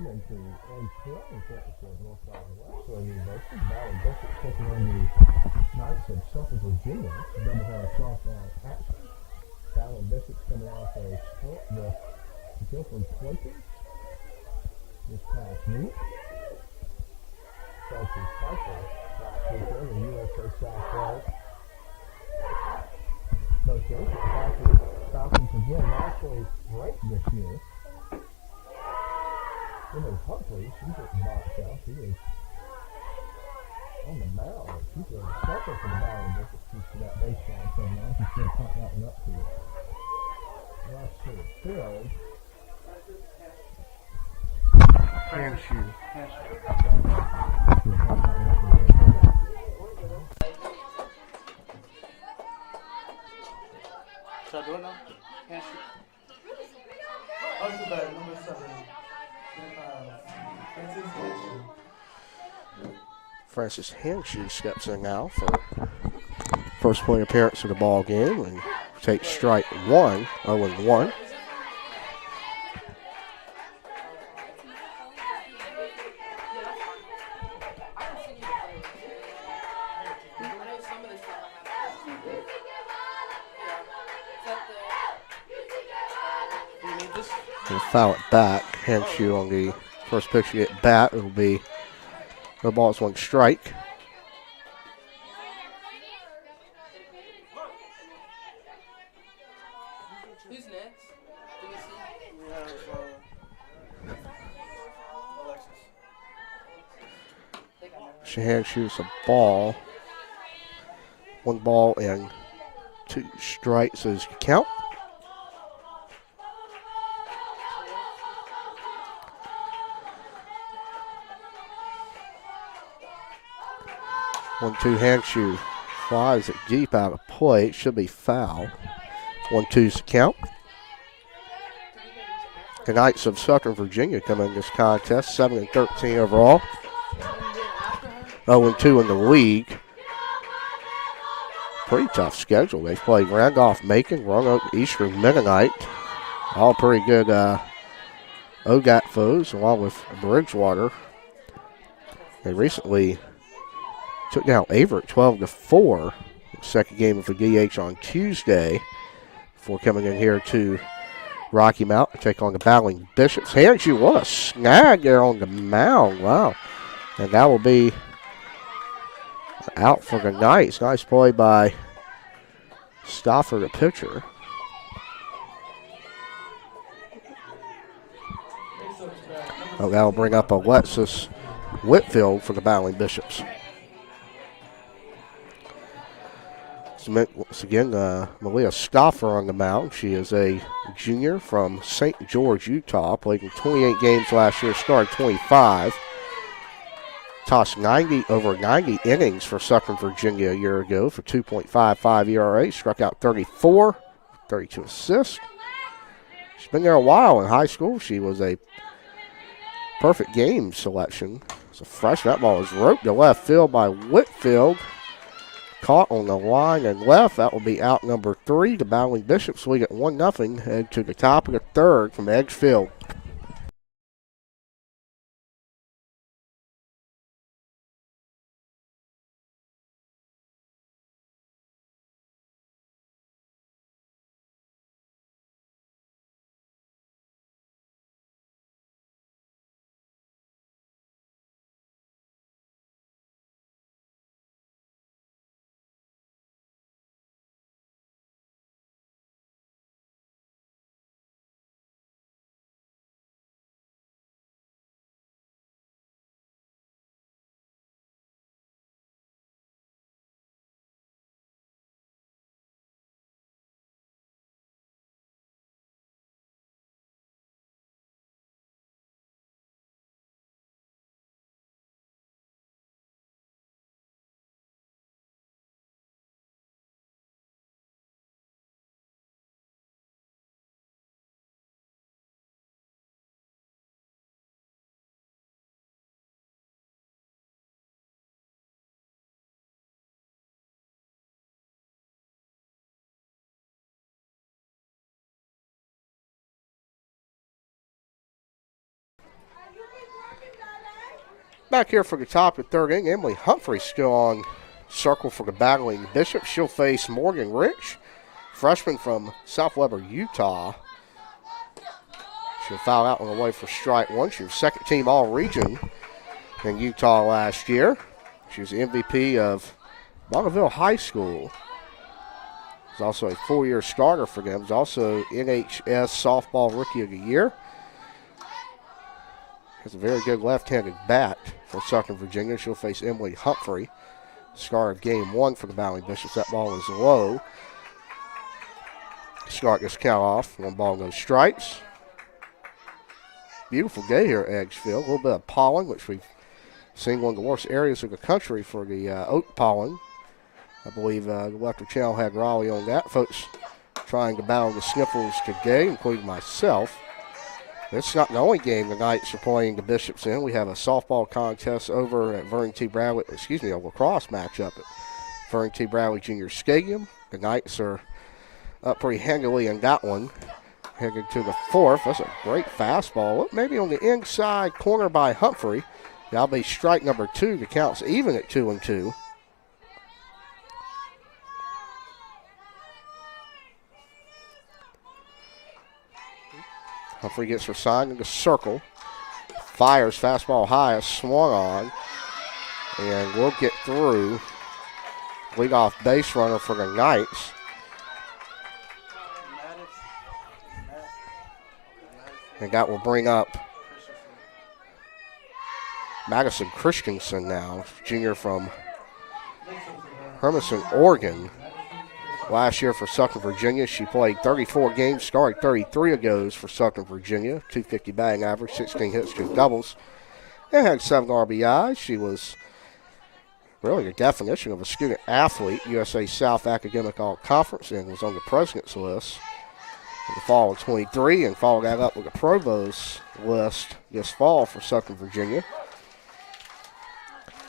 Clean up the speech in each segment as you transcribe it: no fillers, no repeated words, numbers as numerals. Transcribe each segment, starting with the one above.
welcome into A12 campus of North Carolina University. Valley Bishop taking on the Knights of Central Virginia. Doubleheader softball action. Valley Bishop's coming off a split with the Guilford Quakers this past week. Chelsea Piper last weekend in USA Southwest. Association. Falcons again nationally ranked this year. Humphrey, she didn't box out. She was on the mound. She was a second for the Valley Bishop. She's to that baseball coming on. She's going to pop that one up to it. Last to the field. Hand shoe. Should I do it now? Hand shoe. Oh, too bad. Number 7. Francis Hanshoe steps in now for first plate appearance of the ball game and takes strike 1, 0-1. He'll foul it back. Hanshoe on the first pitch to get bat. It'll be the ball's 1 strike. Who's next? Shahan shoots a ball. 1 ball and 2 strikes is count. One-two Hanshoe flies it deep out of play. Should be foul. 1-2's the count. The Knights of Southern Virginia come in this contest, 7-13 overall. 0-2 in the league. Pretty tough schedule. They've played Randolph, Macon, Roanoke, Eastern Mennonite. All pretty good OGAT foes, along with Bridgewater. They recently took down Averett 12-4. Second game of the DH on Tuesday before coming in here to Rocky Mount to take on the battling Bishops. Hanshoe, what a snag there on the mound. Wow. And that will be out for the Knights. Nice play by Stoffer, the pitcher. Oh, that'll bring up Alexis Whitfield for the battling Bishops. Once again, Malia Stoffer on the mound. She is a junior from St. George, Utah. Played in 28 games last year, started 25. Tossed over 90 innings for Southern Virginia a year ago for 2.55 ERA. Struck out 34, 32 assists. She's been there a while in high school. She was a perfect game selection. As a freshman, that ball was roped to left field by Whitfield. Caught on the line and left. That will be out number 3. The battling Bishops lead at 1-0. Head to the top of the 3rd from Edgefield. Back here for the top of the third inning, Emily Humphrey still on circle for the battling Bishop. She'll face Morgan Rich, freshman from South Weber, Utah. She'll foul out on the way for strike one. She was second team all-region in Utah last year. She was the MVP of Bonneville High School. She's also a 4-year starter for them. She's also NHS Softball Rookie of the Year. Has a very good left-handed bat for Southern Virginia. She'll face Emily Humphrey. Start of game one for the Battling Bishops. That ball is low. Start this count off. One ball, no strikes. Beautiful day here at Edgefield. A little bit of pollen, which we've seen one of the worst areas of the country for the oak pollen. I believe the Weather Channel had Raleigh on that. Folks trying to battle the sniffles today, including myself. It's not the only game the Knights are playing the Bishops in. We have a softball contest over at Vernon T. Bradley, a lacrosse matchup at Vernon T. Bradley Junior Stadium. The Knights are up pretty handily in that one. Headed to the fourth. That's a great fastball. Look, maybe on the inside corner by Humphrey. That'll be strike number two. The count's even at 2-2. Humphrey gets her sign in the circle. Fires fastball high, is swung on. And we'll get through. Leadoff base runner for the Knights. And that will bring up Madison Christensen now, junior from Hermiston, Oregon. Last year for Southern Virginia, she played 34 games, started 33 of those for Southern Virginia, 250 batting average, 16 hits, 2 doubles, and had 7 RBIs. She was really the definition of a student athlete, USA South Academic All-Conference, and was on the president's list in the fall of 23, and followed that up with the provost list this fall for Southern Virginia.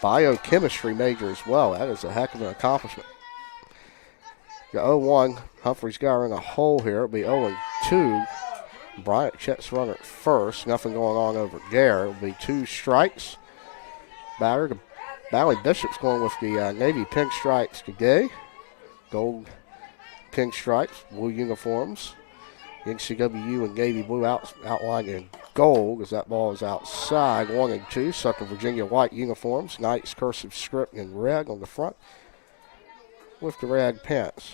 Biochemistry major as well. That is a heck of an accomplishment. The 0-1, Humphrey's got her in a hole here. It'll be 0-2. Bryant checks run at first. Nothing going on over there. It'll be 2 strikes. Batter. The Valley Bishops going with the Navy pinstripes today. Gold pinstripes, blue uniforms. NCWU and Navy blue outlined in gold as that ball is outside. 1-2. Southern Virginia white uniforms. Knights cursive script in red on the front with the red pants.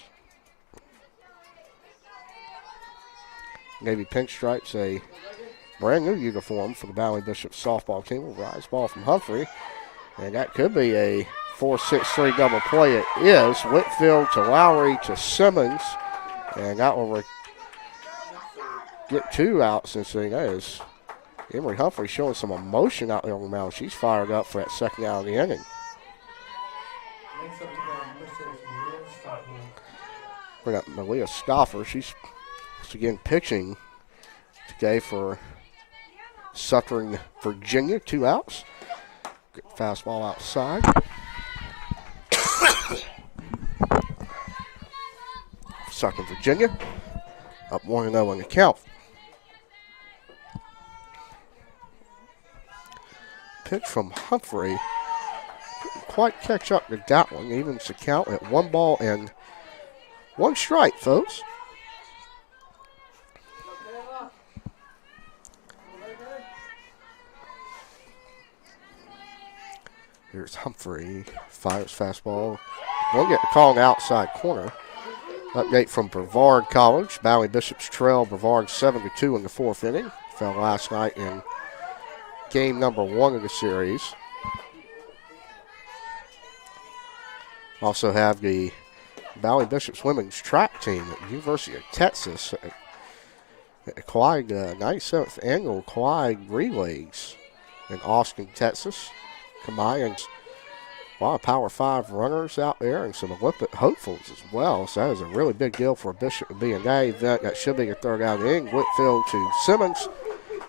Navy pinstripes, a brand new uniform for the Valley Bishops softball team. A rise ball from Humphrey. And that could be a 4-6-3 double play. It is. Whitfield to Lowry to Simmons. And that will get 2 outs since that is Emory Humphrey showing some emotion out there on the mound. She's fired up for that second out of the inning. We got Malia Stoffer. She's again pitching today for Southern Virginia. 2 outs. Good fastball outside. Southern Virginia up 1-0 in the count. Pitch from Humphrey. Couldn't quite catch up to that one. Evens the count at 1 ball and 1 strike, folks. Here's Humphrey. Fires fastball. We'll get the call on the outside corner. Update from Brevard College. Valley Bishops trail Brevard 7-2 in the 4th inning. Fell last night in game number 1 of the series. Also have the Valley Bishops women's track team at the University of Texas at Clyde, 97th annual Clyde Relays in Austin, Texas. Combines a lot of Power 5 runners out there and some Olympic hopefuls as well. So that is a really big deal for a Bishop to be in that event. That should be a 3rd out of the inning. Whitfield to Simmons.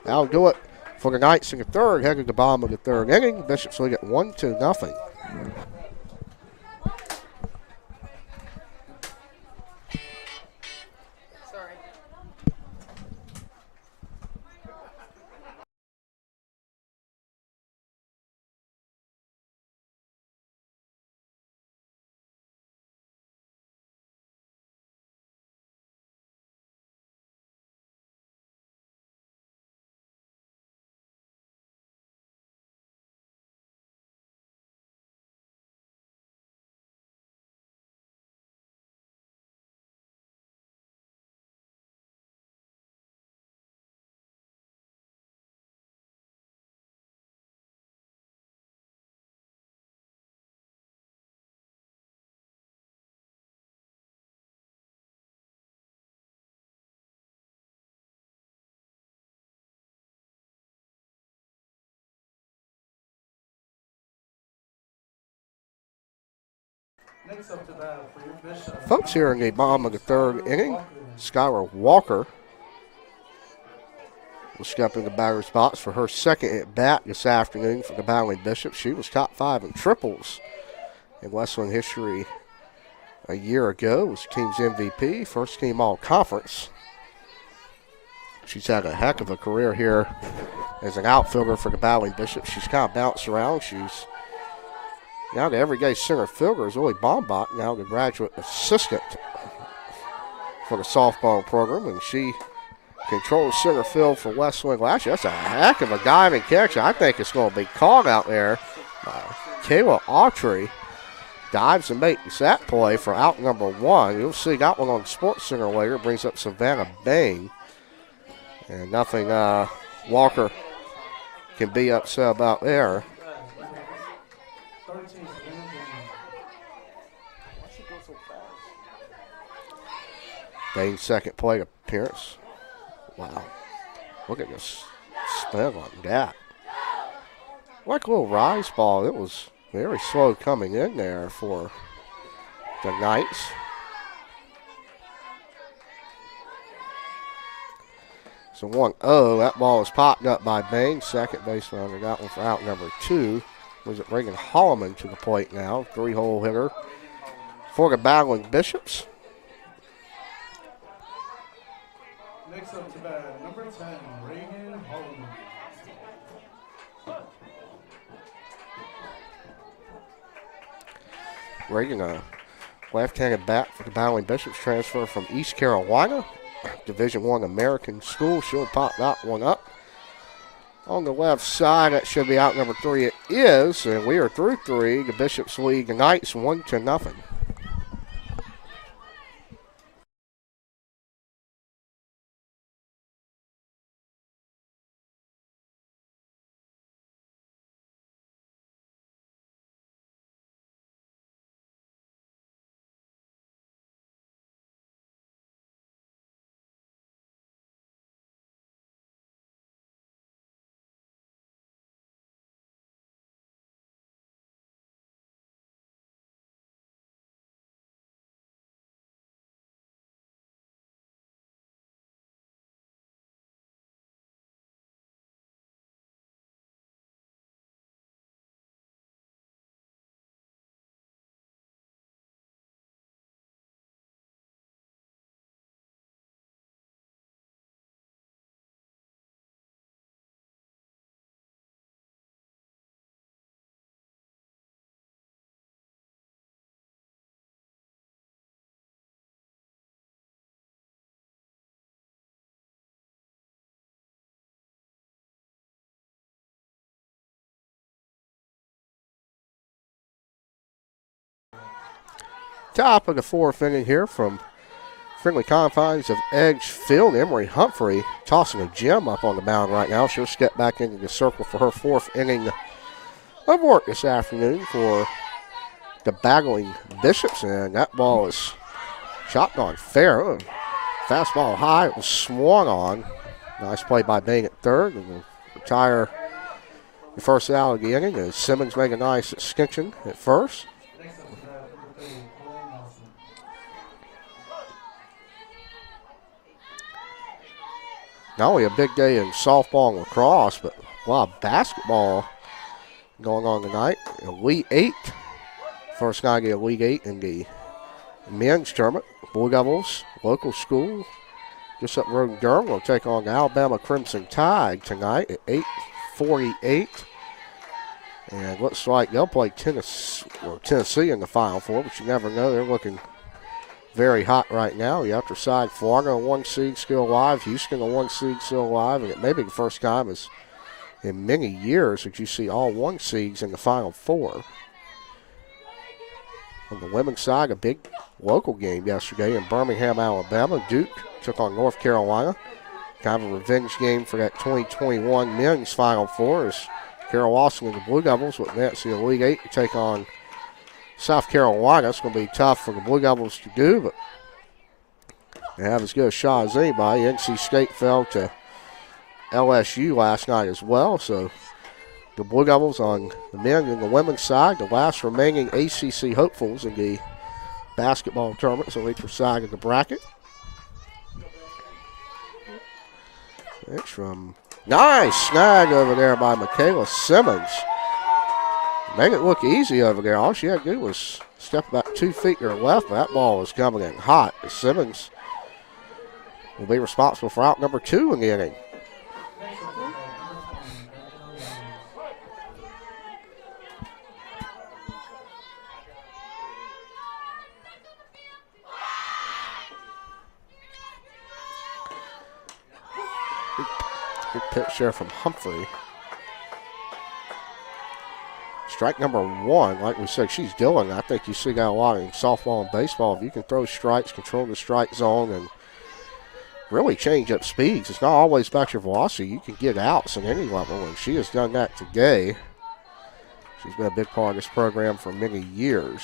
That'll do it for the Knights in the 3rd. Headed to the bottom of the 3rd inning. Bishops lead at 1-0. Next up to bat for your Bishop. Folks, here in the bottom of the third inning, Skylar Walker will step into the batter's box for her second at bat this afternoon for the Battling Bishops. She was top 5 in triples in Westland history a year ago. Was the team's MVP, first team all-conference. She's had a heck of a career here as an outfielder for the Battling Bishops. She's kind of bounced around. She's now the everyday center fielder is Willie Bombach, now the graduate assistant for the softball program, and she controls center field for Westland last year. That's a heck of a diving catch. I think it's going to be called out there. Kayla Autry dives and makes that play for out number 1. You'll see that one on Sports Center later. Brings up Savannah Bain. And nothing Walker can be upset about there. Bain's second plate appearance. Wow. Look at this spin on that. Like a little rise ball. It was very slow coming in there for the Knights. So 1-0. That ball was popped up by Bain. Second baseman under that one for out number 2. Was it bringing Holloman to the plate now? 3-hole hitter for the Battling Bishops. Next up to bat, number 10, Reagan Holloman. Reagan, a left-handed bat for the Battling Bishops, transfer from East Carolina, Division I American school. She'll pop that one up. On the left side, that should be out number 3. It is, and we are through 3. The Bishops lead the Knights 1-0. Top of the 4th inning here from friendly confines of Edgefield. Emery Humphrey tossing a gem up on the mound right now. She'll step back into the circle for her 4th inning of work this afternoon for the Battling Bishops. And that ball is chopped on fair. Fastball high. It was swung on. Nice play by Bain at third. And we'll retire the first out of the inning as Simmons make a nice extension at first. Not only a big day in softball and lacrosse, but a lot of basketball going on tonight. Elite 8. First guy to get Elite 8 in the men's tournament. Blue Devils, local school, just up the road in Durham, will take on the Alabama Crimson Tide tonight at 8:48. And looks like they'll play Tennessee in the Final Four, but you never know. They're looking very hot right now. The upper side, Florida, a 1 seed still alive. Houston, a 1 seed still alive. And it may be the first time in many years that you see all 1 seeds in the Final Four. On the women's side, a big local game yesterday in Birmingham, Alabama. Duke took on North Carolina. Kind of a revenge game for that 2021 men's Final Four as Carol Austin and the Blue Devils would advance to the Elite 8 to take on South Carolina. It's going to be tough for the Blue Devils to do, but they have as good a shot as anybody. NC State fell to LSU last night as well, so the Blue Devils on the men and the women's side, the last remaining ACC hopefuls in the basketball tournament, so each side of the bracket. It's from nice snag over there by Michaela Simmons. Made it look easy over there. All she had to do was step about 2 feet to her left, but that ball was coming in hot. Simmons will be responsible for out number 2 in the inning. Good pitch there from Humphrey. Strike number 1, like we said, she's dealing. I think you see that a lot in softball and baseball. If you can throw strikes, control the strike zone, and really change up speeds. It's not always about your velocity. You can get outs at any level, and she has done that today. She's been a big part of this program for many years.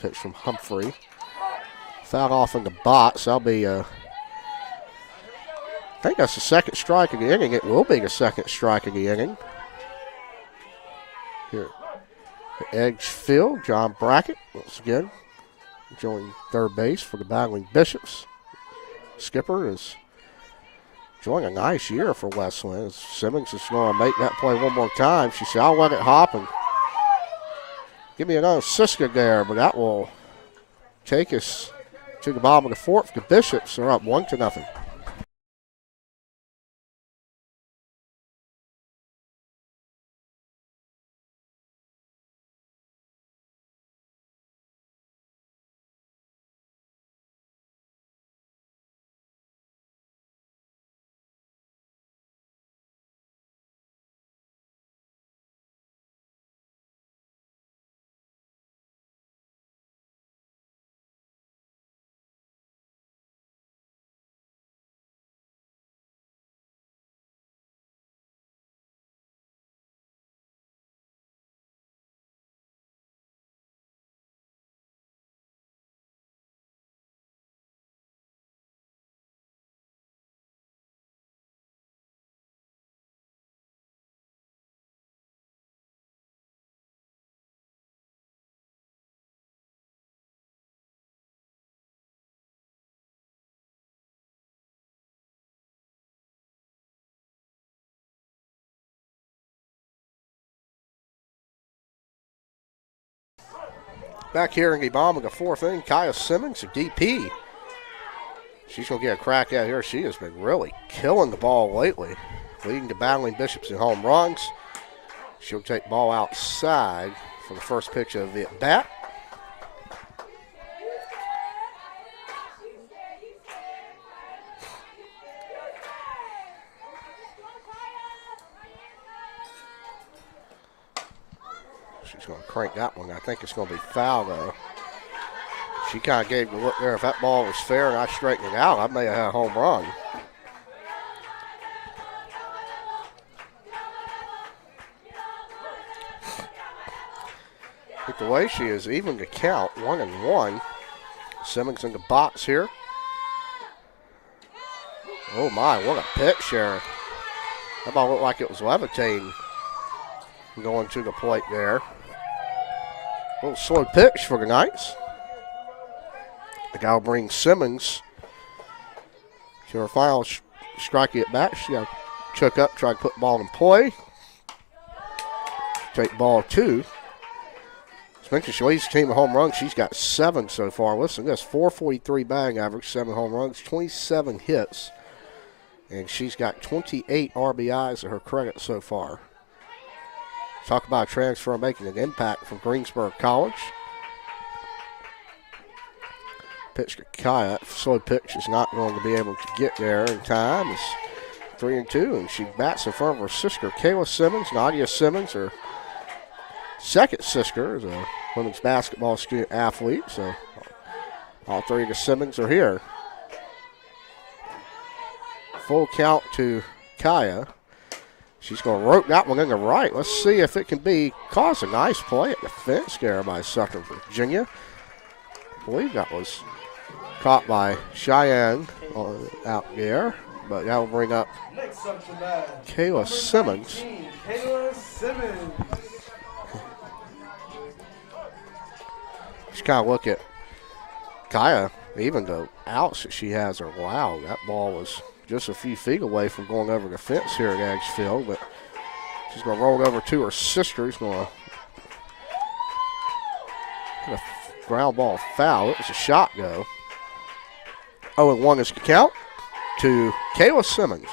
Pitch from Humphrey. Fouled off in the box. That'll be I think that's the second strike of the inning. It will be the second strike of the inning. Here at Edgefield, John Brackett once again joining third base for the Battling Bishops. Skipper is enjoying a nice year for Westland. Simmons is going to make that play one more time. She said, I'll let it hop and give me another Siska there, but that will take us to the bottom of the fourth. The Bishops are up 1-0. Back here in the bottom of the fourth inning, Kaya Simmons, a DP. She's going to get a crack at here. She has been really killing the ball lately, leading the Battling Bishops in home runs. She'll take the ball outside for the first pitch of the at-bat. She's going to crank that one. I think it's going to be foul, though. She kind of gave the look there. If that ball was fair and I straightened it out, I may have had a home run. But the way she is even to count, 1-1. Simmons in the box here. Oh, my, what a pitch there. That ball looked like it was levitating going to the plate there. A little slow pitch for the Knights. The guy will bring Simmons to her final strike at bat. She got to choke up, try to put the ball in play. Take ball 2. As mentioned, she leads the team in home runs. She's got 7 so far. Listen to this, 443 batting average, 7 home runs, 27 hits. And she's got 28 RBIs to her credit so far. Talk about a transfer making an impact from Greensboro College. Pitch to Kaya. Slow pitch is not going to be able to get there in time. It's 3-2, and she bats in front of her sister, Kayla Simmons. Nadia Simmons, her second sister, is a women's basketball student athlete. So all 3 of the Simmons are here. Full count to Kaya. She's going to rope that one in the right. Let's see if it can be. Cause a nice play at the fence there by Southern Virginia. I believe that was caught by Cheyenne out there. but that will bring up Next up to bat, Kayla number Simmons. 19, Kayla Simmons. Just kind of look at Kaya, even the outs that she has are wow. That ball was just a few feet away from going over the fence here at Edgefield, but she's going to roll it over to her sister. She's going to hit a ground ball foul. It was a shot, though. 0-1 is the count to Kayla Simmons.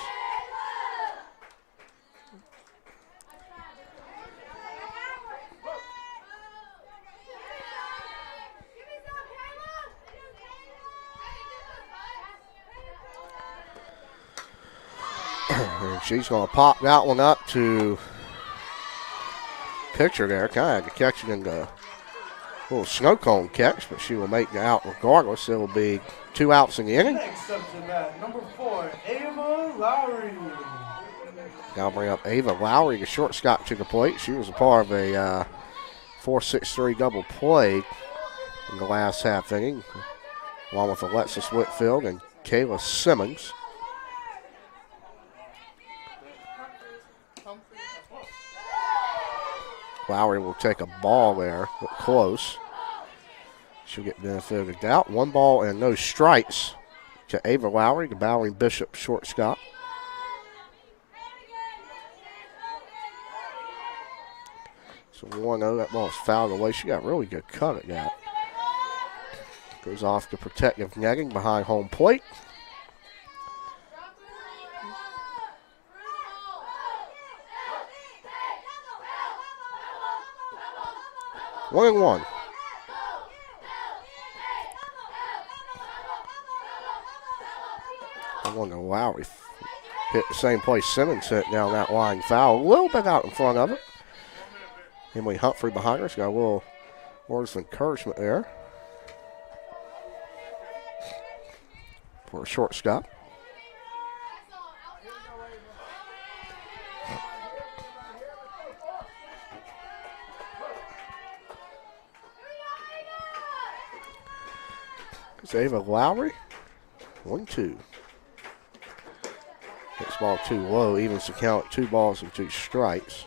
And she's going to pop that one up to pitcher there. Kind of catching in the little snow cone catch, but she will make the out regardless. It will be 2 outs in the inning. Next up to bat, number 4, Ava Lowry. Now bring up Ava Lowry, the shortstop, to the plate. She was a part of a 4-6-3 double play in the last half inning, along with Alexis Whitfield and Kayla Simmons. Lowry will take a ball there, but close. She'll get benefit of the doubt. 1 ball and no strikes to Ava Lowry, the Bowling Bishop shortstop. So 1-0, that ball is fouled away. She got a really good cut at that. Goes off the protective netting behind home plate. One and one. I wonder Lowry hit the same place Simmons hit down that line foul. A little bit out in front of it. Emily Humphrey behind her. She's got a little words of encouragement there for a shortstop. Ava Lowry, 1-2. Hits ball too low, evens the count at 2 balls and 2 strikes.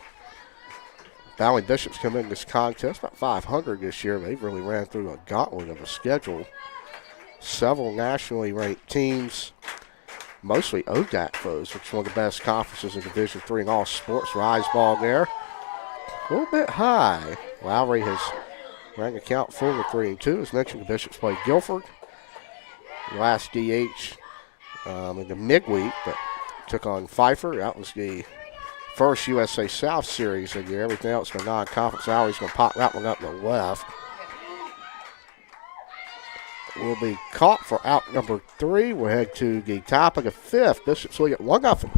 Bowling Bishops come in this contest about 500 this year. They've really ran through a gauntlet of a schedule. Several nationally ranked teams, mostly ODAC foes, which is one of the best conferences in Division III in all sports. Rise ball there, a little bit high. Lowry has ran the count full with 3-2. As mentioned, the Bishops played Guilford last DH in the midweek, but took on Pfeiffer. That was the first USA South series of the year. Everything else for non-conference. Lowry's going to pop that one up to the left. Will be caught for out number 3. We'll head to the top of the 5th. Bishops lead at 1-0.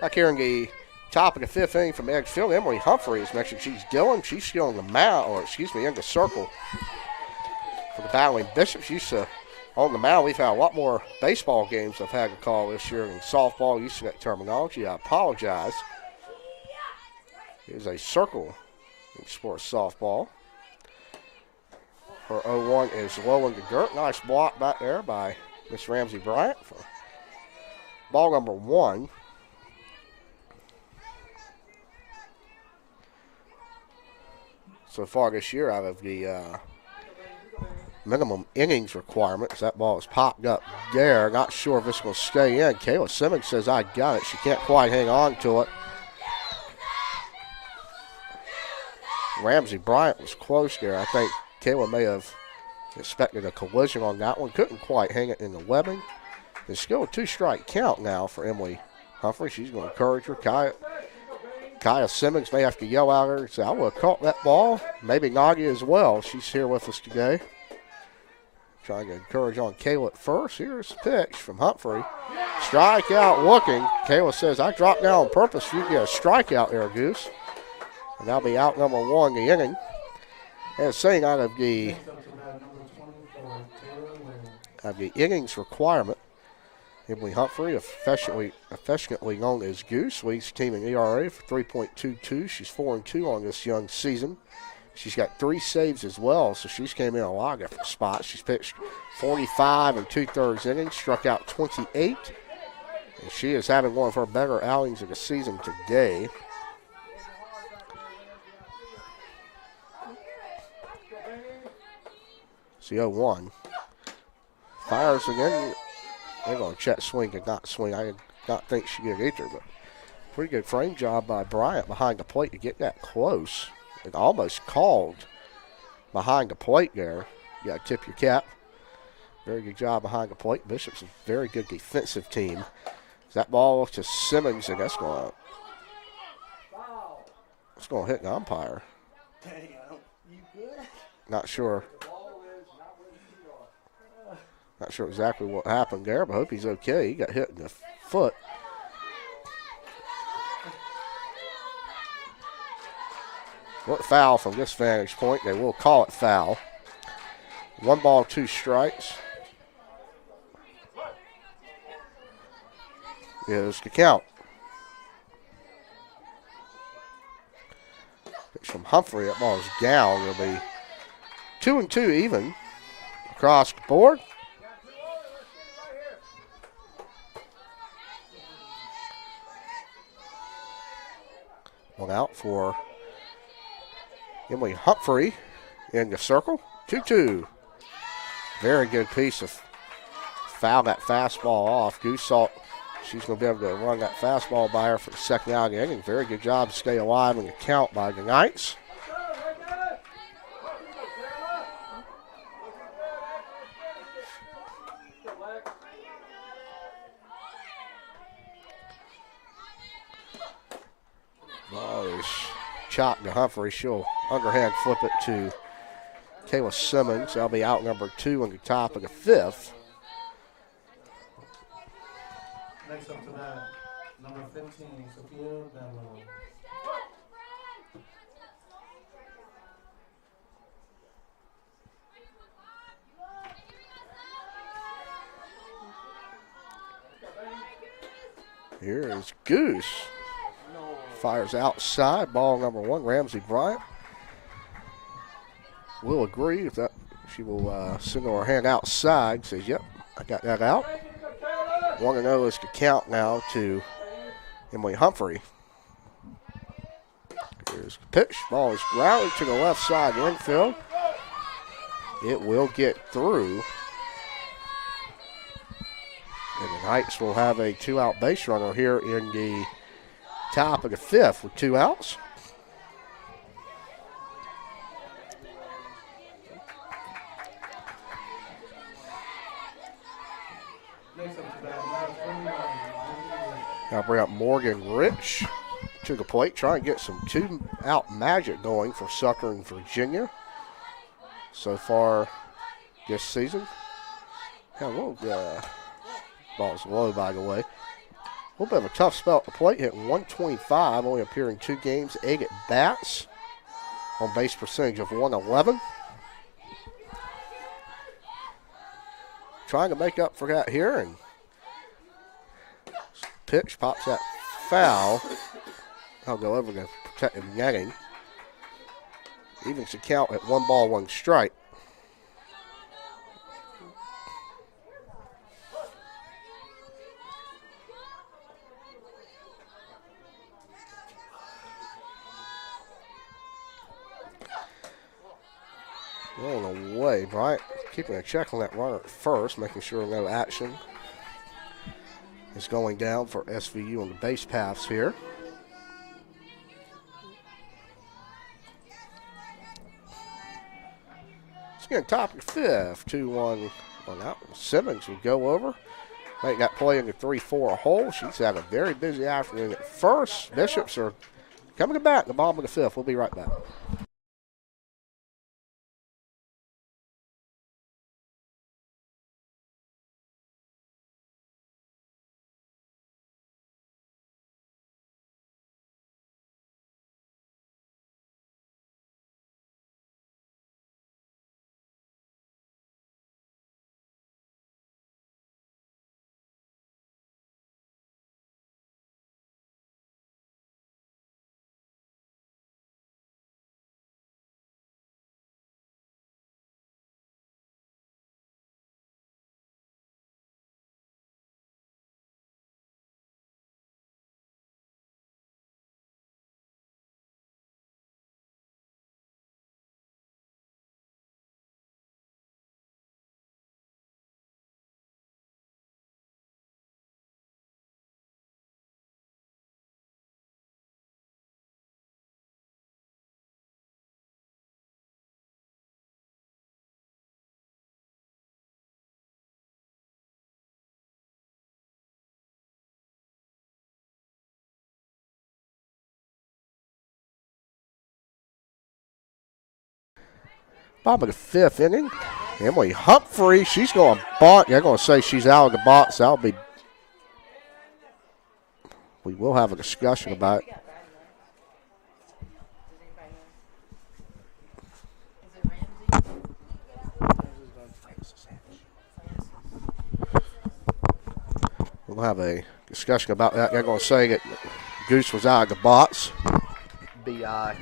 Back here in the top of the 5th inning from Edgefield, Emily Humphrey is mentioned. She's still on the mound, or excuse me, in the circle for the Bowling Bishops. Used to On the mound, we've had a lot more baseball games I've had to call this year than softball. Used to that terminology. I apologize. Here's a circle in sports softball. Her 0-1 is low in the dirt. Nice block back there by Miss Ramsey Bryant for ball number 1. So far this year, out of the minimum innings requirements, that ball is popped up there. Not sure if it's going to stay in. Kayla Simmons says, I got it. She can't quite hang on to it. Ramsey Bryant was close there. I think Kayla may have expected a collision on that one. Couldn't quite hang it in the webbing. It's still a 2-strike count now for Emily Humphrey. She's going to encourage her. Kaya Simmons may have to yell at her and say, I would have caught that ball. Maybe Nadia as well. She's here with us today. Trying to encourage on Kayla at first. Here's the pitch from Humphrey. Strikeout looking. Kayla says, I dropped down on purpose for you to get a strikeout there, Goose. And that'll be out number 1 the inning. And saying out of the innings requirement, Emily Humphrey, affectionately known as Goose, leads the team in ERA for 3.22. She's 4-2 on this young season. She's got 3 saves as well, so she's came in a lot of different spots. She's pitched 45 2/3 innings, struck out 28, and she is having one of her better outings of the season today. It's the 0-1. Fires again. They're going to check swing and not swing. I did not think she did either, but pretty good frame job by Bryant behind the plate to get that close. It almost called behind the plate there. You got to tip your cap. Very good job behind the plate. Bishop's a very good defensive team. That ball to Simmons, and that's going to hit the umpire. Not sure. Not sure exactly what happened there, but I hope he's okay. He got hit in the foot. What foul from this vantage point? They will call it foul. 1 ball, 2 strikes. Is the count. Pitch from Humphrey. That ball is down. It'll be 2-2 even across the board. One out for Emily Humphrey in the circle. 2-2. Very good piece of foul that fastball off. Goose thought she's going to be able to run that fastball by her for the second out of the inning. Very good job to stay alive in the count by the Knights. Chop to Humphrey. She'll underhand flip it to Kayla Simmons. That'll be out number 2 in the top of the 5th. Next up to that, number 15, Sophia Bamlow. Here is Goose. Fires outside. Ball number 1, Ramsey Bryant. Will agree if that she will signal her hand outside. Says, yep, I got that out. 1-0 is the count now to Emily Humphrey. Here's the pitch. Ball is grounded to the left side infield. It will get through. And the Knights will have a 2-out base runner here in the top of the 5th with 2 outs. Now bring up Morgan Rich to the plate, try and get some 2-out magic going for Suffern, Virginia so far this season. Ball's low, by the way. A little bit of a tough spell at the plate, hitting 125, only appearing 2 games, 8 at bats, on base percentage of 111. trying to make up for that here, and pitch pops that foul. I'll go over the protective netting. Evens the count at 1 ball, 1 strike. Rolling away, Bryant keeping a check on that runner at first, making sure no action is going down for SVU on the base paths here. It's getting top of the 5th, 2-1 on that one. Simmons will go over. Make that play in the 3-4 hole. She's had a very busy afternoon at first. Bishops are coming back in the bottom of the 5th. We'll be right back. Bottom of the 5th inning. Emily Humphrey, she's going to bunt. They're going to say she's out of the box. That'll be. We will have a discussion about it. We'll have a discussion about that. They're going to say that Goose was out of the box. BI.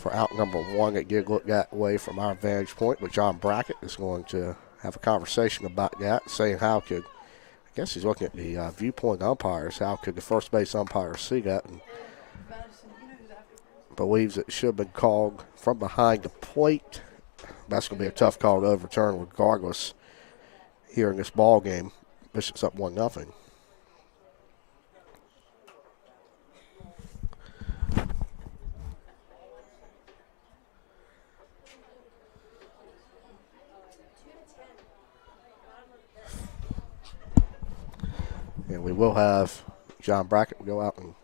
For out number 1 that did look that way from our vantage point, but John Brackett is going to have a conversation about that, saying how could, I guess he's looking at the viewpoint umpires, how could the first base umpire see that, and believes it should have been called from behind the plate. That's going to be a tough call to overturn regardless here in this ball game. Bishop's up 1-0. And we will have John Brackett go out and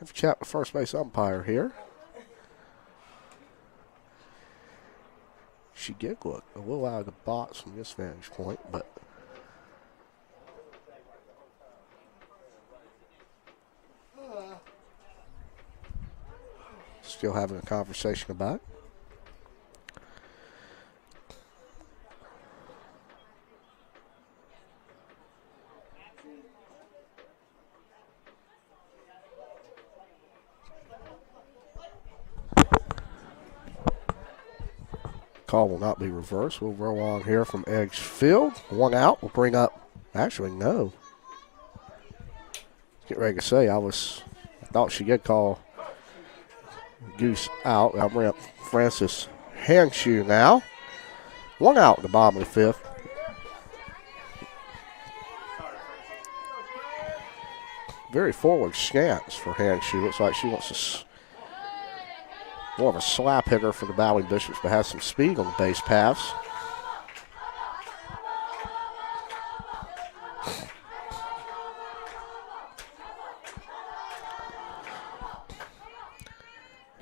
have a chat with first base umpire here. She did look a little out of the box from this vantage point, but still having a conversation about it. Call will not be reversed. We'll roll on here from Edge Field. 1 out. We'll bring up, actually, no. Get ready to say, I thought she did call Goose out. I'll bring up Francis Handshoe now. 1 out at the bottom of the 5th. Very forward stance for Handshoe. Looks like she wants to more of a slap hitter for the Bowling Bishops, but has some speed on the base paths.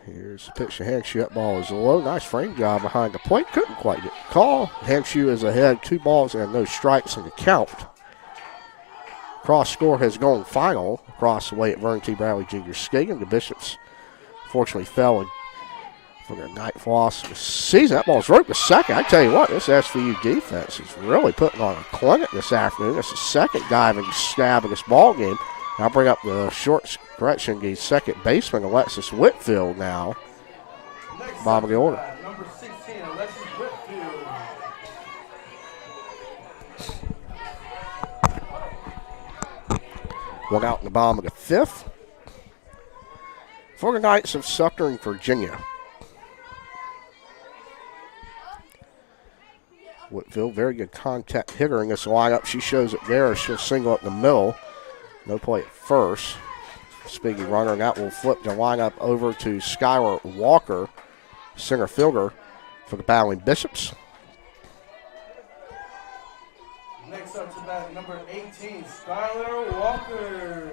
Here's the pitch to Handshoe. That ball is low. Nice frame job behind the plate. Couldn't quite get the call. Handshoe is ahead. 2 balls and no strikes in the count. Cross score has gone final across the way at Vernon T. Bradley Jr. Stadium. The Bishops fortunately fell for their ninth loss of the season. That ball's roped to second. I tell you what, this SVU defense is really putting on a clinic this afternoon. It's the second diving stab of this ball game. I'll bring up the short correction, the second baseman, Alexis Whitfield now. Bottom of the order. Number 16, Alexis Whitfield. One out in the bottom of the fifth. For the Knights of Southern Virginia. Whitfield, very good contact hitter in this lineup. She shows it there. She'll single up the middle. No play at first. Speedy runner, and that will flip the lineup over to Skylar Walker, center fielder for the Battling Bishops. Next up to bat, number 18, Skylar Walker.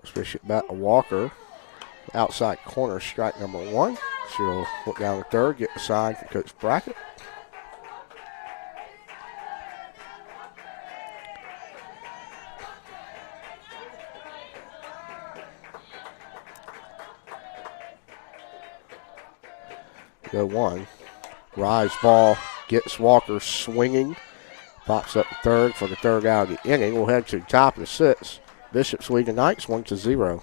First pitch at bat, Walker. Outside corner, strike number one. She'll look down the third, get the sign from Coach Brackett. Go one. Rise ball gets Walker swinging. Pops up the third for the third out of the inning. We'll head to the top of the sixth. Bishops lead the Knights 1-0.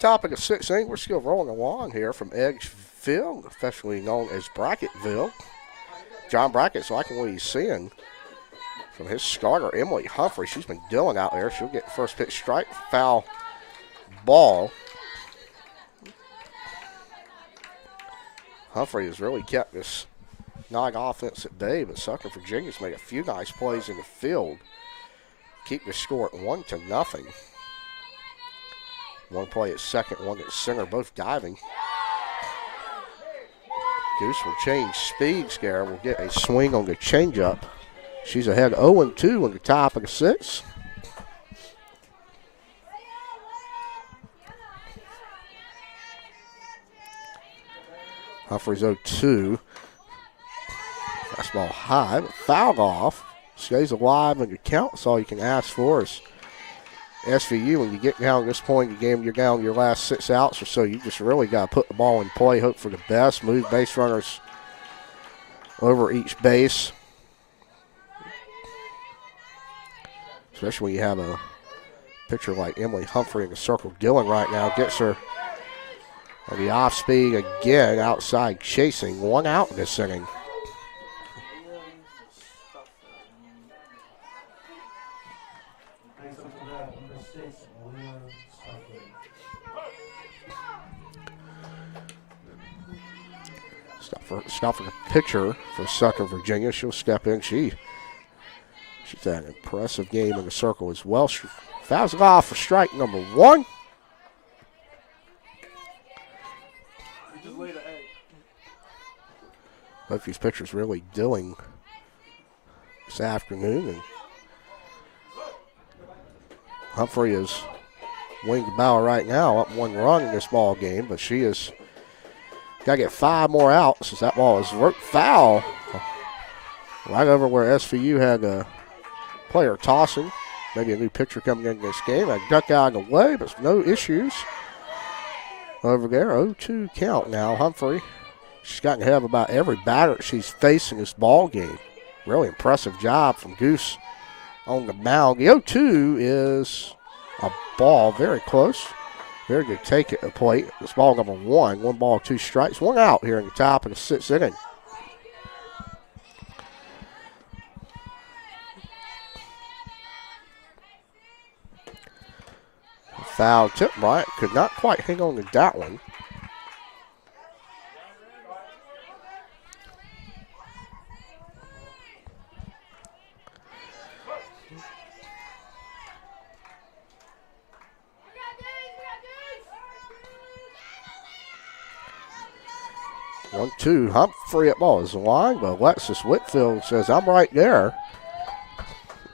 Top of the sixth inning, we're still rolling along here from Edgeville, affectionately known as Brackettville. John Brackett's liking what he's seeing from his starter, Emily Humphrey. She's been dealing out there. She'll get the first pitch strike, foul ball. Humphrey has really kept this Night offense at bay, but Southern Virginia's made a few nice plays in the field. Keep the score at 1-0. One play at second, one at center, both diving. Goose will change speed. Scare will get a swing on the changeup. She's ahead 0-2 on the top of the sixth. Humphreys 0-2. Fastball high, but fouled off. Stays alive in the count. That's all you can ask for is SVU. When you get down to this point in the game, you're down your last 6 outs or so. You just really got to put the ball in play, hope for the best, move base runners over each base. Especially when you have a pitcher like Emily Humphrey in the circle. Dillon right now gets her on the off speed again, outside chasing. 1 out in this inning. Stop for the pitcher for Southern Virginia. She'll step in. She's had an impressive game in the circle as well. She fouls it off for strike number 1. Both these pitchers really dealing this afternoon. And Humphrey is winning the battle right now, up 1 run in this ball game, but she is got to get 5 more outs as that ball is foul right over where SVU had a player tossing. Maybe a new pitcher coming in this game. I duck out of the way, but no issues over there. 0-2 count now. Humphrey, she's gotten ahead of about every batter she's facing this ball game. Really impressive job from Goose on the mound. The 0-2 is a ball very close. Very good take at the plate. It's ball number 1. 1 ball, 2 strikes. 1 out here in the top of the 6th inning. Foul tip. Bryant could not quite hang on to that one. One, two, Humphrey at ball is the line, but Alexis Whitfield says, I'm right there.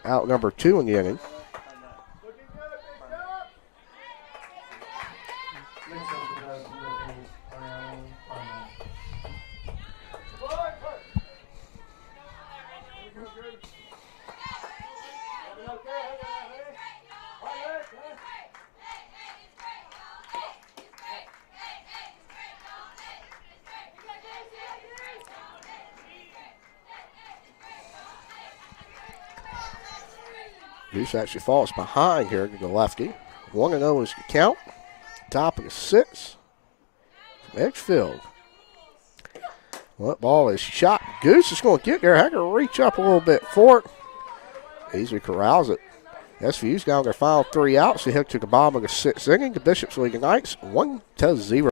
Out number 2 in the inning. Goose actually falls behind here to the lefty. 1-0 is the count. Top of the 6th. Edgefield. Well, that ball is shot. Goose is going to get there. Had to reach up a little bit for it. Easily corrals it. SVU's down their final 3 outs. They head to the bottom of the 6th inning. The Bishops League Knights 1-0.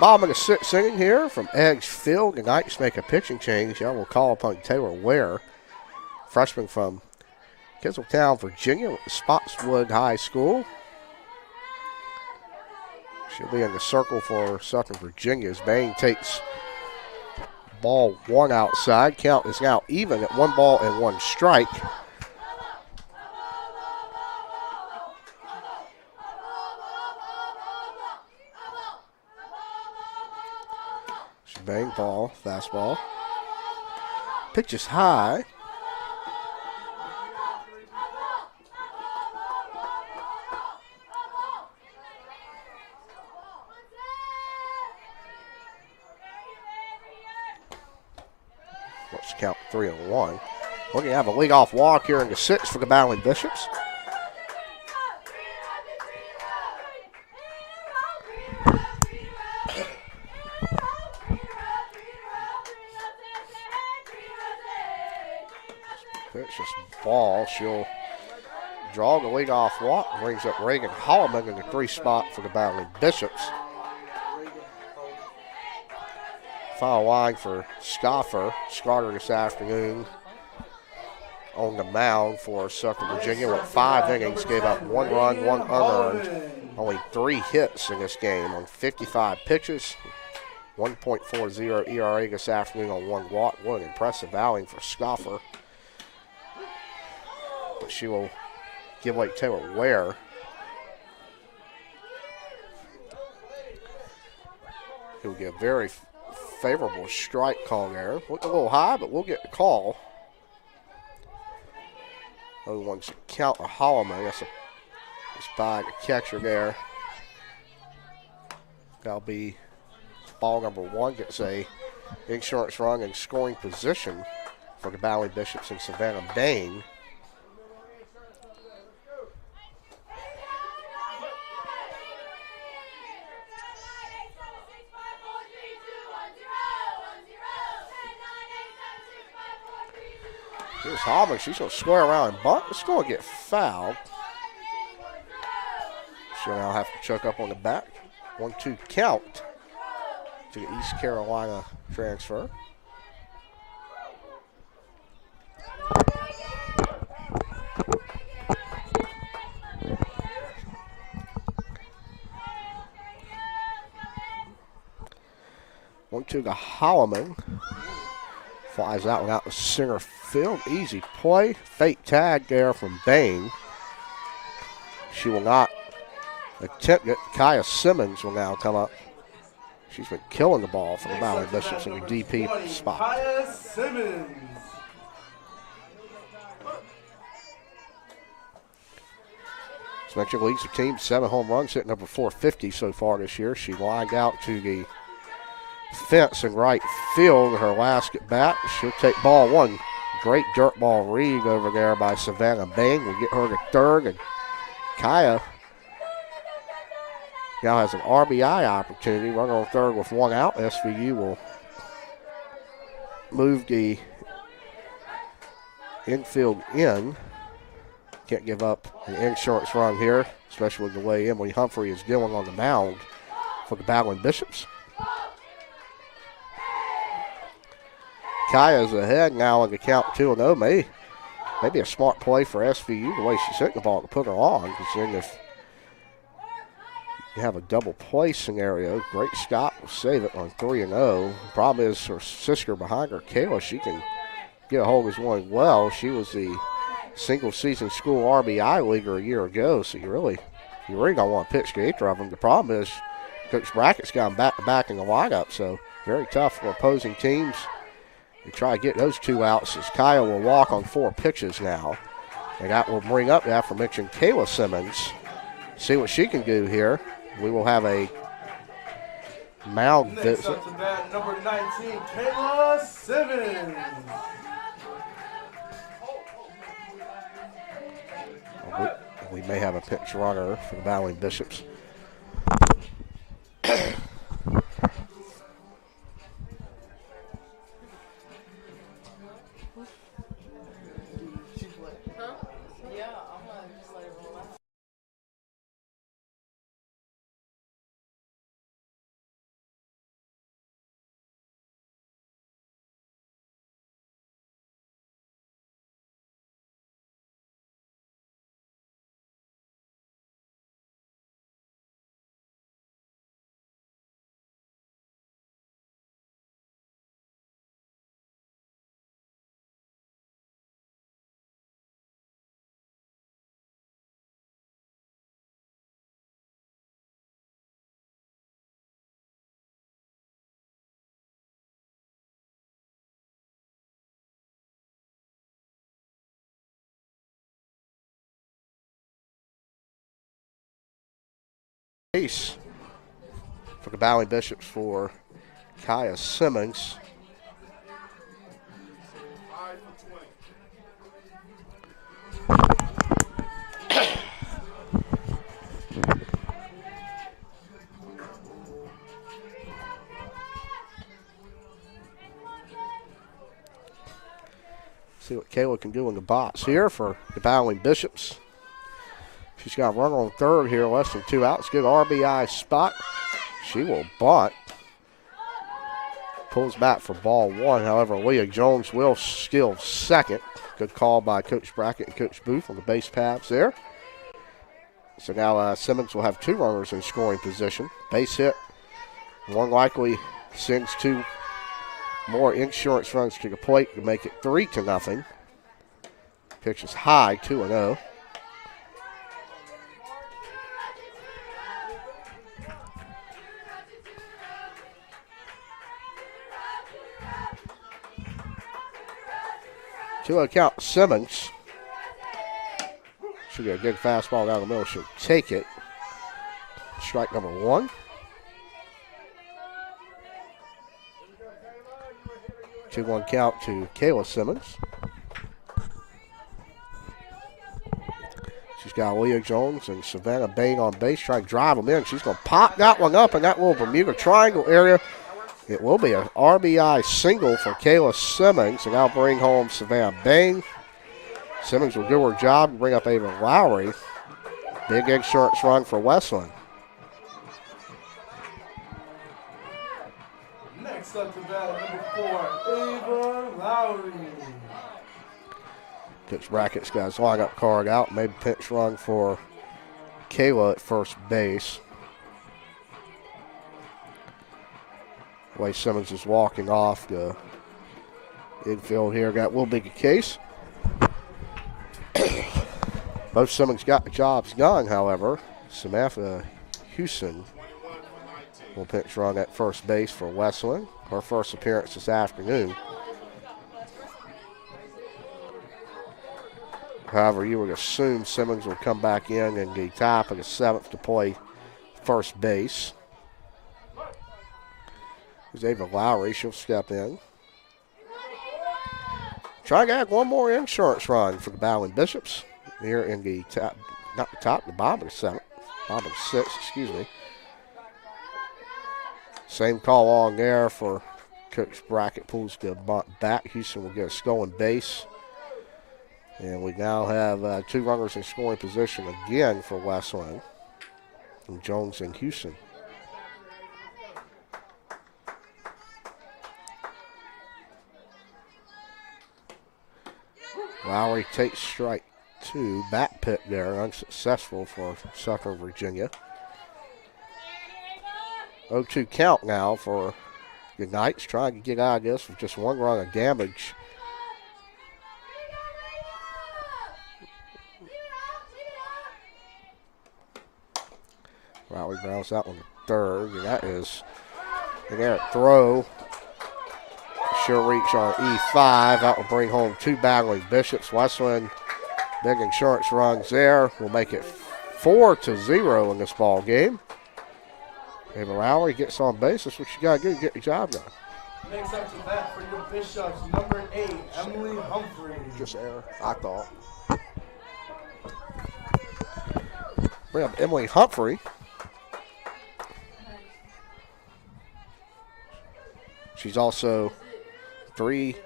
Bottom of the 6th inning here from Edgefield. The Knights make a pitching change. I will call upon Taylor Ware, freshman from Kitseltown, Virginia, Spotswood High School. She'll be in the circle for Southern Virginia as Bain takes ball 1 outside. Count is now even at 1 ball and 1 strike. Bang ball, fastball. Pitch is high. Let's count 3-1. We're going to have a leadoff walk here in the sixth for the Battling Bishops. Pitch this ball. She'll draw the leadoff walk. Brings up Reagan Holloman in the 3 spot for the Battling Bishops. Foul line for Scoffer. Starter this afternoon on the mound for Southern Virginia with 5 innings. Gave up 1 run, 1 unearned. Only 3 hits in this game on 55 pitches. 1.40 ERA this afternoon on 1 walk. What an impressive outing for Scoffer. But she will give away Taylor Ware. He'll get a very favorable strike call there. Looked a little high, but we'll get the call. Other ones to count a Holloman. That's by the catcher there. That'll be ball number 1. Gets a insurance run in scoring position for the Battling Bishops and Savannah Bain. Here's Holloman. She's going to square around and bunt. It's going to get fouled. She'll now have to choke up on the back. 1-2 count to the East Carolina transfer. One to the Holloman. Flies that one out to center field. Easy play. Fake tag there from Bain. She will not attempt it. Kaya Simmons will now come up. She's been killing the ball for the Battling Bishops in the DP spot. Kaya Simmons. As mentioned, leads the team 7 home runs, hitting over 450 so far this year. She lined out to the fence in right field her last at bat. She'll take ball 1. Great dirt ball read over there by Savannah Bain. We'll get her to third, and Kaya now has an RBI opportunity. Runner on third with 1 out. SVU will move the infield in. Can't give up an insurance run here, especially with the way Emily Humphrey is dealing on the mound for the Battling Bishops. Kaya's ahead now in the count 2-0. Maybe a smart play for SVU the way she's hitting the ball to put her on. Because then if you have a double play scenario, Great Scott will save it on 3-0. The problem is her sister behind her, Kayla, she can get a hold of this one well. She was the single season school RBI leaguer a year ago, so you really don't want to pitch to either of them. The problem is Coach Brackett's got them back to back in the lineup, so very tough for opposing teams. We try to get those 2 outs as Kyle will walk on 4 pitches now. And that will bring up the aforementioned Kayla Simmons. See what she can do here. We will have a mound Next visit. up to bat, number 19, Kayla Simmons. We may have a pitch runner for the Battling Bishops. Ace for the Battling Bishops for Kaya Simmons. See what Kayla can do in the box here for the battling Bishops. She's got a runner on third here, less than 2 outs. Good RBI spot. She will bunt. Pulls back for ball 1. However, Leah Jones will steal second. Good call by Coach Brackett and Coach Booth on the base paths there. So now Simmons will have 2 runners in scoring position. Base hit. More likely sends 2 more insurance runs to the plate to make it 3-0. Pitch is high, 2-0. To account Simmons. Should get a good fastball down the middle. She'll take it. Strike number 1. 2-1 count to Kayla Simmons. She's got Leah Jones and Savannah Bain on base. Trying to drive them in. She's going to pop that one up in that little Bermuda Triangle area. It will be an RBI single for Kayla Simmons, and that'll bring home Savannah Bain. Simmons will do her job and bring up Ava Lowry. Big insurance run for Westland. Next up to bat, number 4, Ava Lowry. Coach Brackett's got his lineup card out. Maybe pinch run for Kayla at first base. The way Simmons is walking off the infield here, that will be the case. Both Simmons got the jobs done, however. Samantha Houston will pinch run at first base for Westland. Her first appearance this afternoon. However, you would assume Simmons will come back in the top of the 7th to play first base. There's Ava Lowry. She'll step in. Try to get one more insurance run for the battling Bishops here in the top, not the top, the bottom of the 7th, bottom of the 6th, excuse me. Same call on there for Coach Brackett. Pulls the bunt back. Houston will get a stolen base. And we now have 2 runners in scoring position again for Westland, from Jones and Houston. Lowry takes strike 2. Back pit there, unsuccessful for Southern Virginia. 0-2 count now for the Knights, trying to get out of this with just 1 run of damage. Lowry grounds that one to third, and that is an errant throw. Sure reach on E5. That will bring home 2 battling Bishops. Westland, big insurance runs there. Will make it 4-0 in this ball game. Ava Lowry gets on base. That's what you got to do to get the job done. Next up to bat for your Bishops, number 8, Emily Humphrey. Just error, I thought. Bring up Emily Humphrey. She's also 3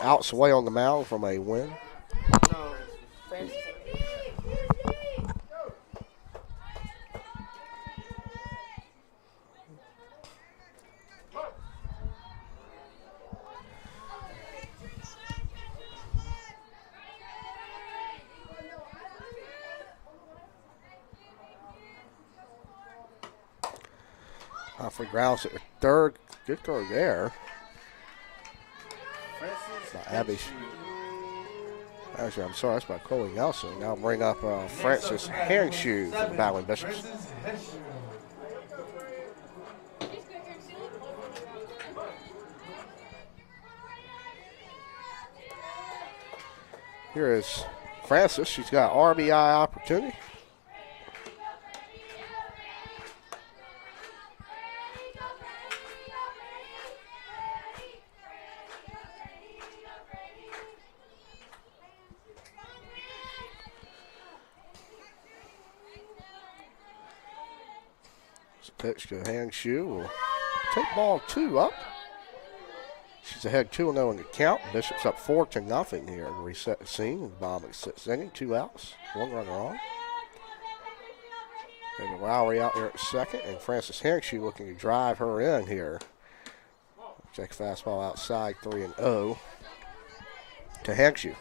outs away on the mound from a win. Humphrey grounds at the third. Good throw there. Abby. Actually, I'm sorry, that's by Chloe Nelson. Now bring up Francis Hanshoe for the battling Bishops. Here is Francis. She's got RBI opportunity. Pitch to Hanshoe will take ball 2 up. She's ahead 2-0 in the count. Bishop's up 4-0 here. Reset the scene. And the bomb is sitting. 2 outs. 1 runner on. And Lowry out there at second. And Francis Hankshoe looking to drive her in here. Check fastball outside. 3-0 to Hankshoe.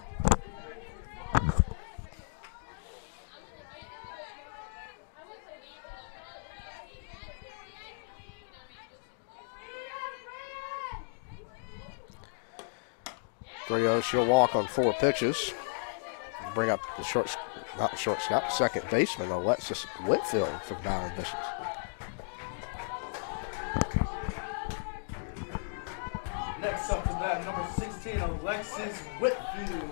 She'll walk on 4 pitches. Bring up the not the shortstop, second baseman, Alexis Whitfield for the Bowling Bishops. Next up to that, number 16, Alexis Whitfield.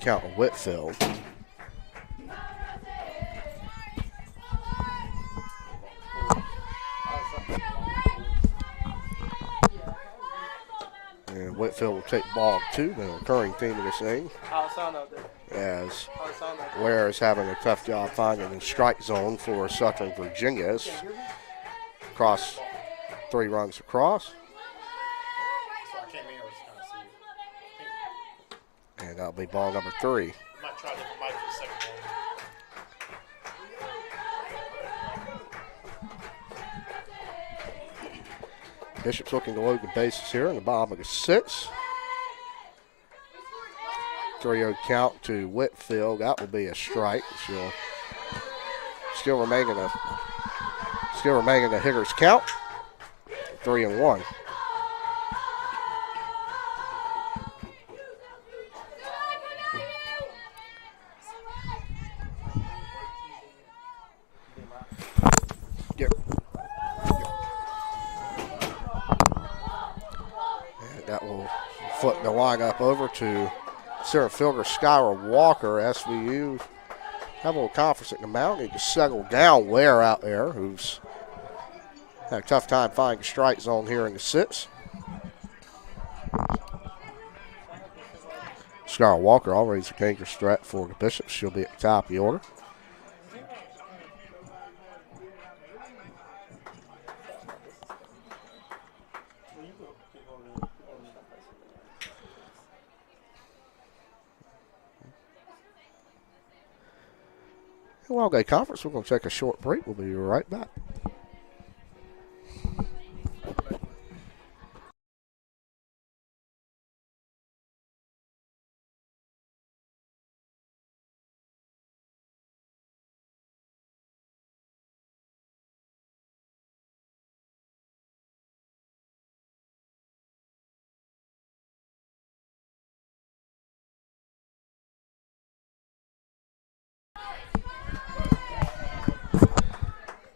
Count Whitfield. And Whitfield will take ball 2, the recurring theme of this inning. As Ware is having a tough job finding the strike zone for Southern Virginia. Cross 3 runs across. And that'll be ball number 3. Bishop's looking to load the bases here, and the bottom of 6. 3-0 count to Whitfield. That will be a strike. She'll still remain in a hitter's count. 3-1. Flip the lineup over to center fielder Skylar Walker. SVU have a little conference at the mound. Need to settle down Ware out there, who's had a tough time finding a strike zone here in the 6th. Skylar Walker already is a dangerous threat for the Bishops. She'll be at the top of the order. Wildgate Conference. We're going to take a short break. We'll be right back.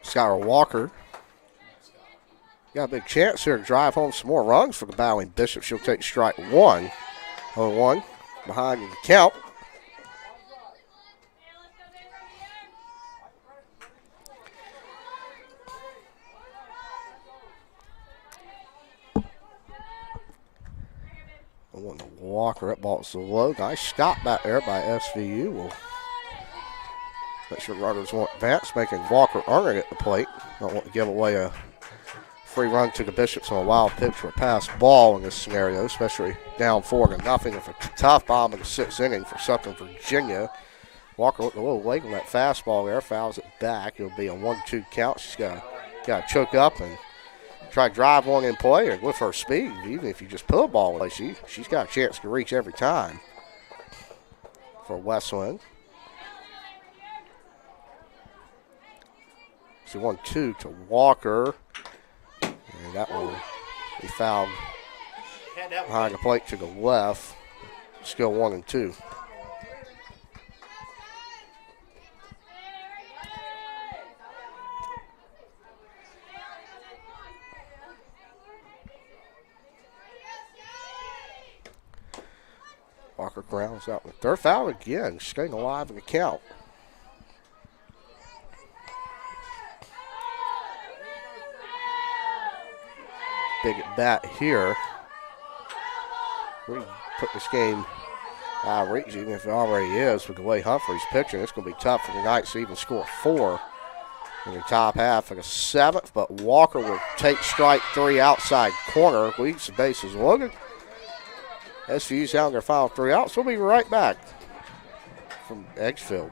Skylar Walker got a big chance here to drive home some more runs for the Bowling Bishops. She'll take strike 1. 0-1 behind in the count. Walker, that ball's so low. Nice stop back there by SVU. We'll make sure runners won't advance, making Walker earn it at the plate. Don't want to give away a free run to the Bishops on a wild pitch or a pass ball in this scenario, especially down 4-0. If a tough bomb in the 6th inning for Southern Virginia. Walker looked a little late on that fastball there, fouls it back. It'll be a 1-2 count. She's got to choke up and try to drive one in play, and with her speed, even if you just put a ball away, she's got a chance to reach every time for Westland. So 1-2 to Walker, and that will be fouled behind the plate to the left. Still 1-2. Walker grounds out with third foul again, staying alive in the count. big at bat here. We put this game reach, even if it already is, with the way Humphrey's pitching. It's going to be tough for the Knights to even score 4 in the top half of the 7th, but Walker will take strike 3 outside corner, leaves the bases loaded. SVU's down their final 3 outs. We'll be right back from Edgefield.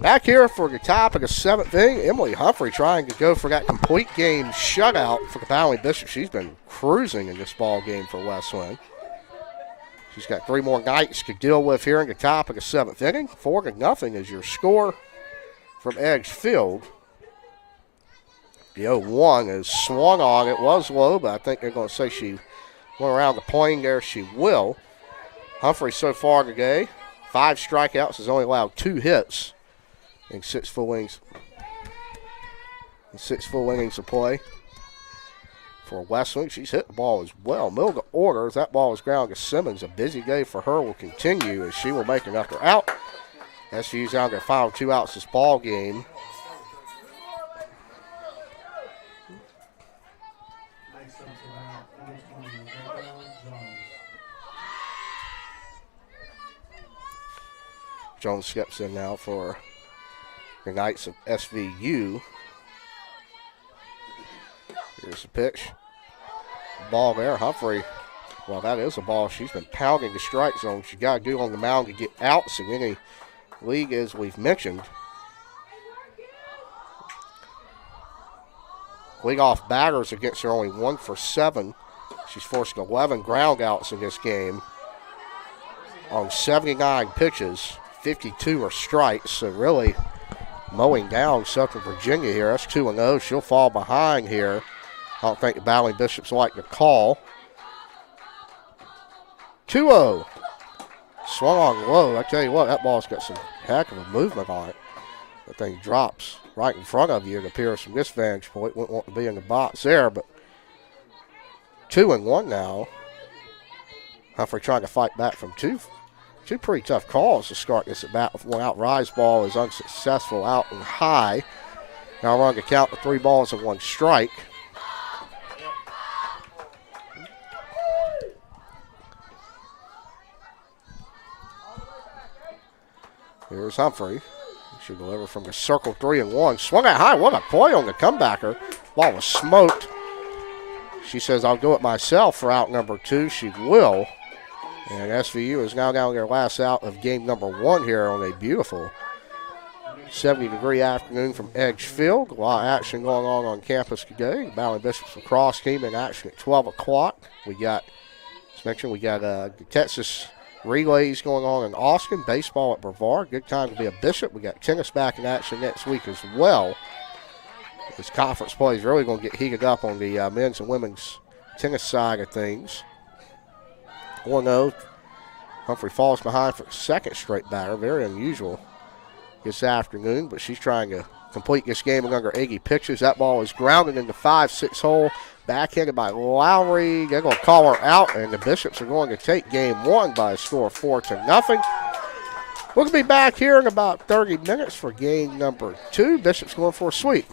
Back here for the top of the 7th inning, Emily Humphrey trying to go for that complete game shutout for the Bowling Bishop. She's been cruising in this ball game for Westland. She's got 3 more Knights to deal with here in the top of the 7th inning. 4-0 is your score from Edgefield. The 0-1 is swung on. It was low, but I think they're going to say she went around the plane there. She will. Humphrey so far today, 5 strikeouts, has only allowed 2 hits in 6 full innings. 6 full innings of play for Westland. She's hit the ball as well. Middle of the order, as that ball is grounded to Simmons. A busy day for her will continue as she will make another out. SVU's down their final 2 outs this ball game. Jones steps in now for the Knights of SVU. Here's the pitch. Ball there. Humphrey, well, that is a ball. She's been pounding the strike zone. She got to do on the mound to get outs in any league, as we've mentioned. Leadoff batters against her only 1 for 7. She's forced 11 ground outs in this game on 79 pitches. 52 are strikes, so really mowing down Central Virginia here. That's 2-0. She'll fall behind here. I don't think the Bowling Bishops like the call. 2-0. Swung on low. I tell you what, that ball's got some heck of a movement on it. That thing drops right in front of you. It appears from this vantage point. Wouldn't want to be in the box there, but 2-1 now. Humphrey trying to fight back from two pretty tough calls to start this at bat with 1 out. Rise ball is unsuccessful out and high. Now we're on to count the 3 balls and 1 strike. Here's Humphrey. She'll deliver from the circle 3-1. Swung out high. What a play on the comebacker. Ball was smoked. She says, I'll do it myself for out number 2. She will. And SVU is now down their last out of game number 1 here on a beautiful 70-degree afternoon from Edgefield. A lot of action going on campus today. Bowling Bishops lacrosse team in action at 12 o'clock. We got, as mentioned, we got the Texas relays going on in Austin. Baseball at Brevard. Good time to be a Bishop. We got tennis back in action next week as well. This conference play is really going to get heated up on the men's and women's tennis side of things. 1-0. Humphrey falls behind for the 2nd straight batter. Very unusual this afternoon, but she's trying to complete this game in under 80 pitches. That ball is grounded in the 5-6 hole, backhanded by Lowry. They're going to call her out, and the Bishops are going to take game one by a score of 4-0. We'll be back here in about 30 minutes for game number 2. Bishops going for a sweep.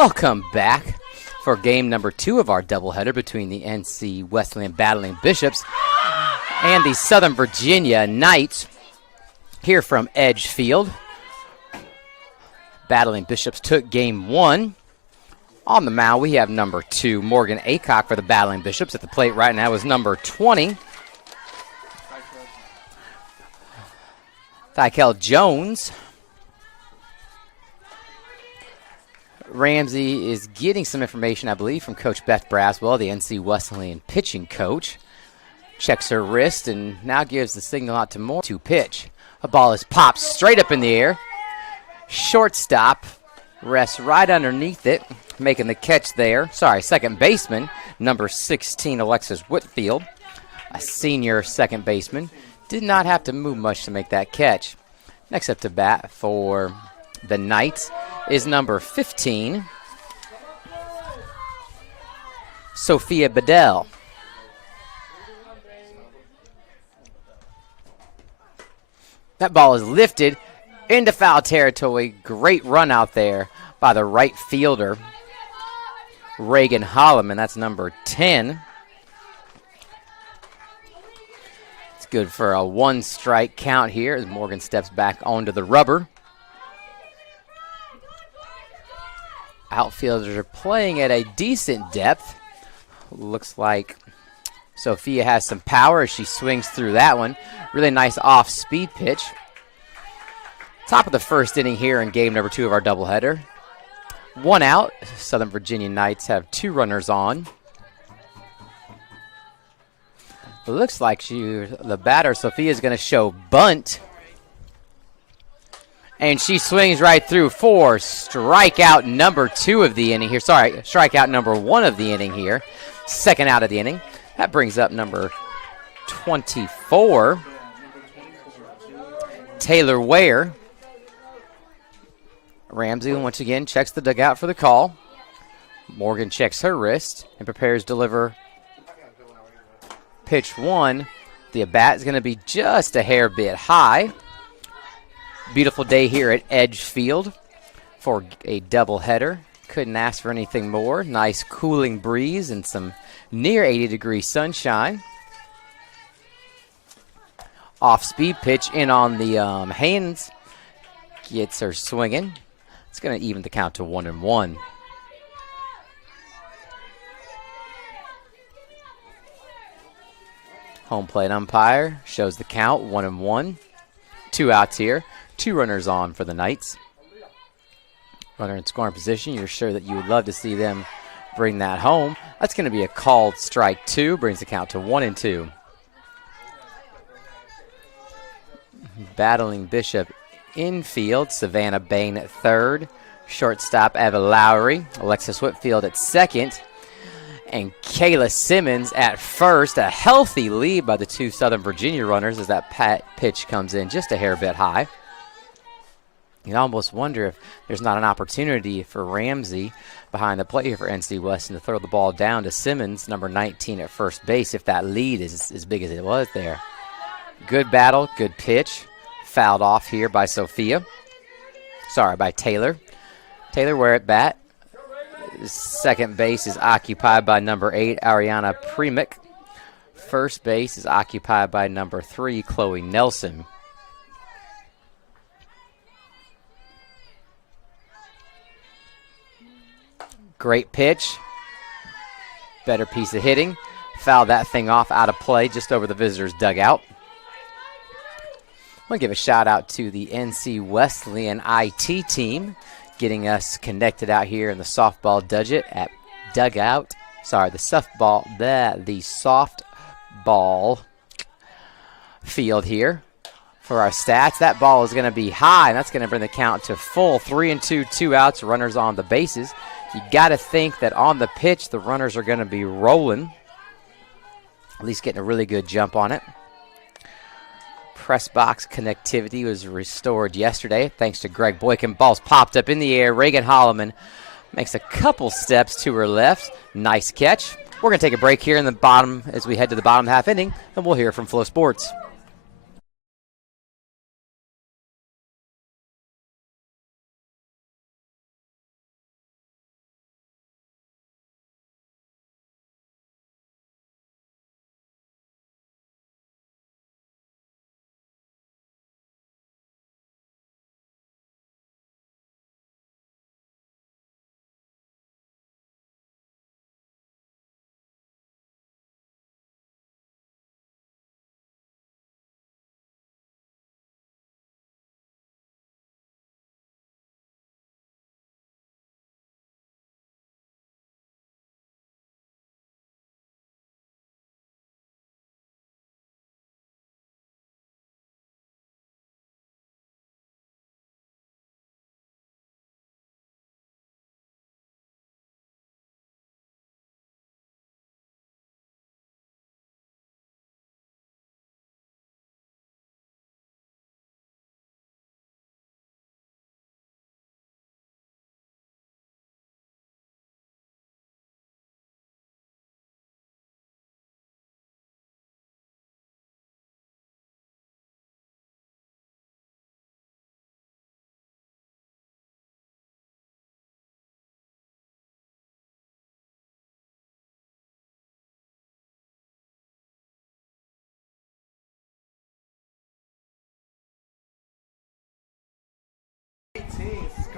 Welcome back for game number 2 of our doubleheader between the NC Wesleyan Battling Bishops and the Southern Virginia Knights here from Edgefield. Battling Bishops took game 1. On the mound, we have number 2, Morgan Aycock for the Battling Bishops. At the plate right now is number 20, Tykel Jones. Ramsey is getting some information, I believe, from Coach Beth Braswell, the NC Wesleyan pitching coach. Checks her wrist and now gives the signal out to Moore to pitch. A ball is popped straight up in the air. Shortstop rests right underneath it, making the catch there. Second baseman, number 16, Alexis Whitfield, a senior second baseman, did not have to move much to make that catch. Next up to bat for the Knights is number 15, Sophia Bedell. That ball is lifted into foul territory. Great run out there by the right fielder, Reagan Holloman. That's number 10. It's good for a 1-strike count here as Morgan steps back onto the rubber. Outfielders are playing at a decent depth. Looks like Sophia has some power as she swings through that one. Really nice off-speed pitch. Top of the first inning here in game number 2 of our doubleheader. 1 out. Southern Virginia Knights have 2 runners on. It looks like the batter, Sophia, is going to show bunt. And she swings right through for strikeout number 2 of the inning here. Strikeout number 1 of the inning here. Second out of the inning. That brings up number 24, Taylor Ware. Ramsey once again checks the dugout for the call. Morgan checks her wrist and prepares to deliver pitch 1. The bat is going to be just a hair bit high. Beautiful day here at Edgefield for a doubleheader. Couldn't ask for anything more. Nice cooling breeze and some near 80-degree sunshine. Off-speed pitch in on the hands. Gets her swinging. It's going to even the count to 1-1. Home plate umpire shows the count, 1-1. 2 outs here. 2 runners on for the Knights. Runner in scoring position. You're sure that you would love to see them bring that home. That's going to be a called strike 2. Brings the count to 1-2. Battling Bishop infield. Savannah Bain at third. Shortstop Eva Lowry. Alexis Whitfield at second. And Kayla Simmons at first. A healthy lead by the 2 Southern Virginia runners as that pitch comes in just a hair bit high. You almost wonder if there's not an opportunity for Ramsey behind the plate here for NC Weston to throw the ball down to Simmons, number 19 at first base, if that lead is as big as it was there. Good battle, good pitch. Fouled off here by by Taylor. Taylor Ware at bat. Second base is occupied by number 8, Ariana Premick. First base is occupied by number 3, Chloe Nelson. Great pitch. Better piece of hitting. Fouled that thing off out of play just over the visitors' dugout. I want to give a shout out to the NC Wesleyan IT team getting us connected out here in the softball the softball field here. For our stats, that ball is going to be high, and that's going to bring the count to full 3-2, 2 outs, runners on the bases. You got to think that on the pitch, the runners are going to be rolling, at least getting a really good jump on it. Press box connectivity was restored yesterday thanks to Greg Boykin. Ball's popped up in the air. Reagan Holloman makes a couple steps to her left. Nice catch. We're going to take a break here in the bottom as we head to the bottom half inning, and we'll hear from Flow Sports.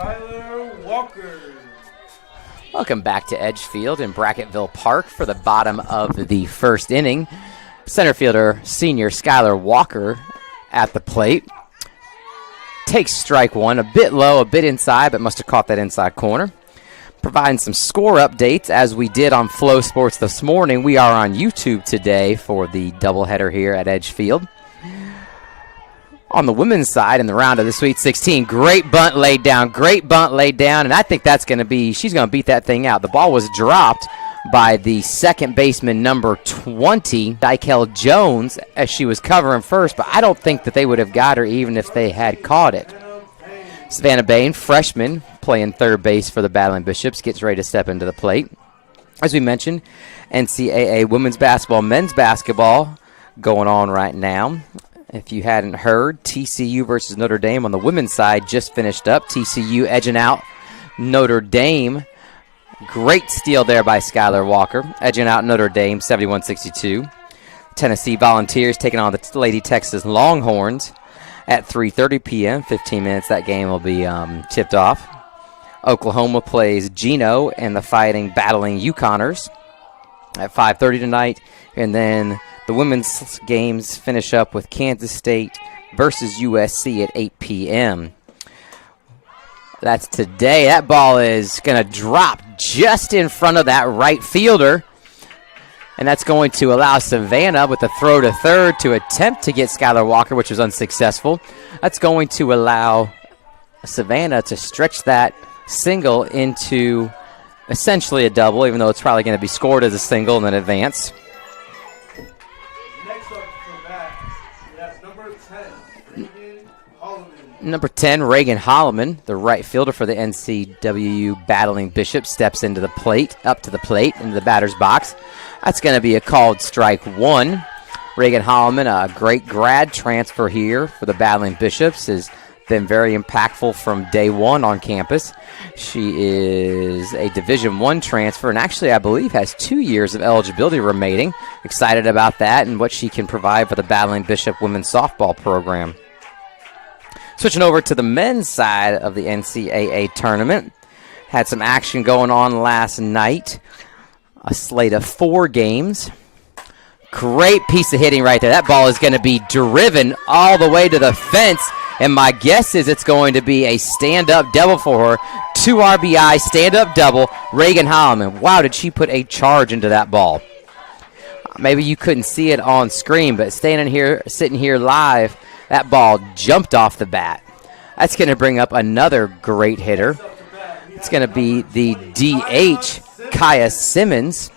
Skylar Walker. Welcome back to Edgefield in Brackettville Park for the bottom of the first inning. Center fielder senior Skylar Walker at the plate. Takes strike one, a bit low, a bit inside, but must have caught that inside corner. Providing some score updates as we did on Flow Sports this morning. We are on YouTube today for the doubleheader here at Edgefield. On the women's side in the round of the Sweet 16, great bunt laid down, and I think that's going to be, she's going to beat that thing out. The ball was dropped by the second baseman, number 20, Dykel Jones, as she was covering first, but I don't think that they would have got her even if they had caught it. Savannah Bain, freshman, playing third base for the Battling Bishops, gets ready to step into the plate. As we mentioned, NCAA women's basketball, men's basketball going on right now. If you hadn't heard, TCU versus Notre Dame on the women's side just finished up. TCU edging out Notre Dame. Great steal there by Skylar Walker, edging out Notre Dame 71-62. Tennessee Volunteers taking on the Lady Texas Longhorns at 3:30 p.m. 15 minutes that game will be tipped off. Oklahoma plays Geno and the Fighting Battling Yukoners at 5:30 tonight. And then the women's games finish up with Kansas State versus USC at 8 p.m. That's today. That ball is going to drop just in front of that right fielder. And that's going to allow Savannah with a throw to third to attempt to get Skylar Walker, which was unsuccessful. That's going to allow Savannah to stretch that single into essentially a double, even though it's probably going to be scored as a single and then advance. Next up for that, we have number 10, Reagan Holloman. Number 10, Reagan Holloman, the right fielder for the NCWU Battling Bishop, steps into the plate, up to the plate, into the batter's box. That's going to be a called strike one. Reagan Holloman, a great grad transfer here for the Battling Bishops, has been very impactful from day one on campus. She is a Division I transfer and actually, I believe, has 2 years of eligibility remaining. Excited about that and what she can provide for the Battling Bishop women's softball program. Switching over to the men's side of the NCAA tournament. Had some action going on last night. A slate of 4 games. Great piece of hitting right there. That ball is going to be driven all the way to the fence. And my guess is it's going to be a stand-up double for her. 2 RBI, stand-up double, Reagan Holloman. Wow, did she put a charge into that ball. Maybe you couldn't see it on screen, but sitting here live, that ball jumped off the bat. That's going to bring up another great hitter. It's going to be the DH, Kaya Simmons,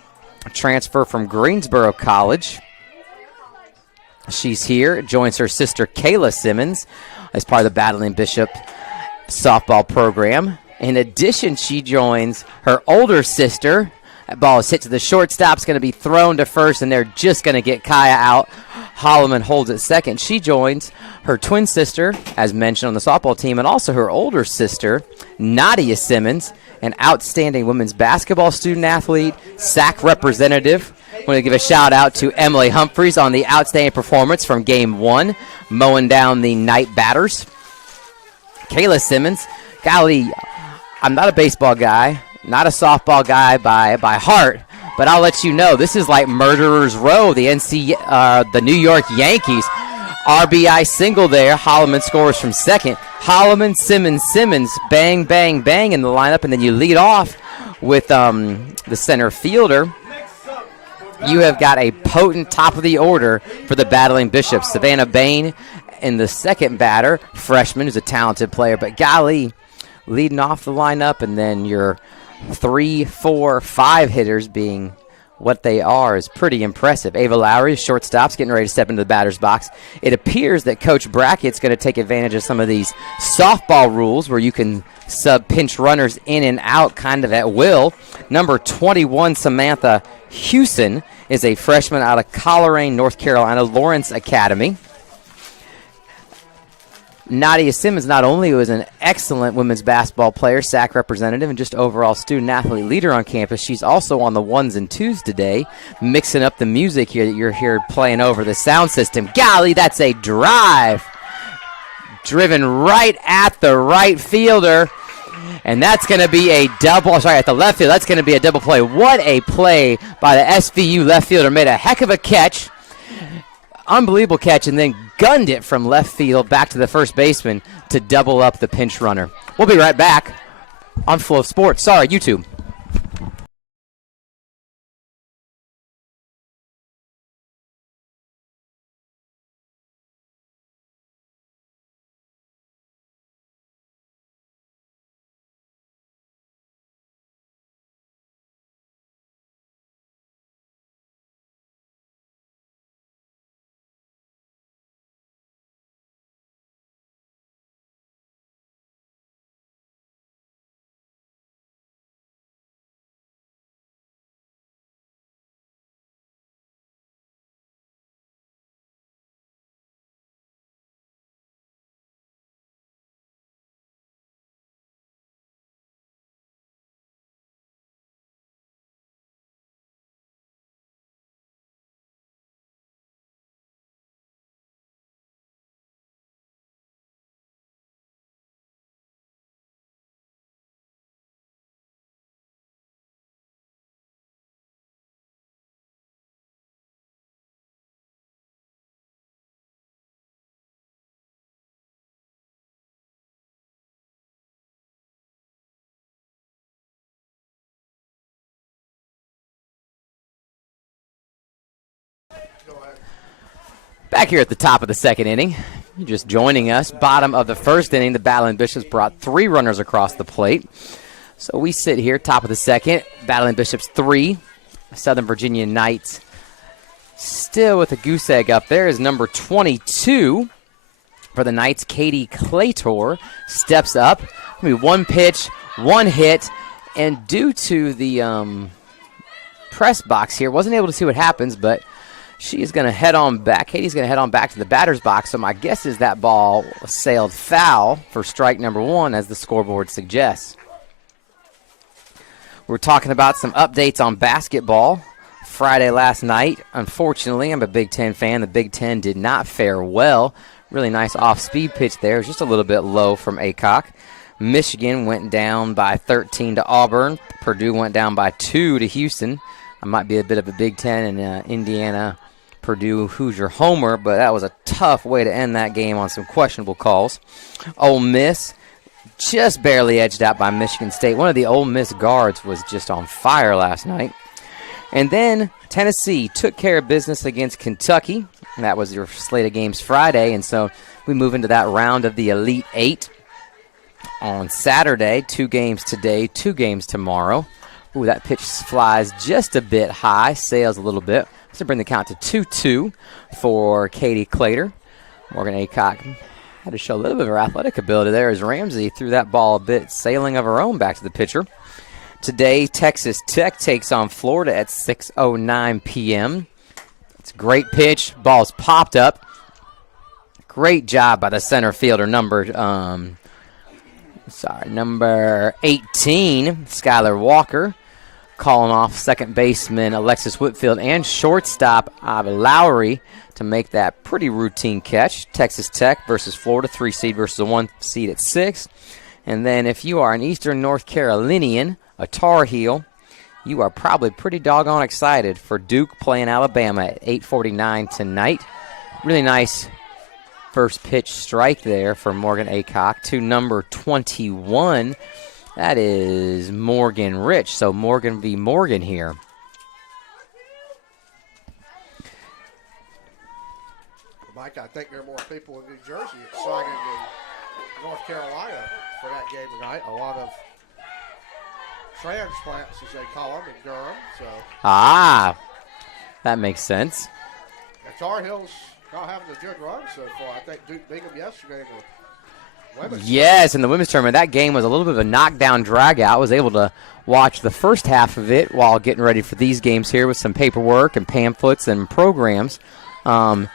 a transfer from Greensboro College. She's here, joins her sister Kayla Simmons as part of the Battling Bishop softball program. In addition, she joins her older sister. That ball is hit to the shortstop. It's going to be thrown to first, and they're just going to get Kaya out. Holloman holds it second. She joins her twin sister, as mentioned on the softball team, and also her older sister, Nadia Simmons, an outstanding women's basketball student-athlete, SAC representative. I want to give a shout-out to Emily Humphreys on the outstanding performance from Game 1, mowing down the night batters. Kayla Simmons, golly, I'm not a baseball guy, not a softball guy by heart, but I'll let you know, this is like Murderer's Row, the New York Yankees. RBI single there. Holloman scores from second. Holloman, Simmons, bang, bang, bang in the lineup, and then you lead off with the center fielder. You have got a potent top of the order for the Battling Bishops. Savannah Bain in the second batter, freshman, who's a talented player, but golly, leading off the lineup, and then your 3, 4, 5 hitters being what they are is pretty impressive. Ava Lowry, shortstop's getting ready to step into the batter's box. It appears that Coach Brackett's going to take advantage of some of these softball rules where you can sub pinch runners in and out kind of at will. Number 21, Samantha Hewson, is a freshman out of Coleraine, North Carolina, Lawrence Academy. Nadia Simmons not only was an excellent women's basketball player, SAC representative, and just overall student-athlete leader on campus, she's also on the 1s and 2s today, mixing up the music here that you're here playing over the sound system. Golly, that's a drive. Driven right at the right fielder. And that's going to be a double. Sorry, at the left field, that's going to be a double play. What a play by the SVU left fielder. Made a heck of a catch. Unbelievable catch, and then gunned it from left field back to the first baseman to double up the pinch runner. We'll be right back on Flow of Sports. Sorry, YouTube. Back here at the top of the second inning, you're just joining us. Bottom of the first inning, the Battling Bishops brought 3 runners across the plate. So we sit here, top of the second, Battling Bishops 3, Southern Virginia Knights still with a goose egg up there is number 22 for the Knights, Katie Claytor, steps up. I mean, 1 pitch, 1 hit, and due to the press box here, wasn't able to see what happens, but she is going to head on back. Katie's going to head on back to the batter's box. So my guess is that ball sailed foul for strike number 1, as the scoreboard suggests. We're talking about some updates on basketball. Friday last night, unfortunately, I'm a Big Ten fan. The Big Ten did not fare well. Really nice off-speed pitch there. Just a little bit low from Aycock. Michigan went down by 13 to Auburn. Purdue went down by 2 to Houston. I might be a bit of a Big Ten and Indiana Purdue Hoosier homer, but that was a tough way to end that game on some questionable calls. Ole Miss just barely edged out by Michigan State. One of the Ole Miss guards was just on fire last night. And then Tennessee took care of business against Kentucky. That was your slate of games Friday, and so we move into that round of the Elite Eight on Saturday. 2 games today, 2 games tomorrow. Ooh, that pitch flies just a bit high, sails a little bit. To bring the count to 2-2 for Katie Claytor. Morgan Aycock had to show a little bit of her athletic ability there as Ramsey threw that ball a bit sailing of her own back to the pitcher. Today, Texas Tech takes on Florida at 6:09 p.m. It's a great pitch. Ball's popped up. Great job by the center fielder, number 18, Skylar Walker. Calling off second baseman Alexis Whitfield and shortstop Ava Lowry to make that pretty routine catch. Texas Tech versus Florida, 3 seed versus a 1 seed at 6. And then if you are an Eastern North Carolinian, a Tar Heel, you are probably pretty doggone excited for Duke playing Alabama at 8:49 tonight. Really nice first pitch strike there for Morgan Aycock to number 21. That is Morgan Rich, so Morgan v. Morgan here. Mike, I think there are more people in New Jersey excited than North Carolina for that game tonight. A lot of transplants, as they call them, in Durham. So. That makes sense. The Tar Heels not having a good run so far. I think Duke beat them yesterday in the women's tournament. In the women's tournament. That game was a little bit of a knockdown drag out. I was able to watch the first half of it while getting ready for these games here with some paperwork and pamphlets and programs. And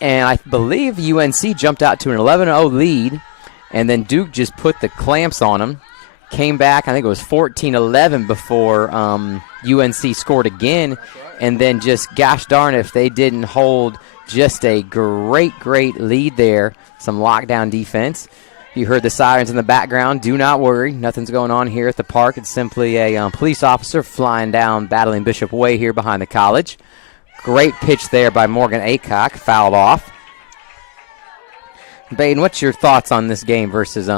I believe UNC jumped out to an 11-0 lead, and then Duke just put the clamps on them. Came back, I think it was 14-11 before UNC scored again, and then just, gosh darn, if they didn't hold just a great lead there, some lockdown defense. You heard the sirens in the background. Do not worry. Nothing's going on here at the park. It's simply a police officer flying down Battling Bishop Way here behind the college. Great pitch there by Morgan Aycock. Fouled off. Baden, what's your thoughts on this game versus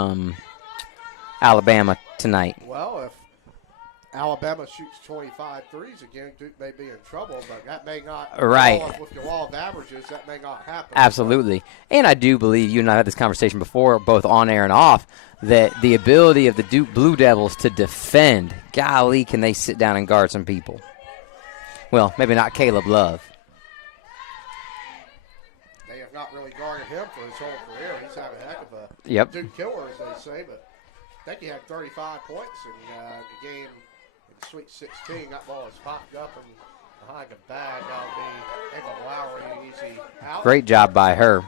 Alabama tonight? Well, if Alabama shoots 25 threes again, Duke may be in trouble, but that may not. Right. With the law of averages, that may not happen. Absolutely. And I do believe, you and I had this conversation before, both on air and off, that the ability of the Duke Blue Devils to defend, golly, can they sit down and guard some people? Well, maybe not Caleb Love. They have not really guarded him for his whole career. He's had a heck of a Duke killer, as they say, but I think he had 35 points in the game. Sweet 16, that ball is popped up and behind the bag. That'll be Ava Lowry, easy out. Great job by her.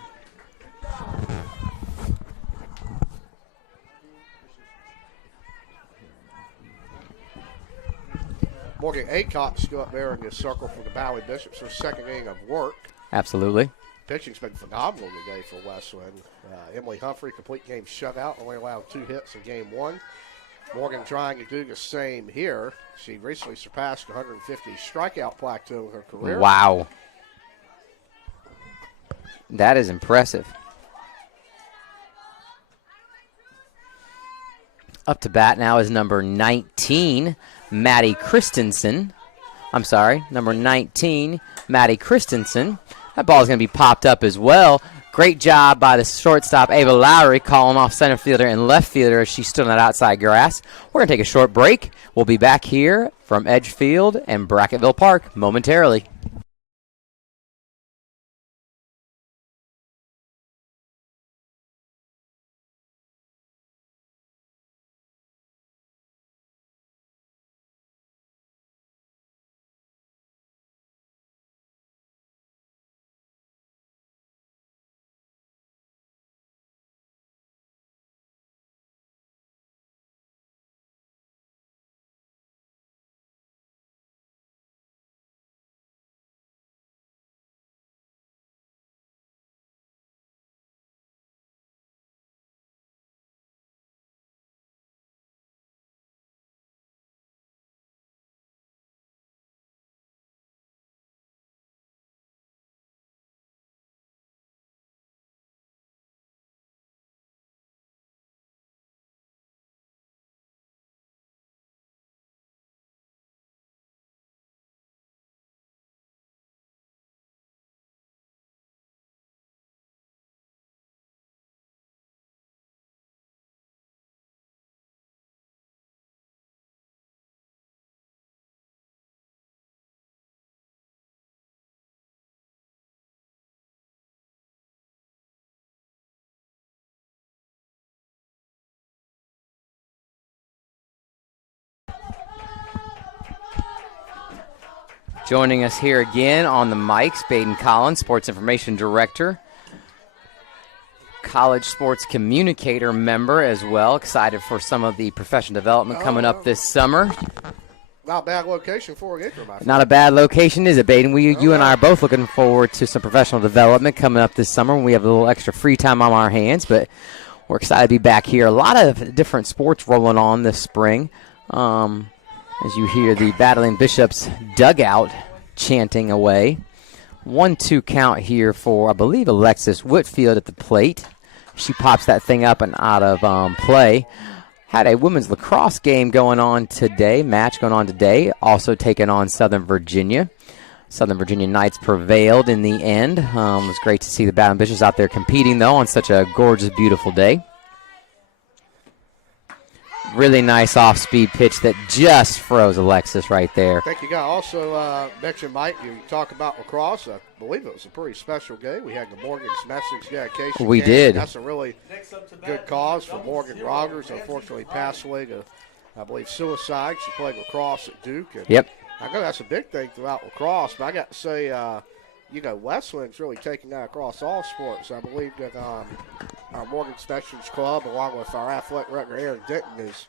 Morgan Aycock still up there in the circle for the Valley Bishops. Her second inning of work. Absolutely. Pitching's been phenomenal today for Westland. Emily Humphrey, complete game shutout, only allowed 2 hits in game 1. Morgan trying to do the same here. She recently surpassed 150 strikeout plateau in her career. Wow. That is impressive. Up to bat now is number 19, Maddie Christensen. I'm sorry, number 19, Maddie Christensen. That ball is going to be popped up as well. Great job by the shortstop, Ava Lowry, calling off center fielder and left fielder as she stood on that outside grass. We're going to take a short break. We'll be back here from Edgefield and Bracketville Park momentarily. Joining us here again on the mics, Baden Collins, Sports Information Director, college sports communicator member as well. Excited for some of the professional development coming up this summer. Not a bad location for a game, my friend. Not a bad location, is it, Baden? You and I are both looking forward to some professional development coming up this summer when we have a little extra free time on our hands, but we're excited to be back here. A lot of different sports rolling on this spring. As you hear the Battling Bishops dugout chanting away. 1-2 count here for, I believe, Alexis Whitfield at the plate. She pops that thing up and out of play. Had a women's lacrosse game going on today, match going on today, also taking on Southern Virginia. Southern Virginia Knights prevailed in the end. It was great to see the Battling Bishops out there competing, though, on such a gorgeous, beautiful day. Really nice off-speed pitch that just froze Alexis right there. I think you got also mentioned, Mike, you talk about lacrosse. I believe it was a pretty special game. We had the Morgan's Message dedication We game. did. That's a really good cause for Morgan Rogers. Unfortunately passed away to, I believe, suicide. She played lacrosse at Duke. And yep. I know that's a big thing throughout lacrosse, but I got to say, Westland's really taking that across all sports. I believe that our Morgan Specialist Club, along with our athletic director, Aaron Denton, is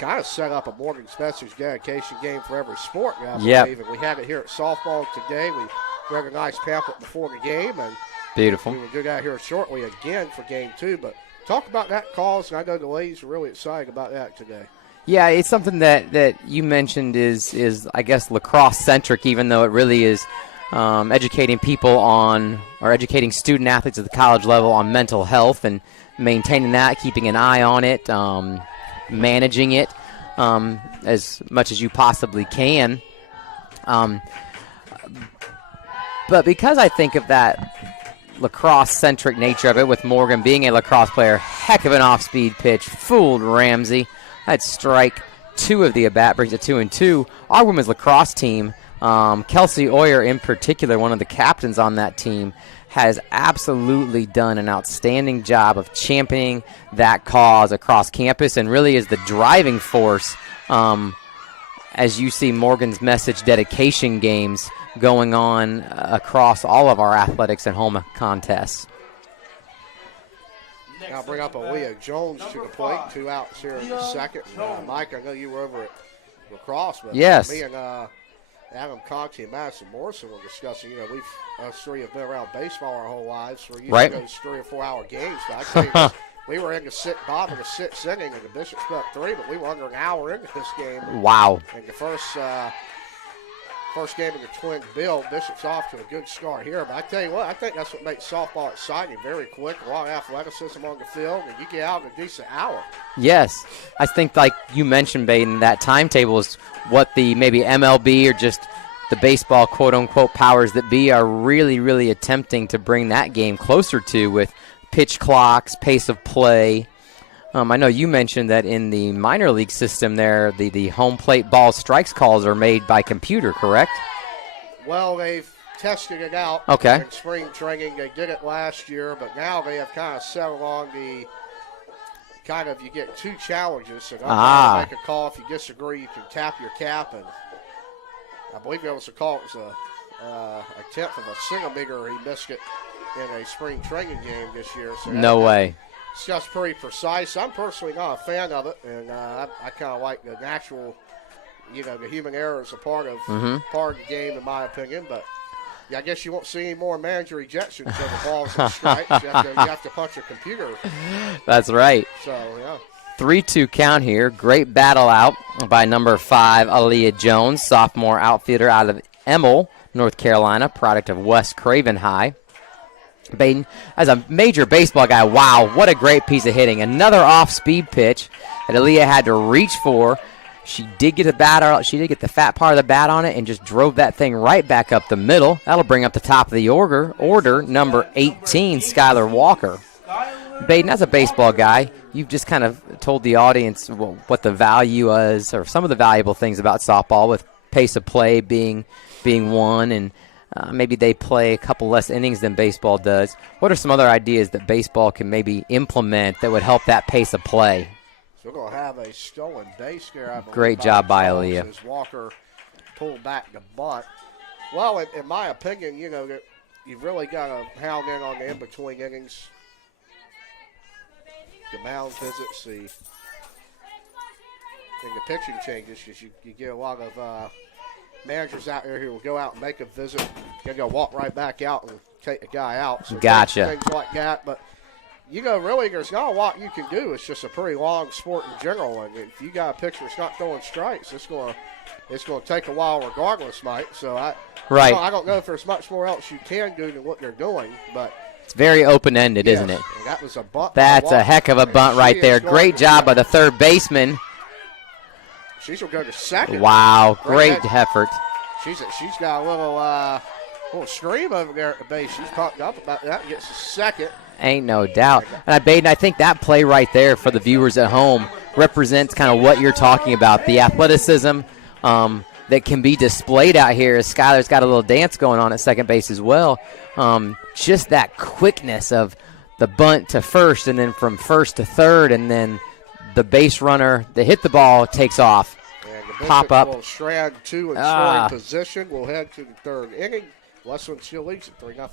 kind of set up a Morgan Specialist dedication game for every sport now, I believe. And we had it here at softball today. We read a nice pamphlet before the game. And beautiful. We will do that here shortly again for game 2. But Talk about that cause, and I know the ladies are really excited about that today. Yeah, it's something that you mentioned is I guess lacrosse centric, even though it really is educating people on, or educating student athletes at the college level on mental health and maintaining that, keeping an eye on it, managing it as much as you possibly can. But because I think of that lacrosse-centric nature of it, with Morgan being a lacrosse player, heck of an off-speed pitch, fooled Ramsey. That's strike 2 of the at-bat, brings it 2-2. Our women's lacrosse team, Kelsey Oyer in particular, one of the captains on that team, has absolutely done an outstanding job of championing that cause across campus, and really is the driving force as you see Morgan's message dedication games going on across all of our athletics and home contests. I'll bring up Aaliyah Jones to the plate. 2 outs here in the second. Mike, I know you were over at lacrosse, but yes, me and Adam Conti and Madison Morrison were discussing, us three have been around baseball our whole lives. We're used to those 3 or 4 hour games. But I tell you, we were in the bottom of the 6th inning, and the Bishops put up 3, but we were under an hour into this game. Wow. And the first game of the twin bill, Bishop's off to a good start here. But I tell you what, I think that's what makes softball exciting. Very quick, a lot of athleticism on the field, and you get out in a decent hour. Yes. I think, like you mentioned, Baden, that timetable is what the maybe MLB or just the baseball quote-unquote powers that be are really, really attempting to bring that game closer to, with pitch clocks, pace of play. I know you mentioned that in the minor league system there, the home plate ball strikes calls are made by computer, correct? Well, they've tested it out in spring training. They did it last year, but now they have kind of settled on the you get 2 challenges. So don't make a call. If you disagree, you can tap your cap. And I believe there was a call. It was a 10th of a single meter. He missed it in a spring training game this year. So no way. It's just pretty precise. I'm personally not a fan of it, and I kind of like the natural, the human error is a part of the game, in my opinion. But I guess you won't see any more manager ejections of the balls and strikes. You have to punch a computer. That's right. So, yeah. 3-2 count here. Great battle out by number 5, Aaliyah Jones, sophomore outfielder out of Emmel, North Carolina, product of West Craven High. Baden, as a major baseball guy, wow, what a great piece of hitting. Another off-speed pitch that Aaliyah had to reach for. She did get the fat part of the bat on it and just drove that thing right back up the middle. That'll bring up the top of the order number 18, Skylar Walker. Baden, as a baseball guy, you've just kind of told the audience what the value is, or some of the valuable things about softball, with pace of play being one, and maybe they play a couple less innings than baseball does. What are some other ideas that baseball can maybe implement that would help that pace of play? So we're going to have a stolen base here. Great job by Aaliyah. As Walker pulled back the bunt. Well, in my opinion, you've really got to hound in on the in-between innings. The mound visits, and the pitching changes, because you get a lot of managers out there who will go out and make a visit, going to go walk right back out and take the guy out. So gotcha. Things like that. But, really, there's not a lot you can do. It's just a pretty long sport in general. And if you got a pitcher that's not throwing strikes, it's going to take a while regardless, Mike. So I don't know if there's much more else you can do than what they're doing. But it's very open-ended, isn't it? And that was a bunt. That's a heck of a bunt right there. Great job by the third baseman. She's going to go to second. Wow, great effort. She's got a little stream over there at the base. She's talked up about that and gets a second. Ain't no doubt. And I think that play right there for the viewers at home represents kind of what you're talking about, the athleticism that can be displayed out here, as Skylar's got a little dance going on at second base as well. Just that quickness of the bunt to first, and then from first to third, and then the base runner that hit the ball takes off. And the pop up. Will strand 2 in scoring position. We'll head to the third inning. Westland still leads at 3-0.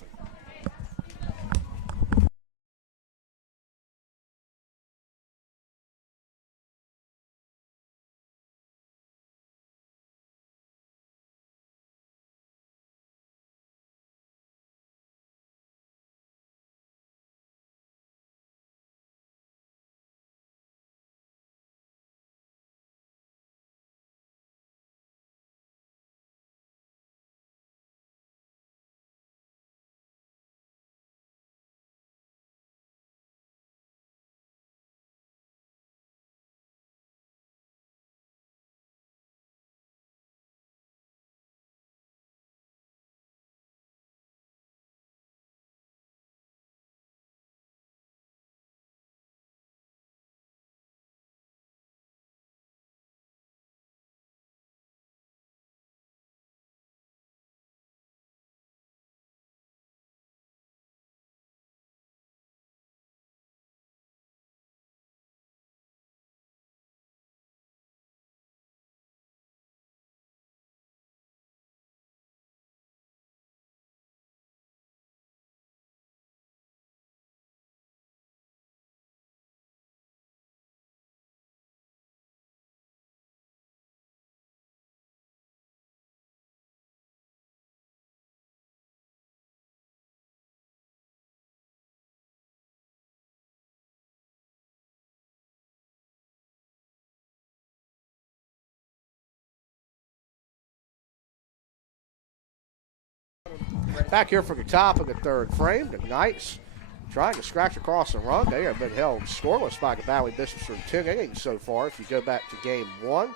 Back here for the top of the third frame, the Knights trying to scratch across the run. They have been held scoreless by the Valley Bishops for 10 innings so far. If you go back to game one,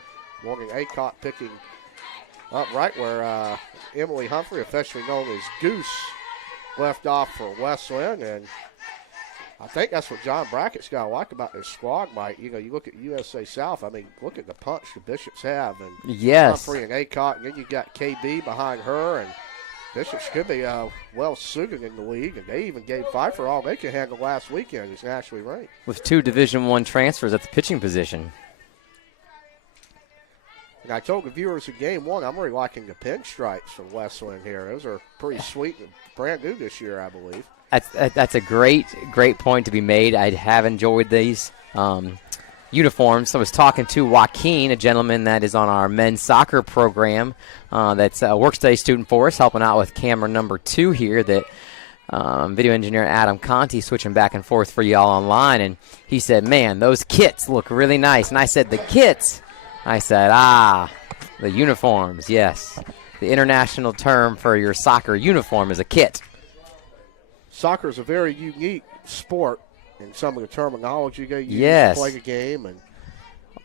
Morgan Aycott picking up right where Emily Humphrey, affectionately known as Goose, left off for Westland. And I think that's what John Brackett's got to like about this squad, Mike. You know, you look at USA South, I mean, look at the punch the Bishops have. And Yes. Humphrey and Aycott, and then you got KB behind her, and Bishops could be well suited in the league, and they even gave Pfeiffer all they could handle last weekend. He's nationally ranked. With 2 Division I transfers at the pitching position. And I told the viewers of game one, I'm really liking the pinstripes from Westland here. Those are pretty sweet and brand new this year, I believe. That's a great point to be made. I have enjoyed these uniforms. So I was talking to Joaquin, a gentleman that is on our men's soccer program that's a work-study student for us, helping out with camera number 2 here, that video engineer Adam Conti switching back and forth for y'all online. And he said, man, those kits look really nice. And I said, the kits? I said, the uniforms, yes. The international term for your soccer uniform is a kit. Soccer is a very unique sport in some of the terminology they use Yes. to play the game. And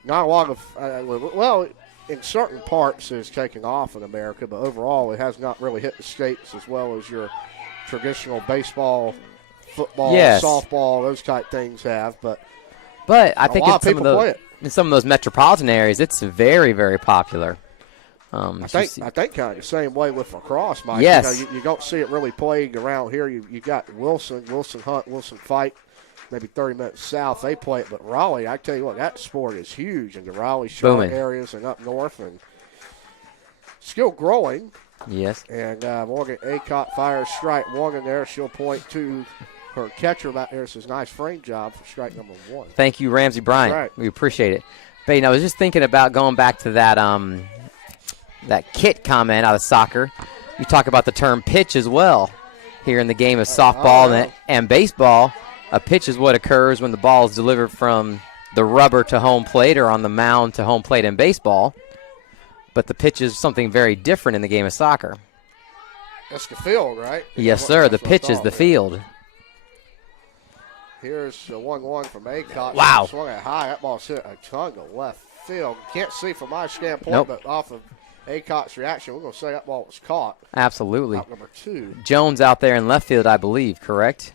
not a lot of, in certain parts it's taking off in America, but overall it has not really hit the States as well as your traditional baseball, football, Yes. softball, those type things have. But I think a lot of in people play it. in some of those metropolitan areas, it's very, very popular. I think kind of the same way with lacrosse, Mike. Yes. You don't see it really played around here. You got Wilson Hunt, Wilson Fight, maybe 30 minutes south. They play it, but Raleigh, I tell you what, that sport is huge in the Raleigh, Charlotte Booming. areas and up north, and still growing. Yes. And Morgan Aycott fires strike one in there. She'll point to her catcher back there. Says nice frame job for strike number 1. Thank you, Ramsey Bryant. Right. We appreciate it. But I was just thinking about going back to that that kit comment out of soccer. You talk about the term pitch as well. Here in the game of softball and baseball, a pitch is what occurs when the ball is delivered from the rubber to home plate or on the mound to home plate in baseball. But the pitch is something very different in the game of soccer. That's the field, right? Yes, sir. The pitch is the field. Here's a 1-1 from Aycott. Wow. Swung it high. That ball's hit a ton to left field. Can't see from my standpoint, Nope. but off of Aycott's reaction, we're going to say that ball was caught. Absolutely. Out number 2. Jones out there in left field, I believe, correct?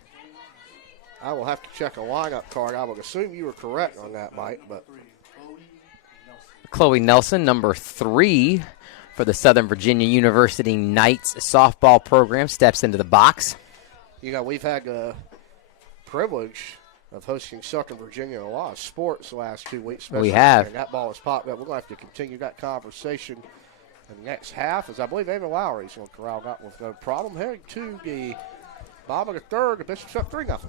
I will have to check a lineup card. I would assume you were correct on that, Mike. But Chloe Nelson, number 3 for the Southern Virginia University Knights softball program, steps into the box. you know, we've had the privilege of hosting Southern Virginia in a lot of sports the last 2 weeks. We have. And that ball has popped up. We're going to have to continue that conversation in the next half, as I believe Ava Lowry's going to corral that with no problem. Heading to the bottom of the third, the Bishops up 3-0.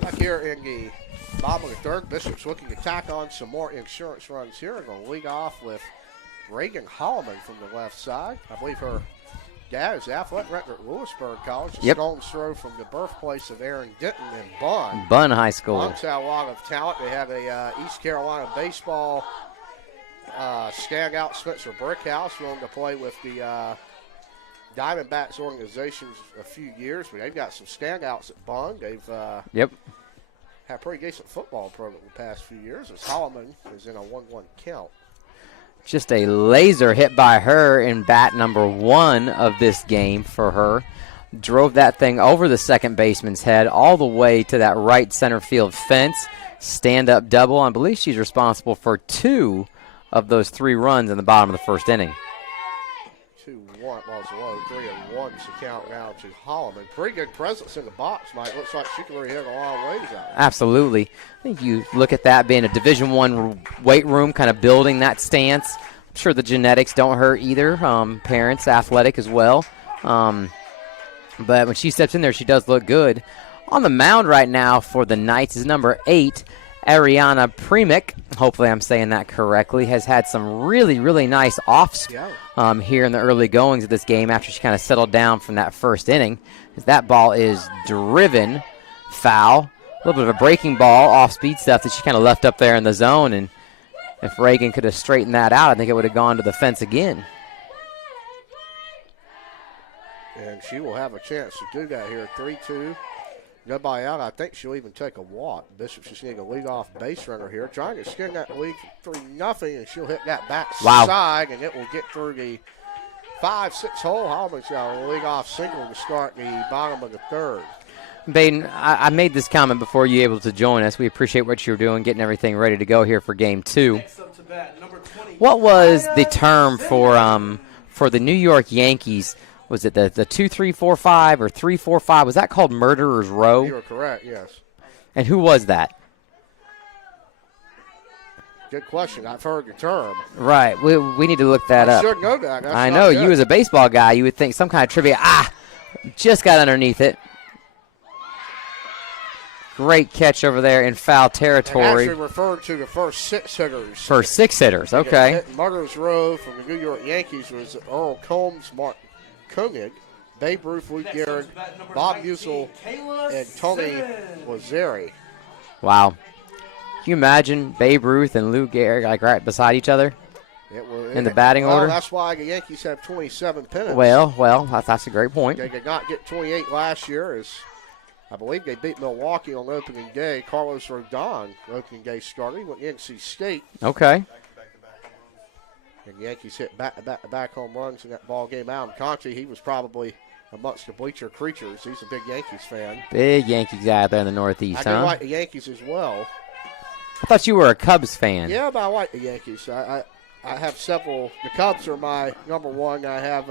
Back here in the bottom of the third, Bishops looking to tack on some more insurance runs here. We're going to lead off with Reagan Holloman from the left side. I believe her dad is the athletic director at Lewisburg College. A stone's throw from the birthplace of Aaron Denton in Bunn. Bunn High School. Bunn's had a lot of talent. They have a East Carolina baseball standout Spencer Brickhouse, willing to play with the Diamondbacks organizations a few years, but they've got some standouts at Bung. They've Yep. had a pretty decent football program the past few years as Holloman is in a 1-1 count. Just a laser hit by her in bat number 1 of this game for her. Drove that thing over the second baseman's head all the way to that right center field fence. Stand-up double. I believe she's responsible for 2 of those 3 runs in the bottom of the first inning. 2-1 was low. 3-1 to count now to Holloman. Pretty good presence in the box, Mike. Looks like she can really hit a long ways out. Absolutely. I think you look at that being a Division I weight room, kind of building that stance. I'm sure the genetics don't hurt either. Parents, athletic as well. But when she steps in there, she does look good. On the mound right now for the Knights is number 8, Ariana Premick. Hopefully I'm saying that correctly. Has had some really, really nice offs here in the early goings of this game after she kind of settled down from that first inning. That ball is driven foul. A little bit of a breaking ball, off-speed stuff that she kind of left up there in the zone. And if Reagan could have straightened that out, I think it would have gone to the fence again. And she will have a chance to do that here. 3-2. Nobody out. I think she'll even take a walk. Bishop's just need a leadoff base runner here. Trying to extend that lead from 3-0, and she'll hit that back side, and it will get through the 5-6 hole. Holman's got a leadoff single to start the bottom of the third. Baden, I made this comment before you were able to join us. We appreciate what you're doing, getting everything ready to go here for Game 2. What was the term for the New York Yankees? Was it the 2-3-4-5 or 3-4-5? Was that called Murderer's Row? You are correct, yes. And who was that? Good question. I've heard the term. Right. We need to look that up. I should know that. That's I know. good. You as a baseball guy, you would think some kind of trivia. Just got underneath it. Great catch over there in foul territory. Actually referred to the first 6 hitters. First 6 hitters, okay. Murderer's Row from the New York Yankees was Earl Combs, Mark Koenig, Babe Ruth, Lou Gehrig, Bob Musil, and Tony Lazzeri. Wow. Can you imagine Babe Ruth and Lou Gehrig like right beside each other in the batting order? That's why the Yankees have 27 pennants. Well, that's a great point. They did not get 28 last year, as I believe they beat Milwaukee on opening day. Carlos Rodon, opening day starter. He went to NC State. Okay. And the Yankees hit back home runs in that ball game. Alan Conte, he was probably amongst the bleacher creatures. He's a big Yankees fan. Big Yankees guy out there in the Northeast, I do like the Yankees as well. I thought you were a Cubs fan. Yeah, but I like the Yankees. I have several. The Cubs are my number one. I have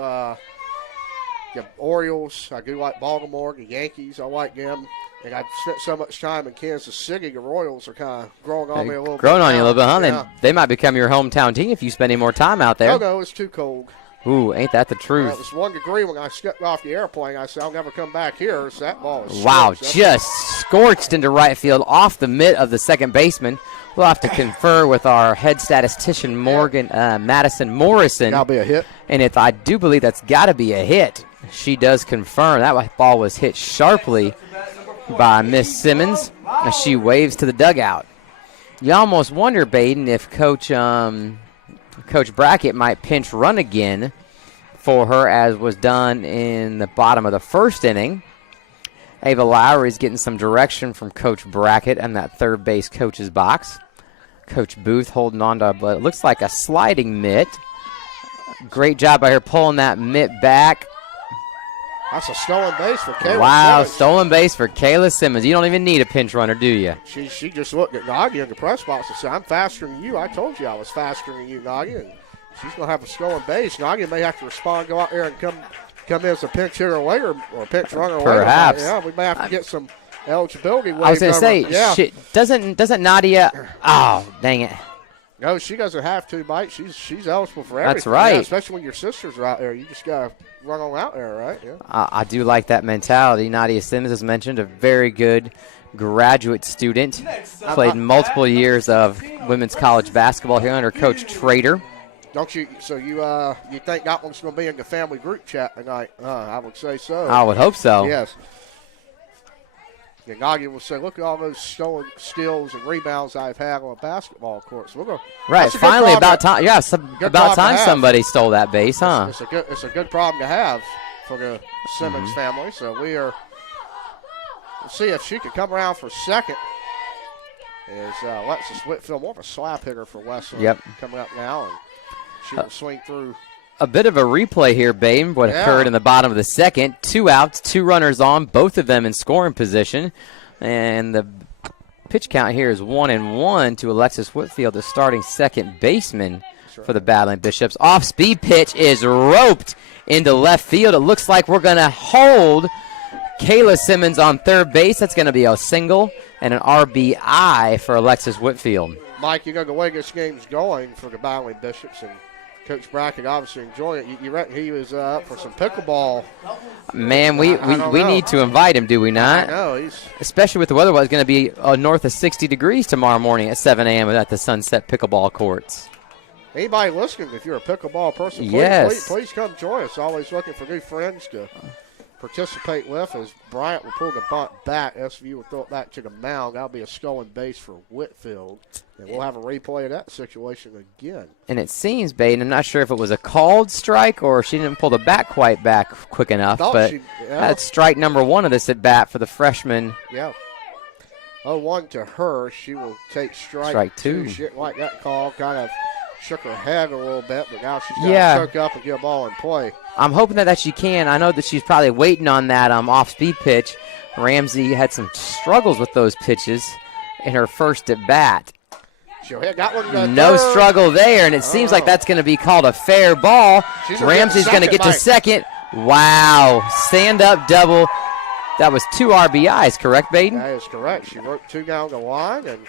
the Orioles. I do like Baltimore. The Yankees, I like them. And I've spent so much time in Kansas City, the Royals are kind of growing on me a little bit. Growing on you a little bit, huh? Yeah. They might become your hometown team if you spend any more time out there. No, it's too cold. Ooh, ain't that the truth? It was 1 degree when I stepped off the airplane. I said, I'll never come back here. So that ball is wow, scorched. just scorched into right field off the mitt of the second baseman. We'll have to confer with our head statistician, Madison Morrison. That'll be a hit. And I do believe that's got to be a hit. She does confirm that ball was hit sharply by Miss Simmons as she waves to the dugout. You almost wonder, Baden, if Coach Brackett might pinch run again for her, as was done in the bottom of the first inning. Ava Lowry's getting some direction from Coach Brackett and that third base coach's box. Coach Booth holding on to what looks like a sliding mitt. Great job by her pulling that mitt back. That's a stolen base for Kayla Wow, Simmons. stolen base for Kayla Simmons. You don't even need a pinch runner, do you? She just looked at Nagy in the press box and said, I'm faster than you. I told you I was faster than you, Nagy. And she's going to have a stolen base. Nagy may have to respond, go out there and come in as a pinch hitter later or pinch runner later. Perhaps. Yeah, we may have to get some eligibility. I was going to say, doesn't Nadia – oh, dang it. No, she doesn't have to, Mike. She's eligible for everything. That's right. Yeah, especially when your sisters are out there. You just got to run on out there, right? Yeah. I do like that mentality. Nadia Simmons, as mentioned, a very good graduate student. Played multiple years of women's college basketball here under Coach Trader. Don't you? So you think that one's going to be in the family group chat tonight? I would say so. I would hope so. Yes. Gagagi will say, look at all those stolen steals and rebounds I've had on a basketball court. So we're going Right, finally about time. Yeah, about time somebody stole that base, huh? It's a good problem to have for the Simmons family. So we'll see if she can come around for second. Is Alexis Whitfield, more of a slap hitter for Westland, coming up now, and she will swing through. A bit of a replay here, Babe, what occurred in the bottom of the second. 2 outs, 2 runners on, both of them in scoring position. And the pitch count here is 1-1 to Alexis Whitfield, the starting second baseman for the Battling Bishops. Off-speed pitch is roped into left field. It looks like we're going to hold Kayla Simmons on third base. That's going to be a single and an RBI for Alexis Whitfield. Mike, you know the way this game's going for the Battling Bishops, and Coach Brackett obviously enjoying it. You reckon he was up for some pickleball? Man, we need to invite him, do we not? I know. Especially with the weather, it's going to be north of 60 degrees tomorrow morning at 7 a.m. at the Sunset Pickleball Courts. Anybody listening, if you're a pickleball person, please come join us. Always looking for new friends to participate with, as Bryant will pull the bunt back. SVU will throw it back to the mound. That'll be a stolen base for Whitfield. And we'll have a replay of that situation again. And it seems, Baden, I'm not sure if it was a called strike or she didn't pull the bat quite back quick enough, but that's strike number 1 of this at bat for the freshman. Yeah. 0-1 to her. She will take strike 2. She didn't like that call, kind of shook her head a little bit, but now she's got to choke up and get a ball in play. I'm hoping that she can. I know that she's probably waiting on that off-speed pitch. Ramsey had some struggles with those pitches in her first at bat. No struggle there, and it seems like that's going to be called a fair ball. Ramsey's going to get to second. Wow, stand-up double. That was 2 RBIs, correct, Baden? That is correct. She worked 2 down the line, and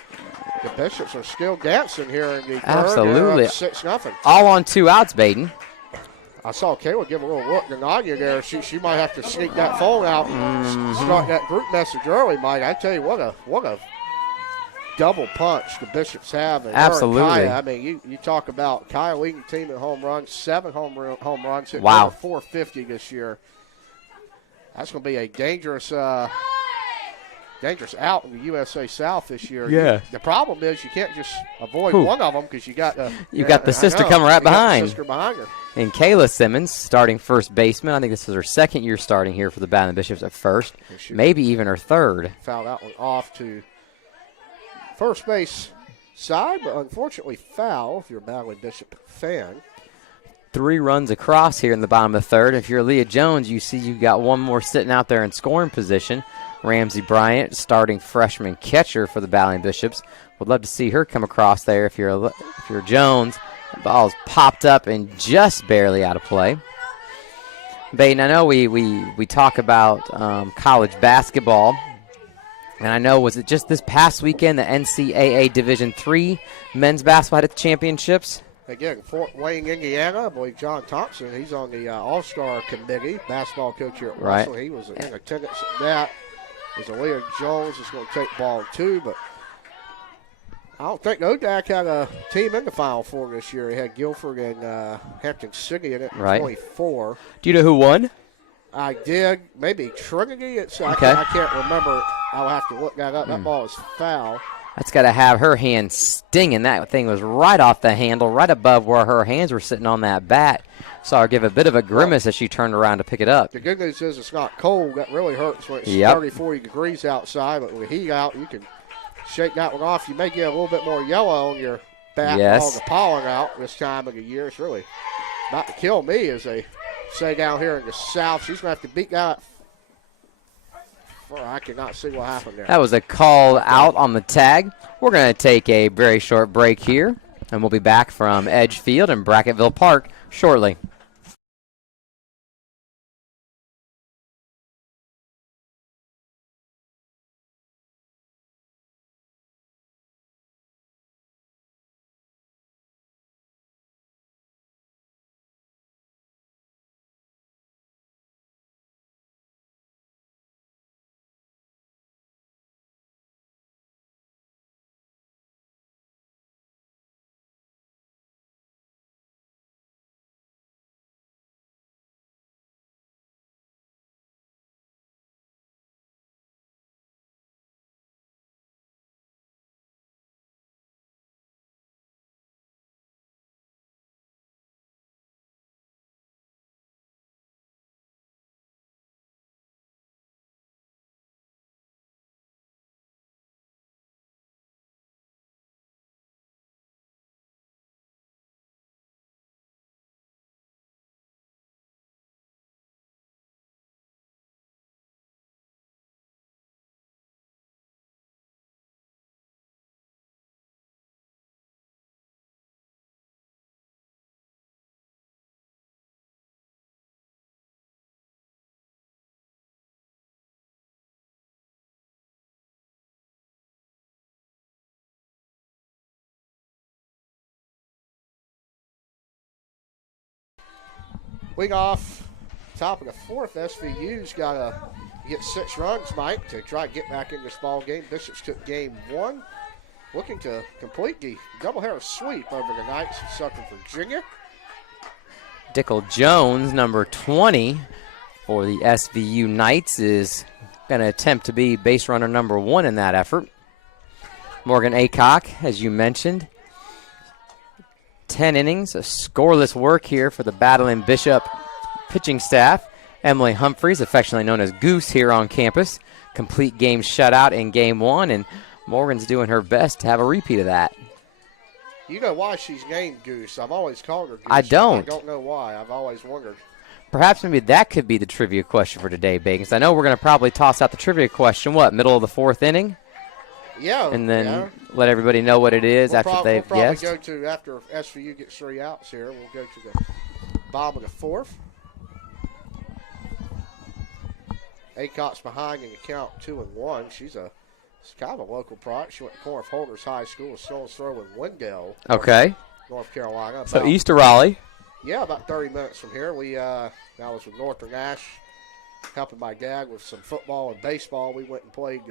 the Bishops are still dancing here in the third. Absolutely. 6-0. All on 2 outs, Baden. I saw Kayla give a little look to Nadia there. She might have to sneak that phone out and start that group message early, Mike. I tell you, what a double punch the Bishops have. And absolutely. Kaya, I mean, you talk about Kaya leading the team in home runs, 7 home runs, hit over 450 this year. That's going to be a dangerous out in the USA South this year. Yeah. The problem is you can't just avoid one of them because you got the sister coming right behind. The sister behind her. And Kayla Simmons, starting first baseman. I think this is her second year starting here for the Battling Bishops at first, maybe even her third. Foul that one off to first base side, but unfortunately foul if you're a Battling Bishop fan. 3 runs across here in the bottom of the third. If you're Leah Jones, you see you got one more sitting out there in scoring position. Ramsey Bryant, starting freshman catcher for the Battling Bishops. Would love to see her come across there if you're Jones. The ball's popped up and just barely out of play. Baden, I know we talk about college basketball, and I know, was it just this past weekend the NCAA Division III men's basketball had at the championships? Again, Fort Wayne, Indiana. I believe John Thompson, he's on the All-Star Committee, basketball coach here at Russell. He was in attendance at that. There's a Leah Jones that's going to take ball 2, but I don't think ODAC had a team in the Final Four this year. He had Guilford and Hampton City in it, 24. Do you know who won? I did. Maybe Trinity. I can't remember. I'll have to look that up. That ball is foul. That's got to have her hand stinging. That thing was right off the handle, right above where her hands were sitting on that bat. Saw her give a bit of a grimace as she turned around to pick it up. The good news is it's not cold. That really hurts when it's 30, 40 degrees outside. But with heat out, you can shake that one off. You may get a little bit more yellow on your bat with all the pollen out this time of the year. It's really about to kill me, as they say down here in the South. She's going to have to beat that. I cannot see what happened there. That was a call out on the tag. We're going to take a very short break here, and we'll be back from Edge Field in Bracketville Park shortly. Leading off, top of the fourth, SVU's got to get 6 runs, Mike, to try to get back in this ball game. Bishops took game 1, looking to complete the doubleheader sweep over the Knights of Southern Virginia. Dickel Jones, number 20 for the SVU Knights, is going to attempt to be base runner number 1 in that effort. Morgan Aycock, as you mentioned, 10 innings, a scoreless work here for the Battling Bishop pitching staff. Emily Humphreys, affectionately known as Goose here on campus, complete game shutout in game 1, and Morgan's doing her best to have a repeat of that. You know why she's named Goose? I've always called her Goose. I don't. I don't know why. I've always wondered. Perhaps maybe that could be the trivia question for today, Bagans. I know we're going to probably toss out the trivia question, middle of the 4th inning? Yeah. And then let everybody know what it is after they've guessed. We'll probably go to, after SVU gets 3 outs here, we'll go to the bottom of the 4th. Aycock's behind in the count 2-1. She's kind of a local product. She went to Corinth Holders High School, Stone's Throw in Wendell, Okay. North Carolina. So east of Raleigh. Yeah, about 30 minutes from here. I was with Northern Ash, helping my dad with some football and baseball. We went and played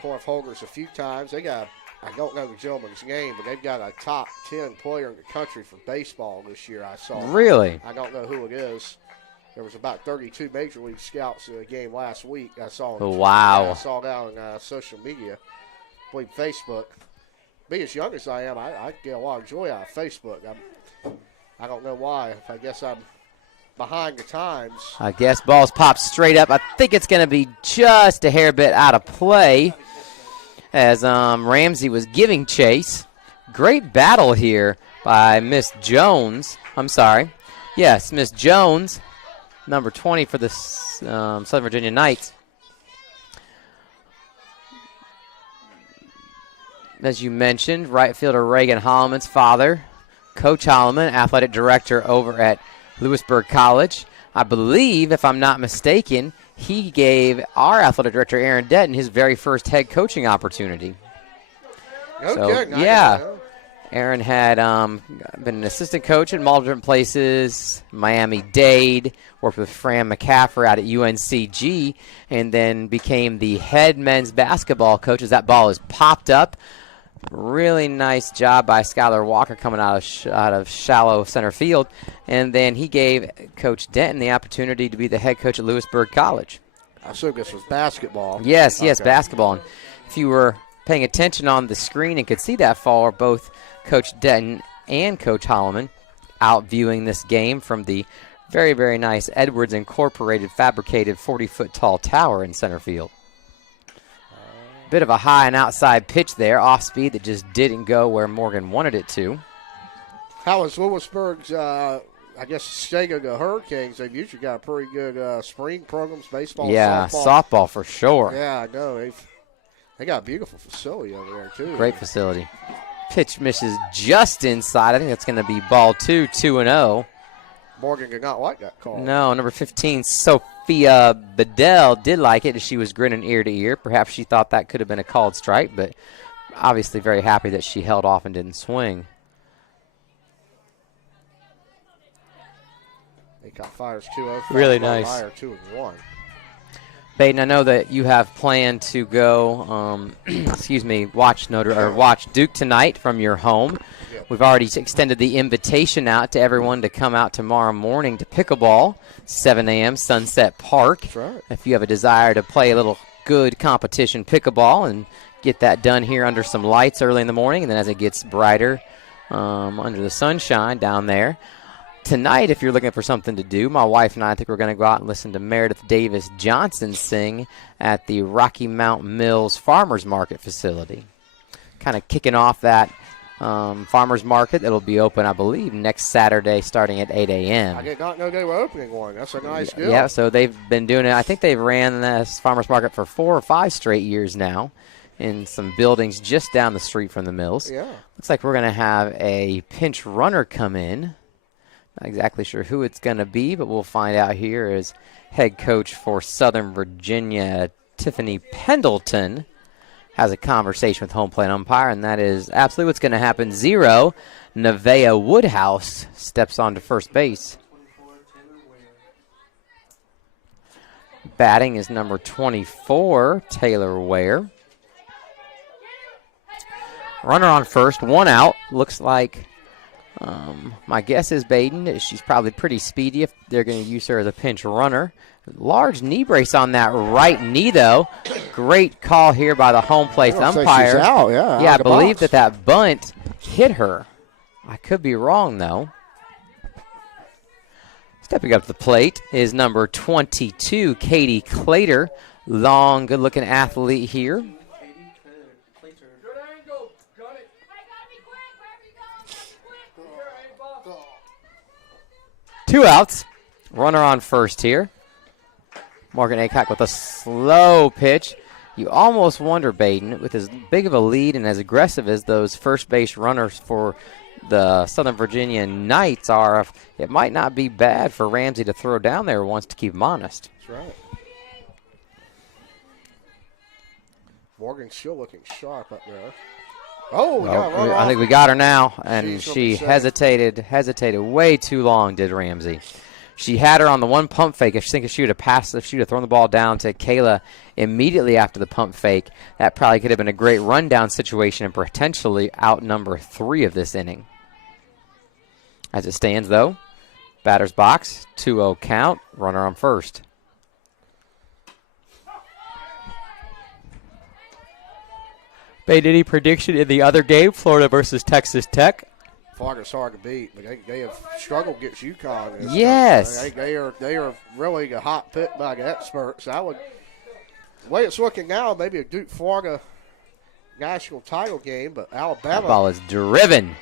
Corinth Holders a few times. They got, I don't know the gentleman's name, but they've got a top 10 player in the country for baseball this year, I saw. Really? I don't know who it is. There was about 32 Major League Scouts in a game last week. I saw. Wow. I saw that on social media, I believe Facebook. Being as young as I am, I get a lot of joy out of Facebook. I don't know why. I guess I'm behind the times. I guess ball's popped straight up. I think it's going to be just a hair bit out of play as Ramsey was giving chase. Great battle here by Miss Jones. I'm sorry. Yes, Miss Jones, number 20 for the Southern Virginia Knights. As you mentioned, right fielder Reagan Holloman's father, Coach Holloman, athletic director over at Lewisburg College. I believe, if I'm not mistaken, he gave our athletic director, Aaron Denton, his very first head coaching opportunity. Oh, so, good. Yeah. Aaron had been an assistant coach at multiple different places, Miami-Dade, worked with Fran McCaffrey out at UNCG, and then became the head men's basketball coach as that ball is popped up. Really nice job by Skylar Walker coming out of shallow center field. And then he gave Coach Denton the opportunity to be the head coach at Lewisburg College. I assume this was basketball. Yes, Okay. basketball. And if you were paying attention on the screen and could see that fall, both Coach Denton and Coach Holloman out viewing this game from the very, very nice Edwards Incorporated fabricated 40-foot tall tower in center field. Bit of a high and outside pitch there, off speed that just didn't go where Morgan wanted it to. How was Lewisburg's, staying of the Hurricanes? They've usually got a pretty good spring programs, baseball, softball for sure. Yeah, I know. They got a beautiful facility over there, too. Great facility. Pitch misses just inside. I think that's going to be ball 2-0. Morgan did not like that call. No, number 15, Sophia Bedell, did like it as she was grinning ear to ear. Perhaps she thought that could have been a called strike, but obviously very happy that she held off and didn't swing. They got fires 2-0. Really nice. 2-1. Baden, I know that you have planned to go, watch Duke tonight from your home. Yep. We've already extended the invitation out to everyone to come out tomorrow morning to pickleball, 7 a.m., Sunset Park. That's right. If you have a desire to play a little good competition pickleball and get that done here under some lights early in the morning, and then as it gets brighter under the sunshine down there. Tonight, if you're looking for something to do, my wife and I think we're going to go out and listen to Meredith Davis Johnson sing at the Rocky Mount Mills Farmers Market facility. Kind of kicking off that farmers market that'll be open, I believe, next Saturday starting at 8 a.m. I did not know they were opening one. That's a nice deal. Yeah, so they've been doing it. I think they've ran this farmers market for 4 or 5 straight years now in some buildings just down the street from the mills. Yeah. Looks like we're going to have a pinch runner come in. Not exactly sure who it's going to be, but we'll find out here as head coach for Southern Virginia, Tiffany Pendleton, has a conversation with home plate umpire, and that is absolutely what's going to happen. 0, Nevaeh Woodhouse steps on to first base. Batting is number 24, Taylor Ware. Runner on first, 1 out. Looks like, my guess is Baden. She's probably pretty speedy if they're going to use her as a pinch runner. Large knee brace on that right knee, though. Great call here by the home plate umpire. She's out, yeah. Yeah, I out of the believe box. that bunt hit her. I could be wrong, though. Stepping up to the plate is number 22, Katie Clater. Long, good-looking athlete here. Two outs. Runner on first here. Morgan Aycock with a slow pitch. You almost wonder, Baden, with as big of a lead and as aggressive as those first base runners for the Southern Virginia Knights are, it might not be bad for Ramsey to throw down there once to keep him honest. That's right. Morgan's still looking sharp up there. Oh, yeah, I think we got her now, and She's she looking hesitated way too long, did Ramsey. She had her on the one pump fake. I think if she would have passed, if she would have thrown the ball down to Kayla immediately after the pump fake, that probably could have been a great rundown situation and potentially out number 3 of this inning. As it stands, though, batter's box, 2-0 count, runner on first. Made any prediction in the other game, Florida versus Texas Tech? Florida's hard to beat, but they have struggled against UConn. Yes. They are really a hot pick by the experts. The way it's looking now, maybe a Duke Florida national title game, but Alabama. That ball is driven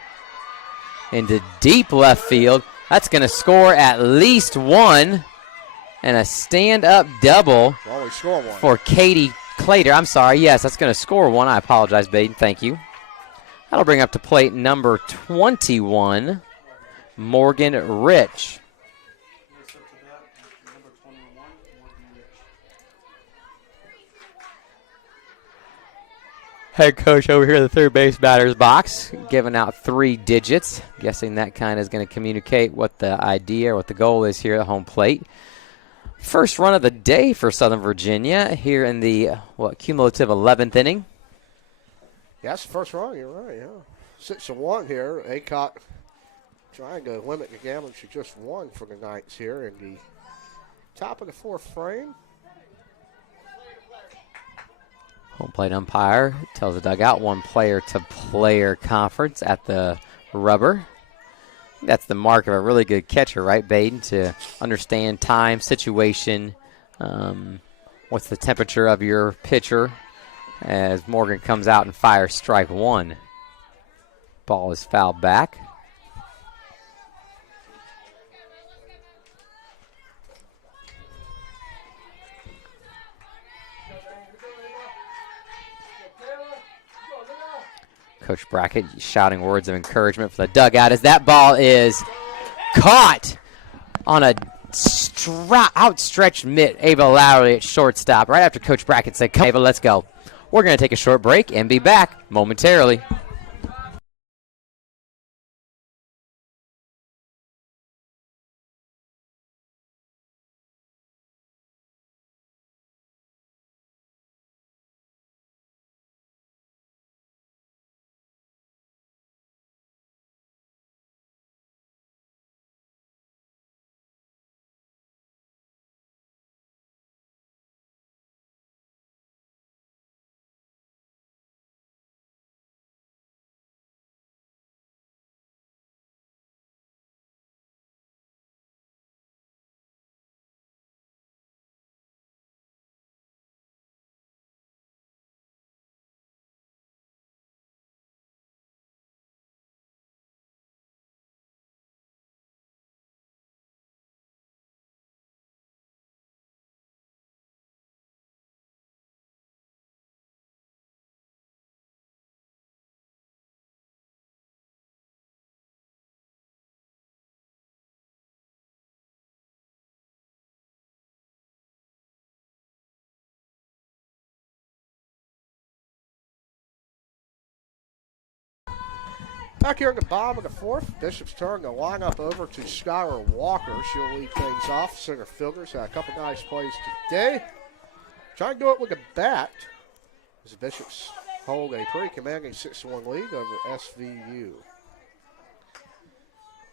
into deep left field. That's going to score at least 1, and a stand-up double for Katie Clater. I'm sorry. Yes, that's going to score 1. I apologize, Baden. Thank you. That'll bring up to plate number 21, Morgan Rich. Head coach over here in the third base batter's box, giving out 3 digits. Guessing that kind of is going to communicate what the idea or what the goal is here at home plate. First run of the day for Southern Virginia here in the cumulative 11th inning. Yeah, that's the first run. You're right, yeah. 6-1 here. Aycock trying to limit the gambling to just 1 for the Knights here in the top of the 4th frame. Home plate umpire tells the dugout 1 player-to-player conference at the rubber. That's the mark of a really good catcher, right, Baden, to understand time, situation, what's the temperature of your pitcher, as Morgan comes out and fires strike 1. Ball is fouled back. Coach Brackett shouting words of encouragement for the dugout as that ball is caught on a outstretched mitt. Ava Lowry at shortstop right after Coach Brackett said, "Come, Ava, let's go." We're going to take a short break and be back momentarily. Back here at the bottom of the fourth, Bishop's turn the lineup over to Skylar Walker. She'll lead things off. Center fielders had a couple nice plays today. Trying to do it with a bat as the Bishops hold a pretty commanding 6-1 lead over SVU.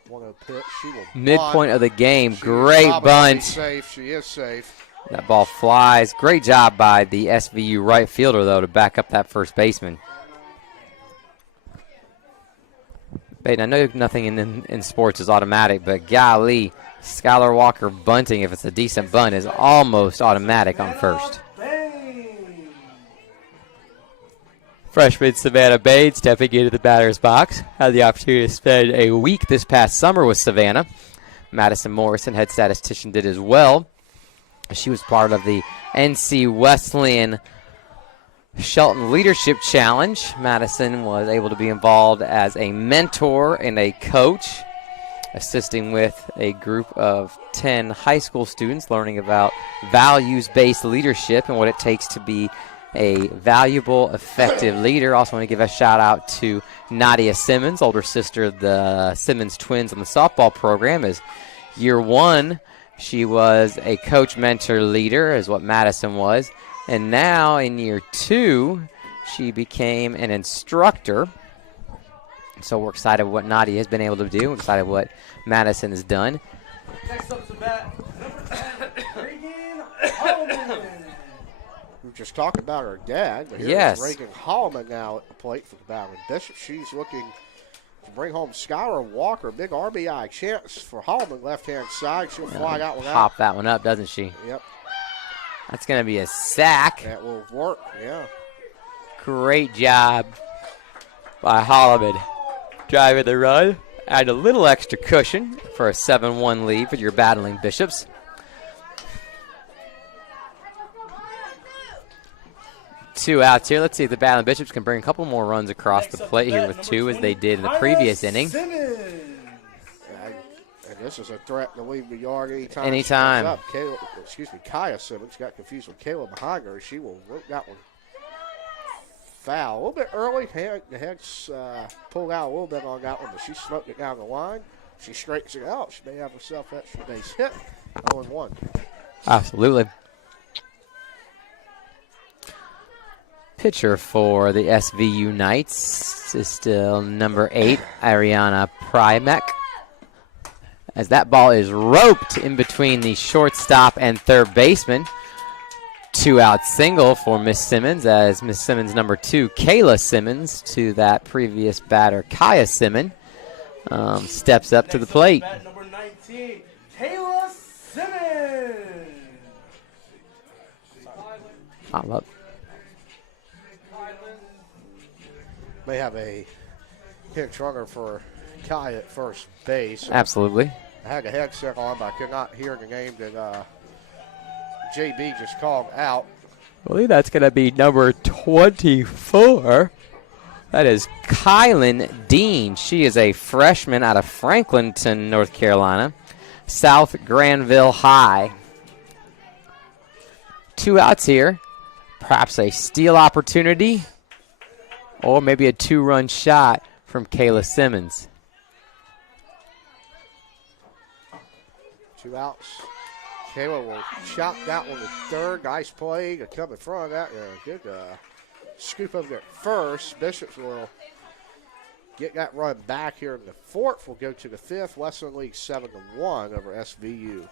1-0 pitch. She will Midpoint bunt. of the game. She Great probably gonna be bunt. Safe. She is safe. That ball flies. Great job by the SVU right fielder, though, to back up that first baseman. Baden, I know nothing in sports is automatic, but golly, Skylar Walker bunting, if it's a decent bunt, is almost automatic on first. Freshman Savannah Bain stepping into the batter's box. Had the opportunity to spend a week this past summer with Savannah. Madison Morrison, head statistician, did as well. She was part of the NC Wesleyan Shelton Leadership Challenge. Madison was able to be involved as a mentor and a coach, assisting with a group of 10 high school students learning about values-based leadership and what it takes to be a valuable, effective leader. Also want to give a shout out to Nadia Simmons, older sister of the Simmons twins on the softball program. As year one, she was a coach, mentor, leader, is what Madison was. And now in year two, she became an instructor. So we're excited what Nadia has been able to do. We're excited what Madison has done. Next up to bat, number 10, Reagan Holman. We were just talking about her dad, but here's Yes. Reagan Holman now at the plate for the Ballard Bishop. She's looking to bring home Skylar Walker. Big RBI chance for Holman, left-hand side. She'll fly that one out. Pop that one up, doesn't she? Yep, That's going to be a sack. that will work, yeah. Great job by Holloman. Driving the run. Add a little extra cushion for a 7-1 lead for your battling Bishops. Two outs here. Let's see if the battling Bishops can bring a couple more runs across the plate here with two, as they did in the previous inning. And this is a threat to leave the yard anytime. Anytime. She comes up. Kaya Simmons got confused with Kayla behind her. She will work that one foul. A little bit early. The Heads pulled out a little bit on that one, but she smoked it down the line. She straightens it out. She may have herself extra base hit. 0-1. Absolutely. Pitcher for the SVU Knights is still number 8, Ariana Primek. As that ball is roped in between the shortstop and third baseman. 2-out single for Miss Simmons, as Miss Simmons number 2, Kayla Simmons, to that previous batter, Kaya Simmons, steps up to the plate. Bat number 19, Kayla Simmons. I love May have a pinch runner for Kaya at first base. Absolutely. I had a headset on, but I could not hear the name that JB just called out. I believe that's going to be number 24. That is Kylan Dean. She is a freshman out of Franklinton, North Carolina, South Granville High. 2 outs here. Perhaps a steal opportunity, or maybe a 2-run shot from Kayla Simmons. 2 outs. Kayla will chop that one to third. Nice play to come in front of that. Good scoop over at first. Bishops will get that run back here in the fourth. We'll go to the fifth. Western League 7-1 over SVU.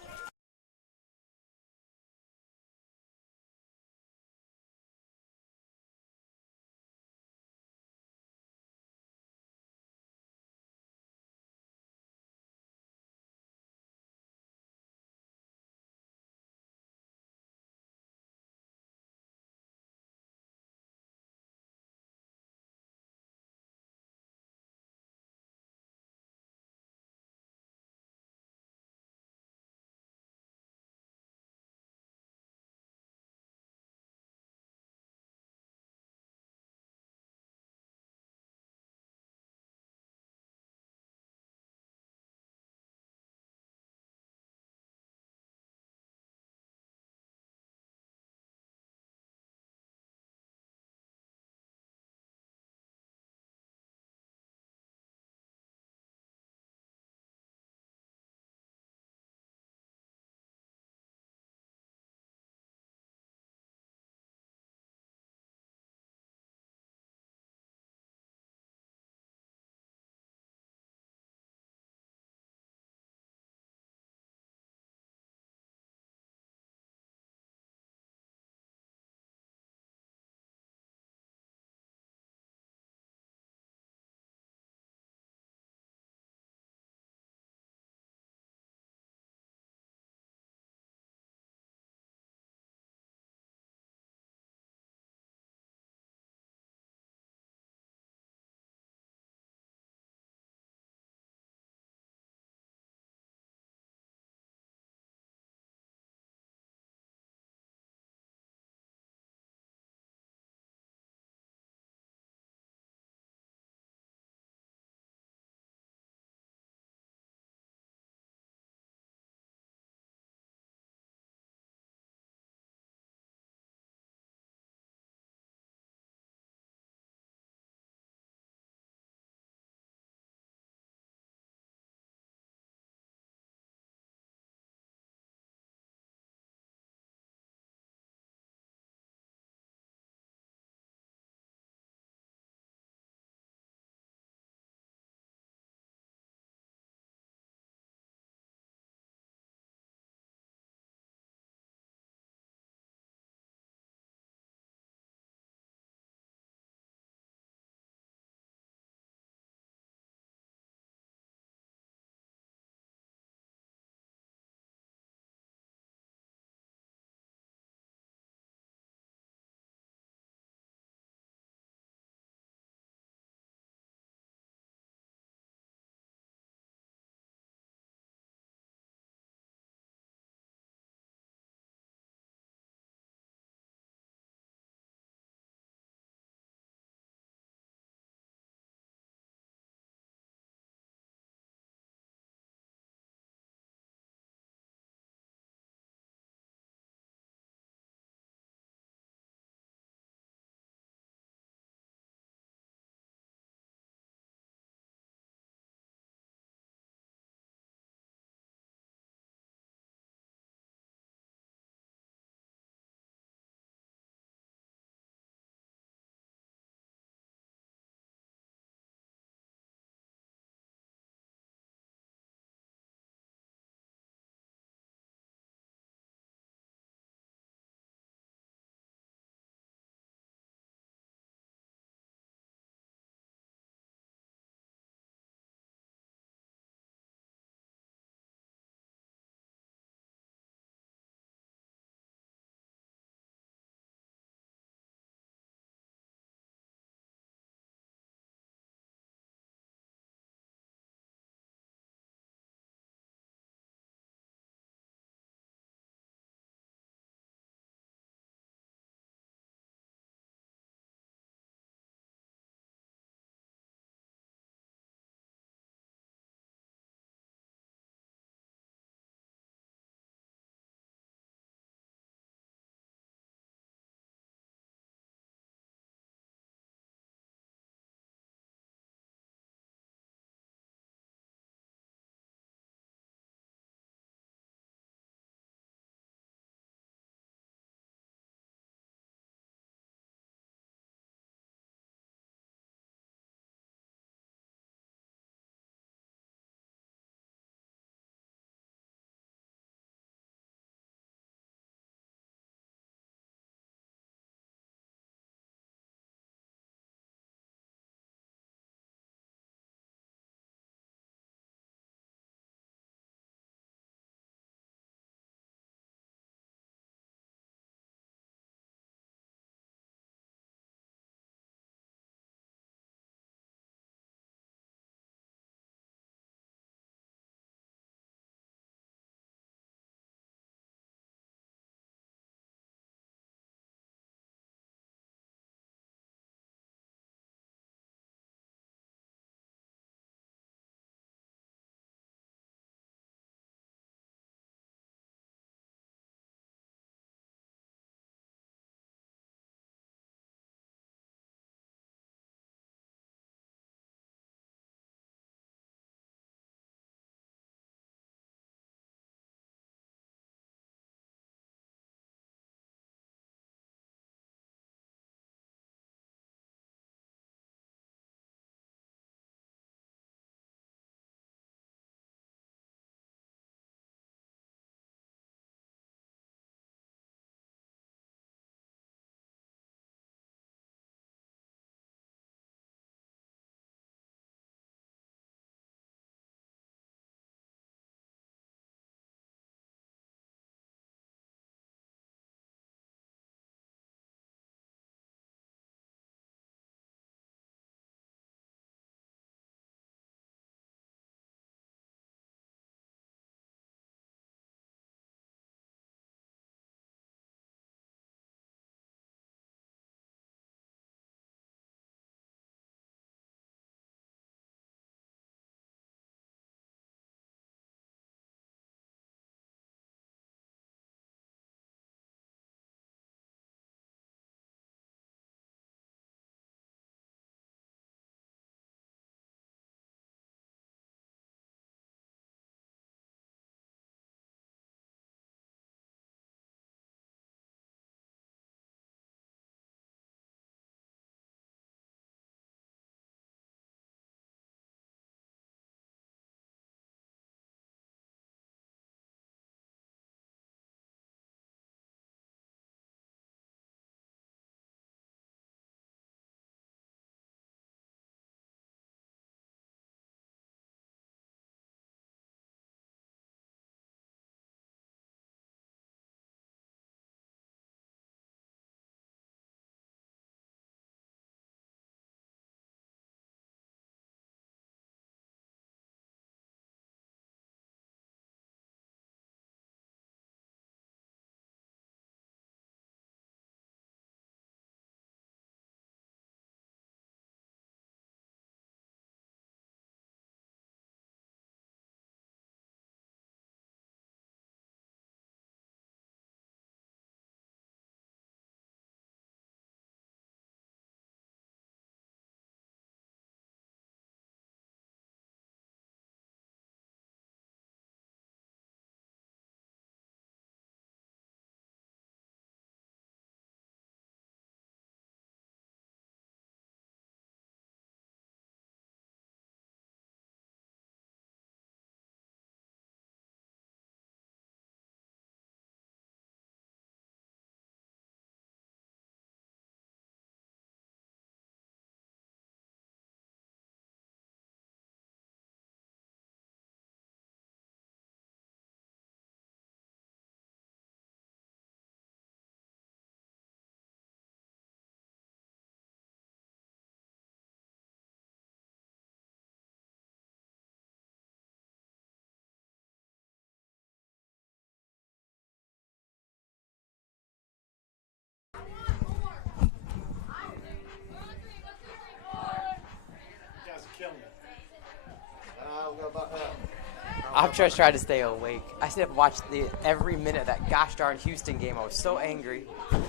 I'm just trying to stay awake. I stayed up and watched every minute of that gosh darn Houston game. I was so angry.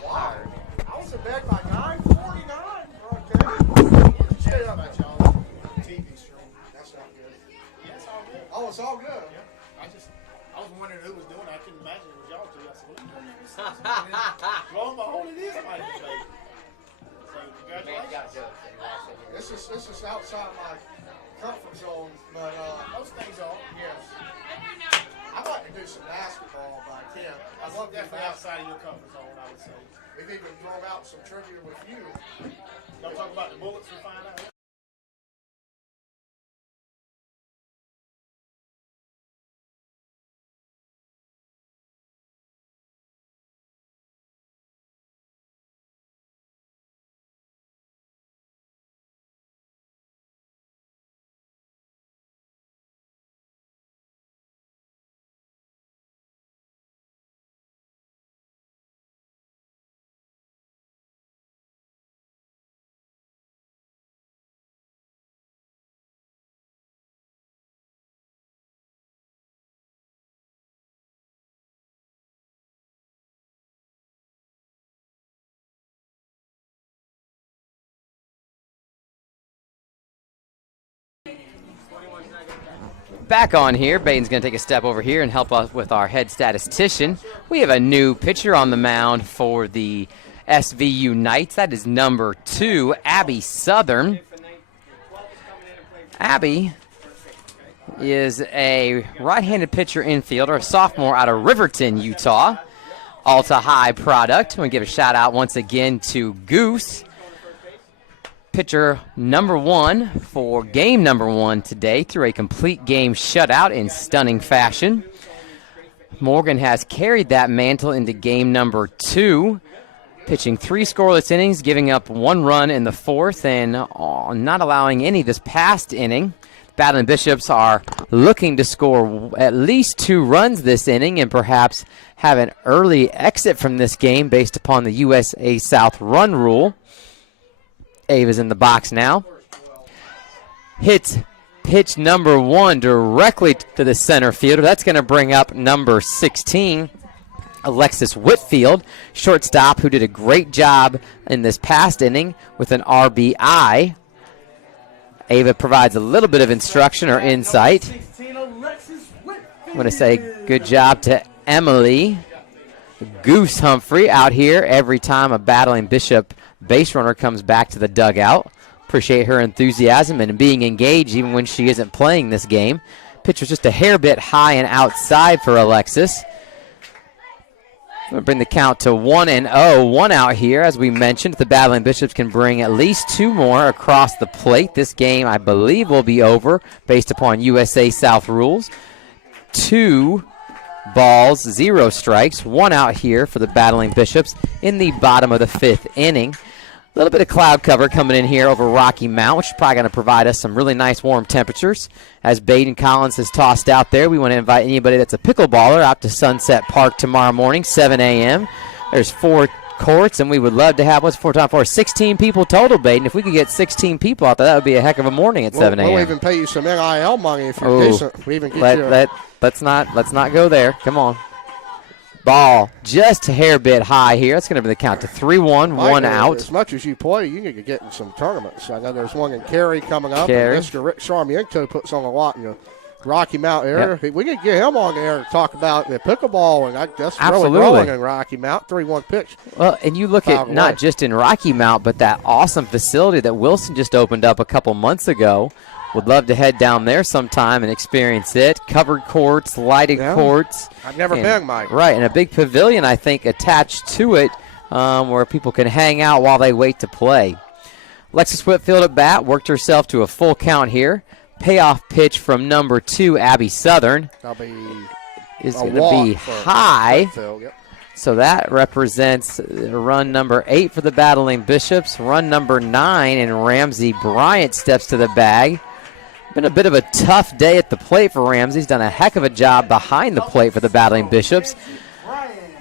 Wow. I was in bed by 9:49. Okay. Stay up at y'all. TV stream. That's not good. Yeah, it's all good. Oh, it's all good. Yeah. I was wondering who was doing it. I couldn't imagine it was y'all two. I said, what are you doing? Lo and behold, it is Mike today. So, congratulations. This is outside my comfort zone, but Those things are, yes. I'd like to do some basketball, but I can't. I love to do Definitely basketball. outside of your comfort zone, I would say. We've even thrown out some trivia with you. Don't talk about the bullets we find out. Back on here, Baden's going to take a step over here and help us with our head statistician. We have a new pitcher on the mound for the SVU Knights. That is number 2, Abby Southern. Abby is a right-handed pitcher infielder, a sophomore out of Riverton, Utah. Alta High product. I'm going to give a shout-out once again to Goose, pitcher number 1 for game number 1 today through a complete game shutout in stunning fashion. Morgan has carried that mantle into game number 2, pitching 3 scoreless innings, giving up 1 run in the 4th and not allowing any this past inning. Battling Bishops are looking to score at least 2 runs this inning and perhaps have an early exit from this game based upon the USA South run rule. Ava's in the box now. Hits pitch number 1 directly to the center fielder. That's going to bring up number 16, Alexis Whitfield, shortstop, who did a great job in this past inning with an RBI. Ava provides a little bit of instruction or insight. I want to say good job to Emily Goose Humphrey out here every time a Battling Bishop base runner comes back to the dugout. Appreciate her enthusiasm and being engaged even when she isn't playing this game. Pitch was just a hair bit high and outside for Alexis. I'm going to bring the count to 1-0. 1 out here, as we mentioned. The Battling Bishops can bring at least 2 more across the plate. This game, I believe, will be over based upon USA South rules. 2 balls, 0 strikes. 1 out here for the Battling Bishops in the bottom of the 5th inning. A little bit of cloud cover coming in here over Rocky Mount, which is probably going to provide us some really nice warm temperatures. As Baden Collins has tossed out there, we want to invite anybody that's a pickleballer out to Sunset Park tomorrow morning, 7 a.m. There's 4 courts, and we would love to have, what's 4 times 4? 16 people total, Baden. If we could get 16 people out there, that would be a heck of a morning at 7 a.m. We'll even pay you some NIL money if you're decent. We even get let's not go there. Come on. Ball just a hair bit high here. That's going to bring the count to 3-1, 1 out. As much as you play, you can get in some tournaments. I know there's one in Cary coming up. Cary. And Mr. Rick Sarmiento puts on a lot in the Rocky Mount area. Yep. We can get him on there to talk about the pickleball, and that's really growing in Rocky Mount. 3-1 pitch. Well, and you look at not just in Rocky Mount, but that awesome facility that Wilson just opened up a couple months ago. Would love to head down there sometime and experience it. Covered courts, lighted courts. I've never been, Mike. Right, and a big pavilion, I think, attached to it where people can hang out while they wait to play. Alexis Whitfield at bat, worked herself to a full count here. Payoff pitch from number 2, Abby Southern. Is going to be high. Yep. So that represents run number 8 for the Battling Bishops. Run number 9, and Ramsey Bryant steps to the bag. Been a bit of a tough day at the plate for Ramsey. He's done a heck of a job behind the plate for the Battling Bishops.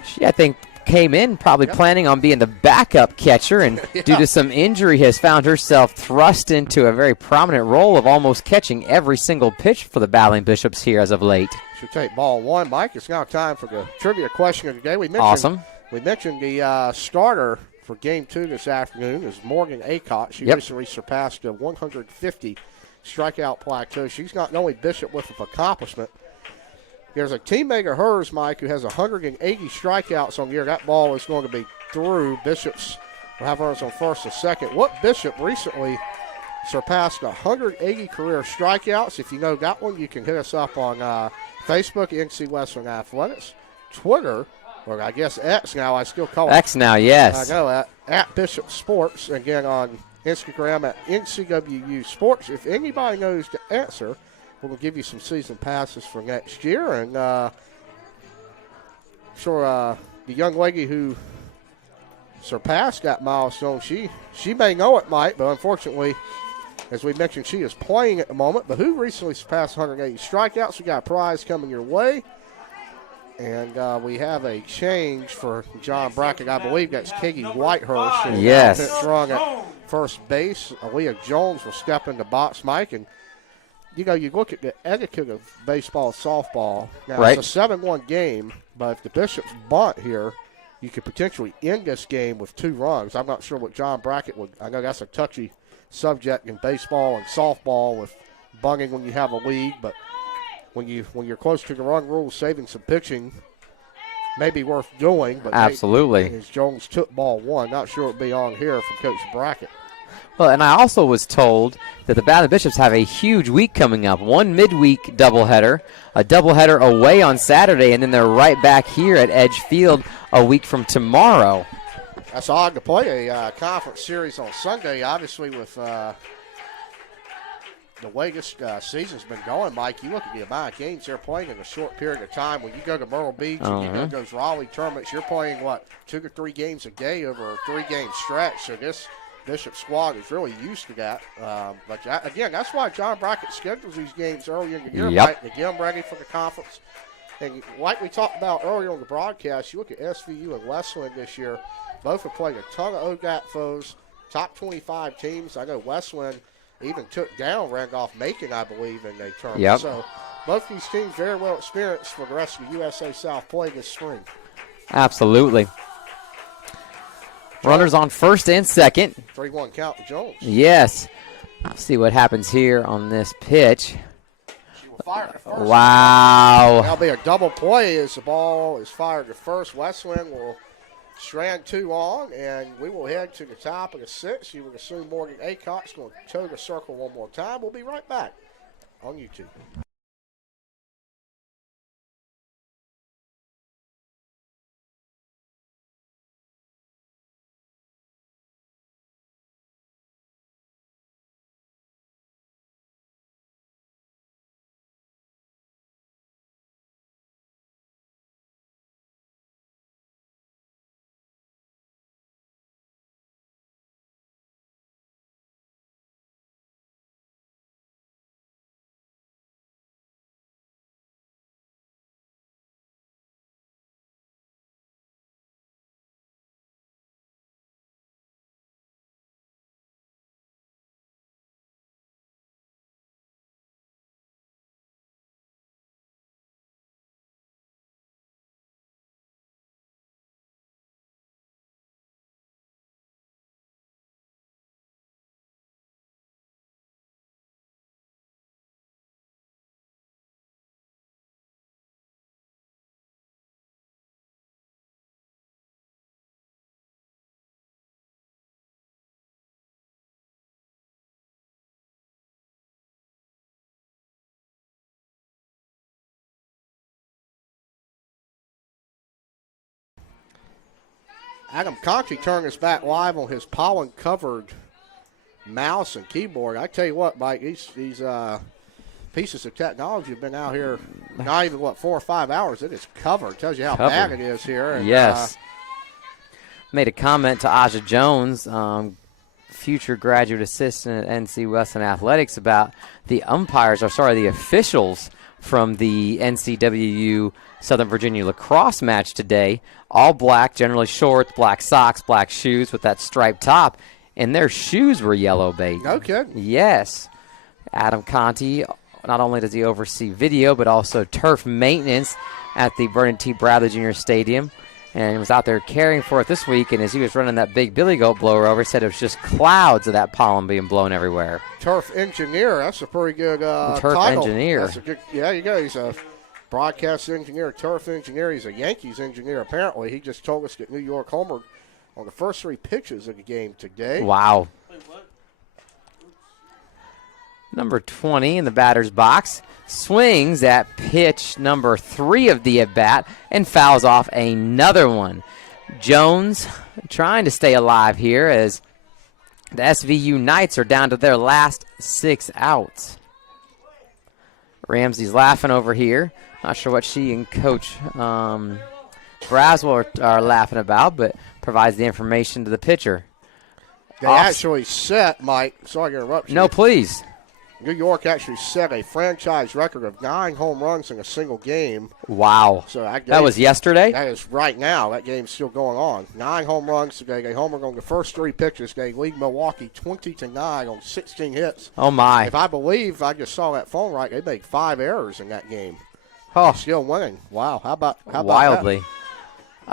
She, I think, came in probably planning on being the backup catcher, and due to some injury has found herself thrust into a very prominent role of almost catching every single pitch for the Battling Bishops here as of late. She'll take ball one. Mike, it's now time for the trivia question of the day. We mentioned the starter for Game 2 this afternoon is Morgan Aycott. She recently surpassed the 150 strikeout plateau. She's not only Bishop with an accomplishment. There's a teammate of hers, Mike, who has 180 strikeouts on the year. That ball is going to be through. Bishops will have runners on first and second. What Bishop recently surpassed 180 career strikeouts? If you know that one, you can hit us up on Facebook, NC Western Athletics, Twitter, or I guess X now. I still call it X now, yes. I know, at Bishop Sports. Again, on Instagram at NCWU Sports. If anybody knows the answer, we're going to give you some season passes for next year. And sure, the young lady who surpassed that milestone, she may know it, Mike, but unfortunately, as we mentioned, she is playing at the moment. But who recently surpassed 180 strikeouts? We got a prize coming your way. And we have a change for John Brackett. I believe that's Katie Whitehurst. Yes. Strong at first base. Aaliyah Jones will step in the box, Mike. And, you know, you look at the etiquette of baseball, softball. Now, it's a 7-1 game, but if the Bishops bunt here, you could potentially end this game with 2 runs. I'm not sure what John Brackett would. I know that's a touchy subject in baseball and softball with bunting when you have a lead, but when you're close to the run rule, saving some pitching may be worth doing. But absolutely, as Jones took ball 1, not sure it'll be on here from Coach Brackett. Well, and I also was told that the Battling Bishops have a huge week coming up. One midweek doubleheader, a doubleheader away on Saturday, and then they're right back here at Edge Field a week from tomorrow. That's odd to play a conference series on Sunday, obviously, with the way this season's been going, Mike. You look at the amount of games they're playing in a short period of time. When you go to Myrtle Beach and you go to those Raleigh tournaments, you're playing, 2 to 3 games a day over a 3-game stretch. So this Bishop squad is really used to that. But again, that's why John Brackett schedules these games early in the year, Mike, to get them ready for the conference. And like we talked about earlier on the broadcast, you look at SVU and Westland this year. Both have played a ton of OGAT foes, top 25 teams. I know Westland even took down Randolph-Macon, I believe, in a tournament. So both these teams very well experienced for the rest of the USA South play this spring. Absolutely. Runners on first and second. 3-1 count to Jones. Yes. Let's see what happens here on this pitch. She will fire to first. Wow. That'll be a double play as the ball is fired to first. Westland will strand 2 on, and we will head to the top of the 6th. You would assume Morgan Aycott's going to toe the circle one more time. We'll be right back on YouTube. Adam Conti turned us back live on his pollen-covered mouse and keyboard. I tell you what, Mike, these pieces of technology have been out here not even, 4 or 5 hours. It is covered. Tells you how bad it is here. And, yes. Made a comment to Aja Jones, future graduate assistant at NC Western Athletics, about the officials from the NCWU Southern Virginia lacrosse match today. All black, generally shorts, black socks, black shoes with that striped top. And their shoes were yellow, baby. No kidding. Yes. Adam Conti, not only does he oversee video, but also turf maintenance at the Vernon T. Bradley Jr. Stadium. And he was out there caring for it this week, and as he was running that big billy goat blower over, he said it was just clouds of that pollen being blown everywhere. Turf engineer, that's a pretty good turf title. engineer. That's a good, yeah, you go. He's a broadcast engineer, turf engineer. He's a Yankees engineer, apparently. He just told us that New York homered on the first 3 pitches of the game today. Wow. Number 20 in the batter's box swings at pitch number 3 of the at-bat and fouls off another one. Jones trying to stay alive here as the SVU Knights are down to their last 6 outs. Ramsey's laughing over here. Not sure what she and Coach Braswell are laughing about, but provides the information to the pitcher. They actually set, Mike, sorry to interrupt you. No, please. New York actually set a franchise record of 9 home runs in a single game. Wow. So that was yesterday? That is right now. That game's still going on. 9 home runs today. They homered on the first 3 pitches. They lead Milwaukee 20-9 on 16 hits. Oh, my. If I believe I just saw that phone right, they made 5 errors in that game. Oh. Still winning. Wow. How about Wildly. That?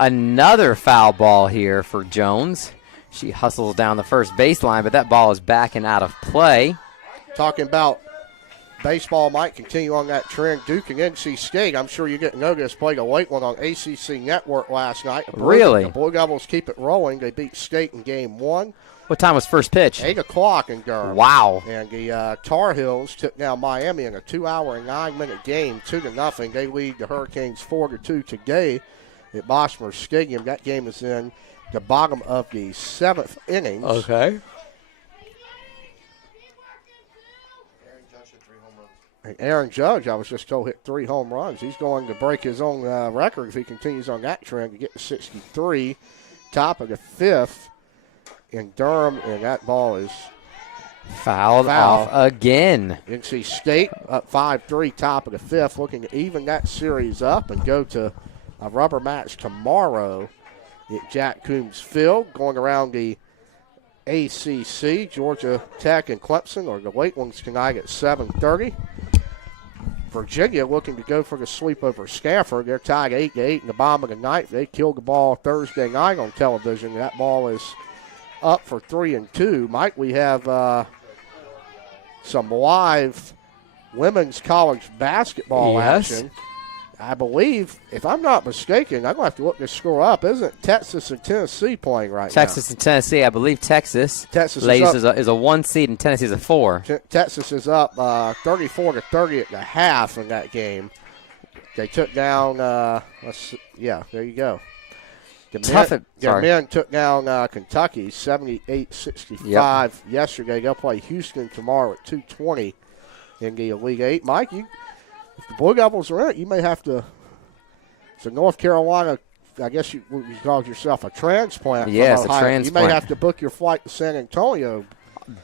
Another foul ball here for Jones. She hustles down the first baseline, but that ball is backing out of play. Talking about baseball, might continue on that trend. Duke and NC State, I'm sure you didn't know this, played a late one on ACC Network last night. Really? The Blue Devils keep it rolling. They beat State in game 1. What time was first pitch? 8 o'clock in Durham. Wow. And the Tar Heels took down Miami in a 2-hour and 9-minute game, 2-0. They lead the Hurricanes 4-2 today at Bosmer Stadium. That game is in the bottom of the 7th innings. Okay. And Aaron Judge, I was just told, hit 3 home runs. He's going to break his own record if he continues on that trend to get to 63. Top of the 5th in Durham, and that ball is fouled off again. NC State up 5-3, top of the 5th, looking to even that series up and go to a rubber match tomorrow at Jack Coombs Field. Going around the ACC, Georgia Tech and Clemson are the late ones tonight at 7:30. Virginia looking to go for the sweep over Stanford. They're tied 8-8 in the bottom of the ninth. They killed the ball Thursday night on television. That ball is up for 3-2. Mike, we have some live women's college basketball action. I believe, if I'm not mistaken, I'm going to have to look this score up. Isn't Texas and Tennessee playing right now? Texas and Tennessee, I believe Texas ladies is a 1 seed and Tennessee is a 4. Texas is up 34-30 at the half in that game. They took down, there you go. The men took down Kentucky 78-65 yesterday. They'll play Houston tomorrow at 2:20 in the Elite 8. Mike, if the Blue Devils are in it, you may have to. So North Carolina, I guess you called yourself a transplant. Yes, a transplant. You may have to book your flight to San Antonio.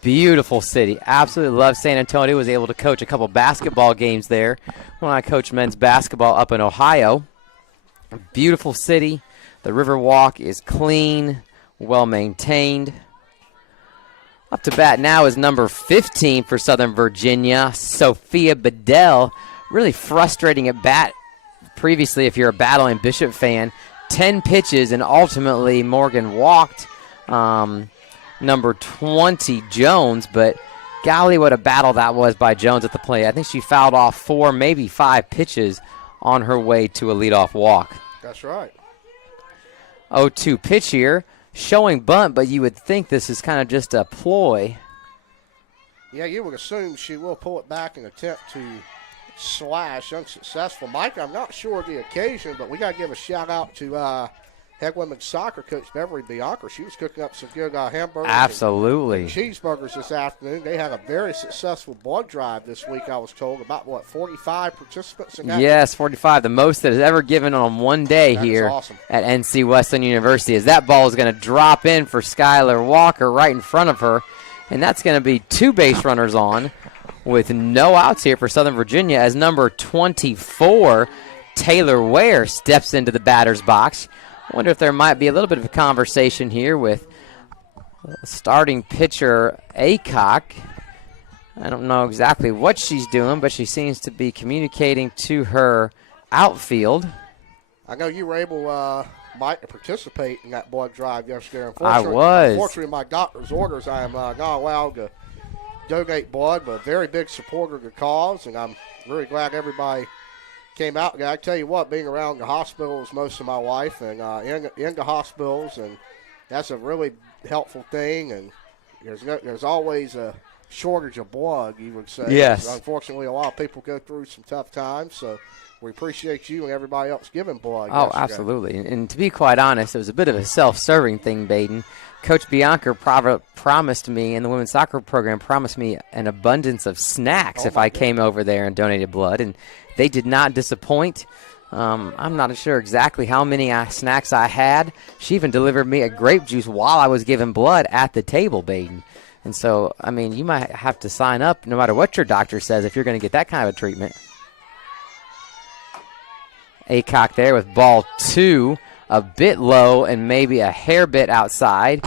Beautiful city. Absolutely love San Antonio. Was able to coach a couple basketball games there when I coached men's basketball up in Ohio. Beautiful city. The Riverwalk is clean, well maintained. Up to bat now is number 15 for Southern Virginia, Sophia Bedell. Really frustrating at bat previously if you're a Battle and Bishop fan. 10 pitches, and ultimately Morgan walked number 20, Jones, but golly, what a battle that was by Jones at the plate. I think she fouled off 4, maybe 5 pitches on her way to a leadoff walk. That's right. 0-2 pitch here, showing bunt, but you would think this is kind of just a ploy. Yeah, you would assume she will pull it back and attempt to slash, unsuccessful. Mike, I'm not sure of the occasion, but we got to give a shout-out to head women's soccer coach Beverly Bianca. She was cooking up some good hamburgers. Absolutely. And cheeseburgers this afternoon. They had a very successful blood drive this week, I was told. About, 45 participants in that? Yes, 45. The most that is ever given on one day here at NC Wesleyan University. As that ball is going to drop in for Skylar Walker right in front of her. And that's going to be 2 base runners on with no outs here for Southern Virginia as number 24, Taylor Ware, steps into the batter's box. I wonder if there might be a little bit of a conversation here with starting pitcher Aycock. I don't know exactly what she's doing, but she seems to be communicating to her outfield. I know you were able, Mike, to participate in that blood drive yesterday. I was. Unfortunately, my doctor's orders, I am not allowed to donate blood, but a very big supporter of the cause, and I'm really glad everybody came out. I tell you what, being around the hospitals most of my life and in the hospitals, and that's a really helpful thing, and there's always a shortage of blood, you would say. Yes. Unfortunately, a lot of people go through some tough times, so we appreciate you and everybody else giving blood. Oh, yesterday. absolutely. And to be quite honest, it was a bit of a self-serving thing, Baden. Coach Bianca promised me, and the women's soccer program promised me an abundance of snacks if I came over there and donated blood, and they did not disappoint. I'm not sure exactly how many snacks I had. She even delivered me a grape juice while I was giving blood at the table, Baden. And so, I mean, you might have to sign up no matter what your doctor says if you're going to get that kind of a treatment. Aycock there with ball 2, a bit low and maybe a hair bit outside.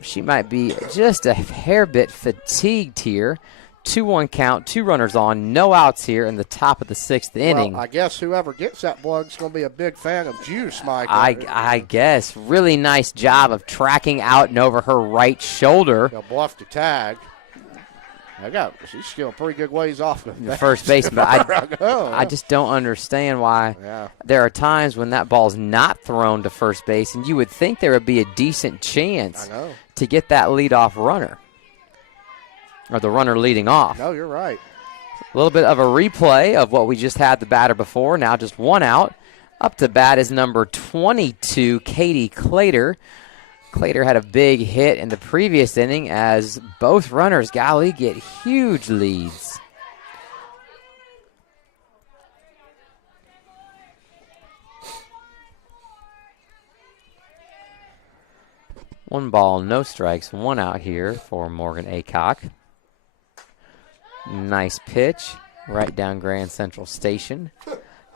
She might be just a hair bit fatigued here. 2-1 count, 2 runners on, no outs here in the top of the 6th inning. Well, I guess whoever gets that blood is going to be a big fan of juice, Mike. I guess. Really nice job of tracking out and over her right shoulder. They'll bluff the tag. She's still a pretty good ways off the first baseman. I just don't understand why there are times when that ball's not thrown to first base, and you would think there would be a decent chance to get that leadoff runner, or the runner leading off. No, you're right. A little bit of a replay of what we just had the batter before. Now just 1 out. Up to bat is number 22, Katie Clater. Clater had a big hit in the previous inning as both runners, golly, get huge leads. One ball, no strikes, 1 out here for Morgan Aycock. Nice pitch right down Grand Central Station.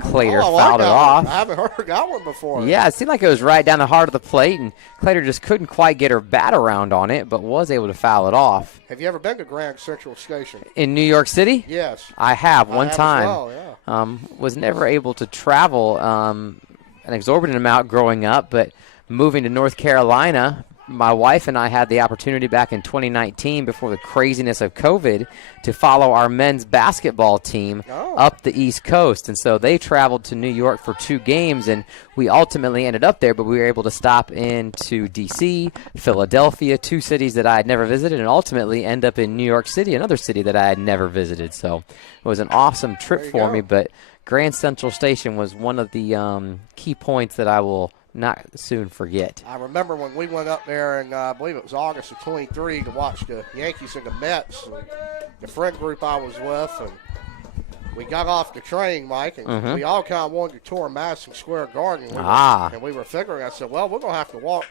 Clater fouled it off. I haven't heard that one before. Yeah, it seemed like it was right down the heart of the plate, and Clater just couldn't quite get her bat around on it, but was able to foul it off. Have you ever been to Grand Central Station? In New York City? Yes. I have one time. As well, yeah. Was never able to travel an exorbitant amount growing up, but moving to North Carolina, my wife and I had the opportunity back in 2019 before the craziness of COVID to follow our men's basketball team up the East Coast. And so they traveled to New York for 2 games, and we ultimately ended up there, but we were able to stop into D.C., Philadelphia, 2 cities that I had never visited, and ultimately end up in New York City, another city that I had never visited. So it was an awesome trip for me, but Grand Central Station was one of the key points that I will not soon forget. I remember when we went up there, and I believe it was August of 23 to watch the Yankees and the Mets. And the friend group I was with, and we got off the train, Mike, and we all kind of wanted to tour Madison Square Garden. And we were figuring, I said, well, we're going to have to walk.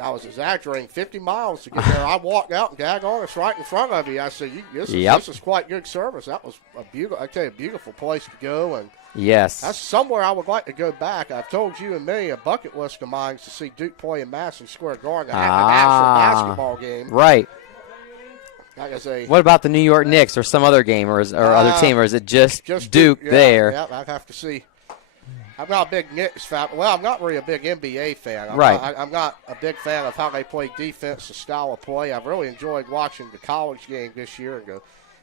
I was exaggerating, 50 miles to get there. I walked out and daggone, it's right in front of you. I said, this is quite good service. That was a beautiful place to go. And yes, that's somewhere I would like to go back. I've told you and many a bucket list of mine to see Duke play in Madison Square Garden, an actual basketball game. Right. What about the New York Knicks or some other game or other team, or is it just Duke there? Yeah, I'd have to see. I'm not a big Knicks fan. Well, I'm not really a big NBA fan. I'm not a big fan of how they play defense, the style of play. I've really enjoyed watching the college game this year. And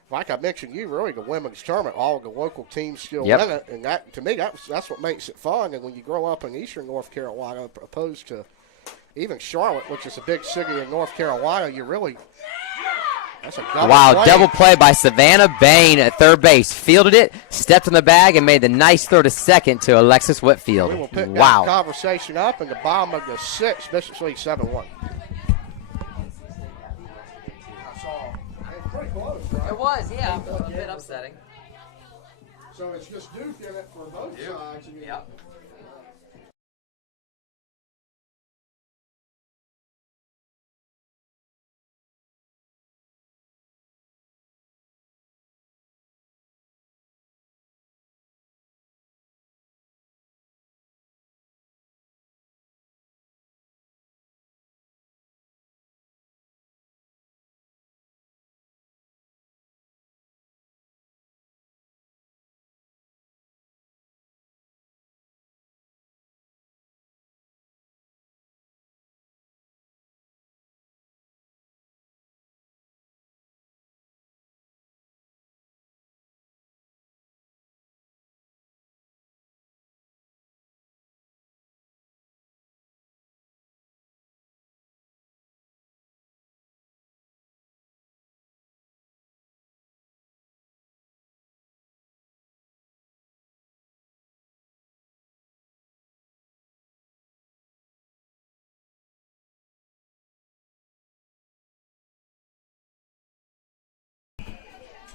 like I mentioned, really the women's tournament, all of the local teams still win it. And that, to me, that's what makes it fun. And when you grow up in eastern North Carolina, opposed to even Charlotte, which is a big city in North Carolina, you really – that's a double play by Savannah Bain at third base. Fielded it, stepped in the bag, and made the nice throw to second to Alexis Whitfield. We will pick that conversation up in the bottom of the 6th, Bishops League 7-1. Pretty close, right? It was, yeah. A bit upsetting. So it's just Duke in it for both sides. Yep.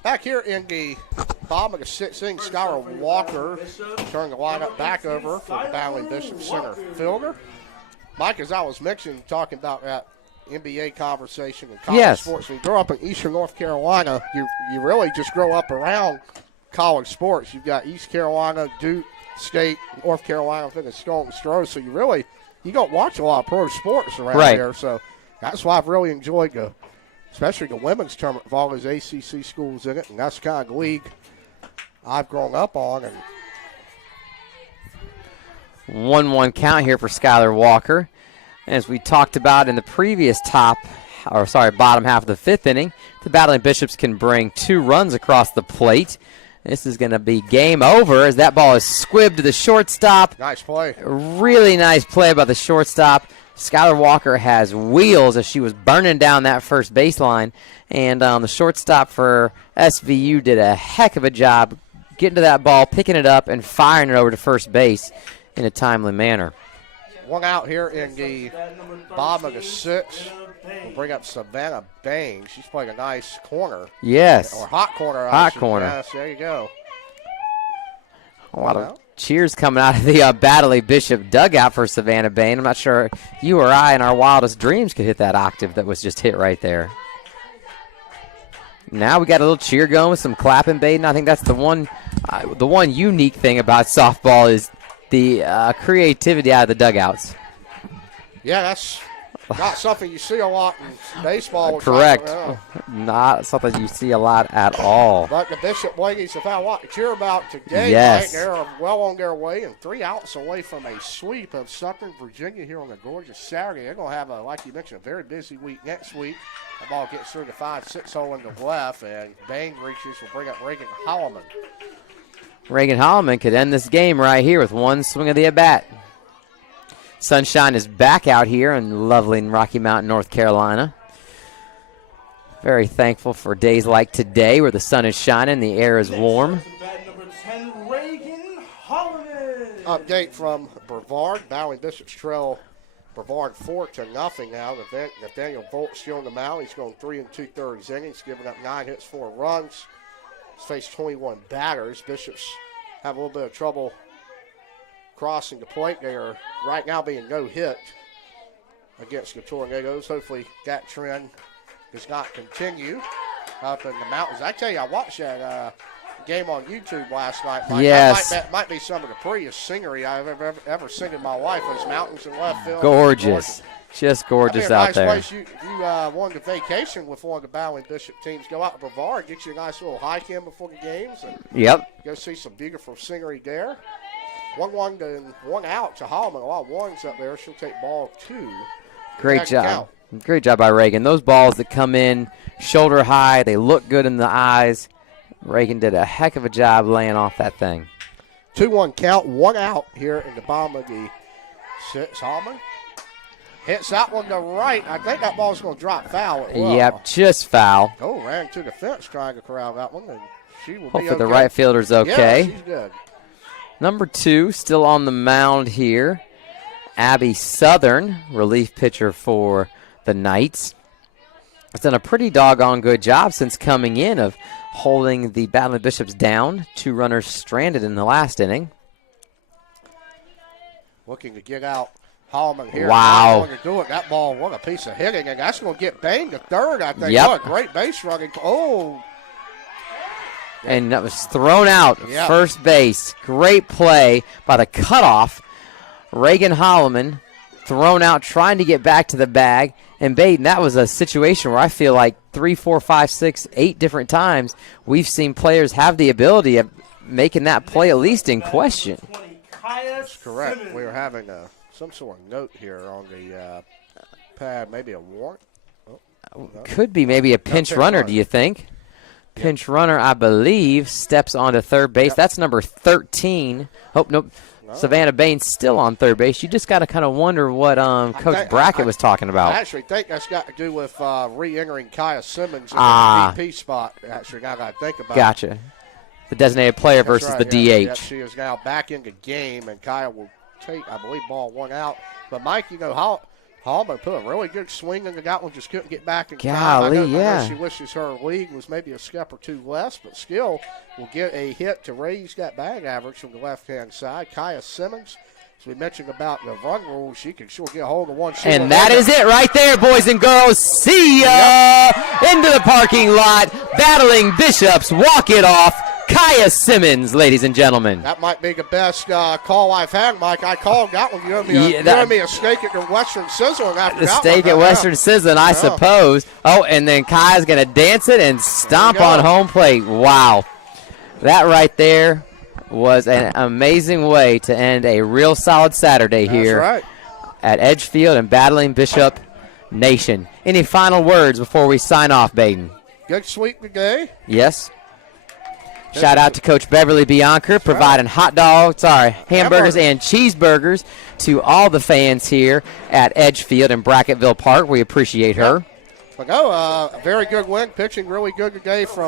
Back here in the bottom of the sixth inning, Skylar Walker turning the lineup back over for the Battling Bishop center fielder. Mike, as I was mentioning, talking about that NBA conversation and college sports, when you grow up in Eastern North Carolina, you really just grow up around college sports. You've got East Carolina, Duke, State, North Carolina, I think it's Stone Stroh, so you don't watch a lot of pro sports around here, so that's why I've really enjoyed especially the women's tournament with all those ACC schools in it, and that's the kind of league I've grown up on. And 1-1 count here for Skylar Walker. As we talked about in the previous bottom half of the fifth inning, the Battling Bishops can bring 2 runs across the plate. This is going to be game over as that ball is squibbed to the shortstop. Nice play. Really nice play by the shortstop. Skylar Walker has wheels as she was burning down that first baseline. And the shortstop for SVU did a heck of a job getting to that ball, picking it up, and firing it over to first base in a timely manner. One out here in the bottom of the sixth. We'll bring up Savannah Bain. She's playing a nice corner. Yes. Or hot corner. Hot corner. Yes, there you go. A lot of cheers coming out of the Battling Bishop dugout for Savannah Bain. I'm not sure you or I in our wildest dreams could hit that octave that was just hit right there. Now we got a little cheer going with some clapping, Baden. I think that's the one unique thing about softball is the creativity out of the dugouts. Yeah, that's not something you see a lot in baseball. Correct. Not something you see a lot at all. But the Bishop ladies have had a lot to cheer about today. Yes. Right? They're well on their way and 3 outs away from a sweep of Southern Virginia here on a gorgeous Saturday. They're going to have, like you mentioned, a very busy week next week. The ball gets through the 5-6 hole in the left, and Bain reaches will bring up Reagan Holloman. Reagan Holloman could end this game right here with one swing of the at-bat. Sunshine is back out here in lovely Rocky Mountain, North Carolina. Very thankful for days like today where the sun is shining, the air is warm. Update from Brevard. Battling Bishops trail Brevard 4-0 now. Nathaniel Volt still on the mound. He's going 3 2/3 innings, giving up 9 hits, 4 runs. He's faced 21 batters. Bishops have a little bit of trouble crossing the plate. They are right now being no hit against the Tornadoes. Hopefully that trend does not continue up in the mountains. I tell you, I watched that game on YouTube last night. Yes. That might be some of the prettiest scenery I've ever seen in my life. Those mountains in left field. Gorgeous. Just gorgeous out there. Nice place. You wanted to vacation with one of the Battling Bishop teams. Go out to Brevard, get you a nice little hike in before the games, and go see some beautiful scenery there. 1-1 and 1 out to Holloman. A lot of ones up there. She'll take ball 2. Great job. Great job by Reagan. Those balls that come in shoulder high, they look good in the eyes. Reagan did a heck of a job laying off that thing. 2-1 count, 1 out here in the bottom of the sixth. Holloman hits that one to right. I think that ball's going to drop foul. Yep, just foul. Oh, ran to the fence trying to corral that one, and she will be okay. Hopefully the right fielder's okay. Yeah, she's good. Number 2, still on the mound here. Abby Southern, relief pitcher for the Knights. Has done a pretty doggone good job since coming in of holding the Battling Bishops down. 2 runners stranded in the last inning. Looking to get out Holloman here. Wow. Going to do it. That ball, what a piece of hitting. And that's going to get Bain to third, I think. Yep. What a great base running. Oh. And that was thrown out. Yep. First base. Great play by the cutoff. Reagan Holloman thrown out trying to get back to the bag. And Baden, that was a situation where I feel like 3, 4, 5, 6, 8 different times we've seen players have the ability of making that play at least in question. That's correct. We are having some sort of note here on the pad, maybe a warrant. Oh, no. Could be maybe a pinch runner, do you think? Pinch runner, I believe, steps onto third base. Yep. That's number 13. Oh, nope. No. Savannah Bain still on third base. You just got to kind of wonder what Coach Brackett was talking about. I actually think that's got to do with re-entering Kaya Simmons in the DP spot. Actually, now I got to think about it. Gotcha. The designated player versus the DH. Yeah, she is now back in the game, and Kaya will take, I believe, ball 1 out. But, Mike, Hallman put a really good swing into that one, just couldn't get back in time. Golly, I yeah. know she wishes her league was maybe a step or two less, but still will get a hit to raise that bag average from the left-hand side. Kaya Simmons, as we mentioned about the run rule, she can sure get a hold of one. And that is it right there, boys and girls. See ya! Into the parking lot, battling Bishops. Walk it off. Kaya Simmons, ladies and gentlemen. That might be the best call I've had, Mike. I called that one. You owe me a steak at the Western Sizzling after The that steak one. at Western Sizzling, I suppose. Oh, and then Kaya's going to dance it and stomp on home plate. Wow. That right there was an amazing way to end a real solid Saturday here at Edgefield and battling Bishop Nation. Any final words before we sign off, Baden? Good sweep today. Yes. Shout out to Coach Beverly Bianca providing hamburgers and cheeseburgers to all the fans here at Edgefield and Bracketville Park. We appreciate her. But no, very good win, pitching really good today from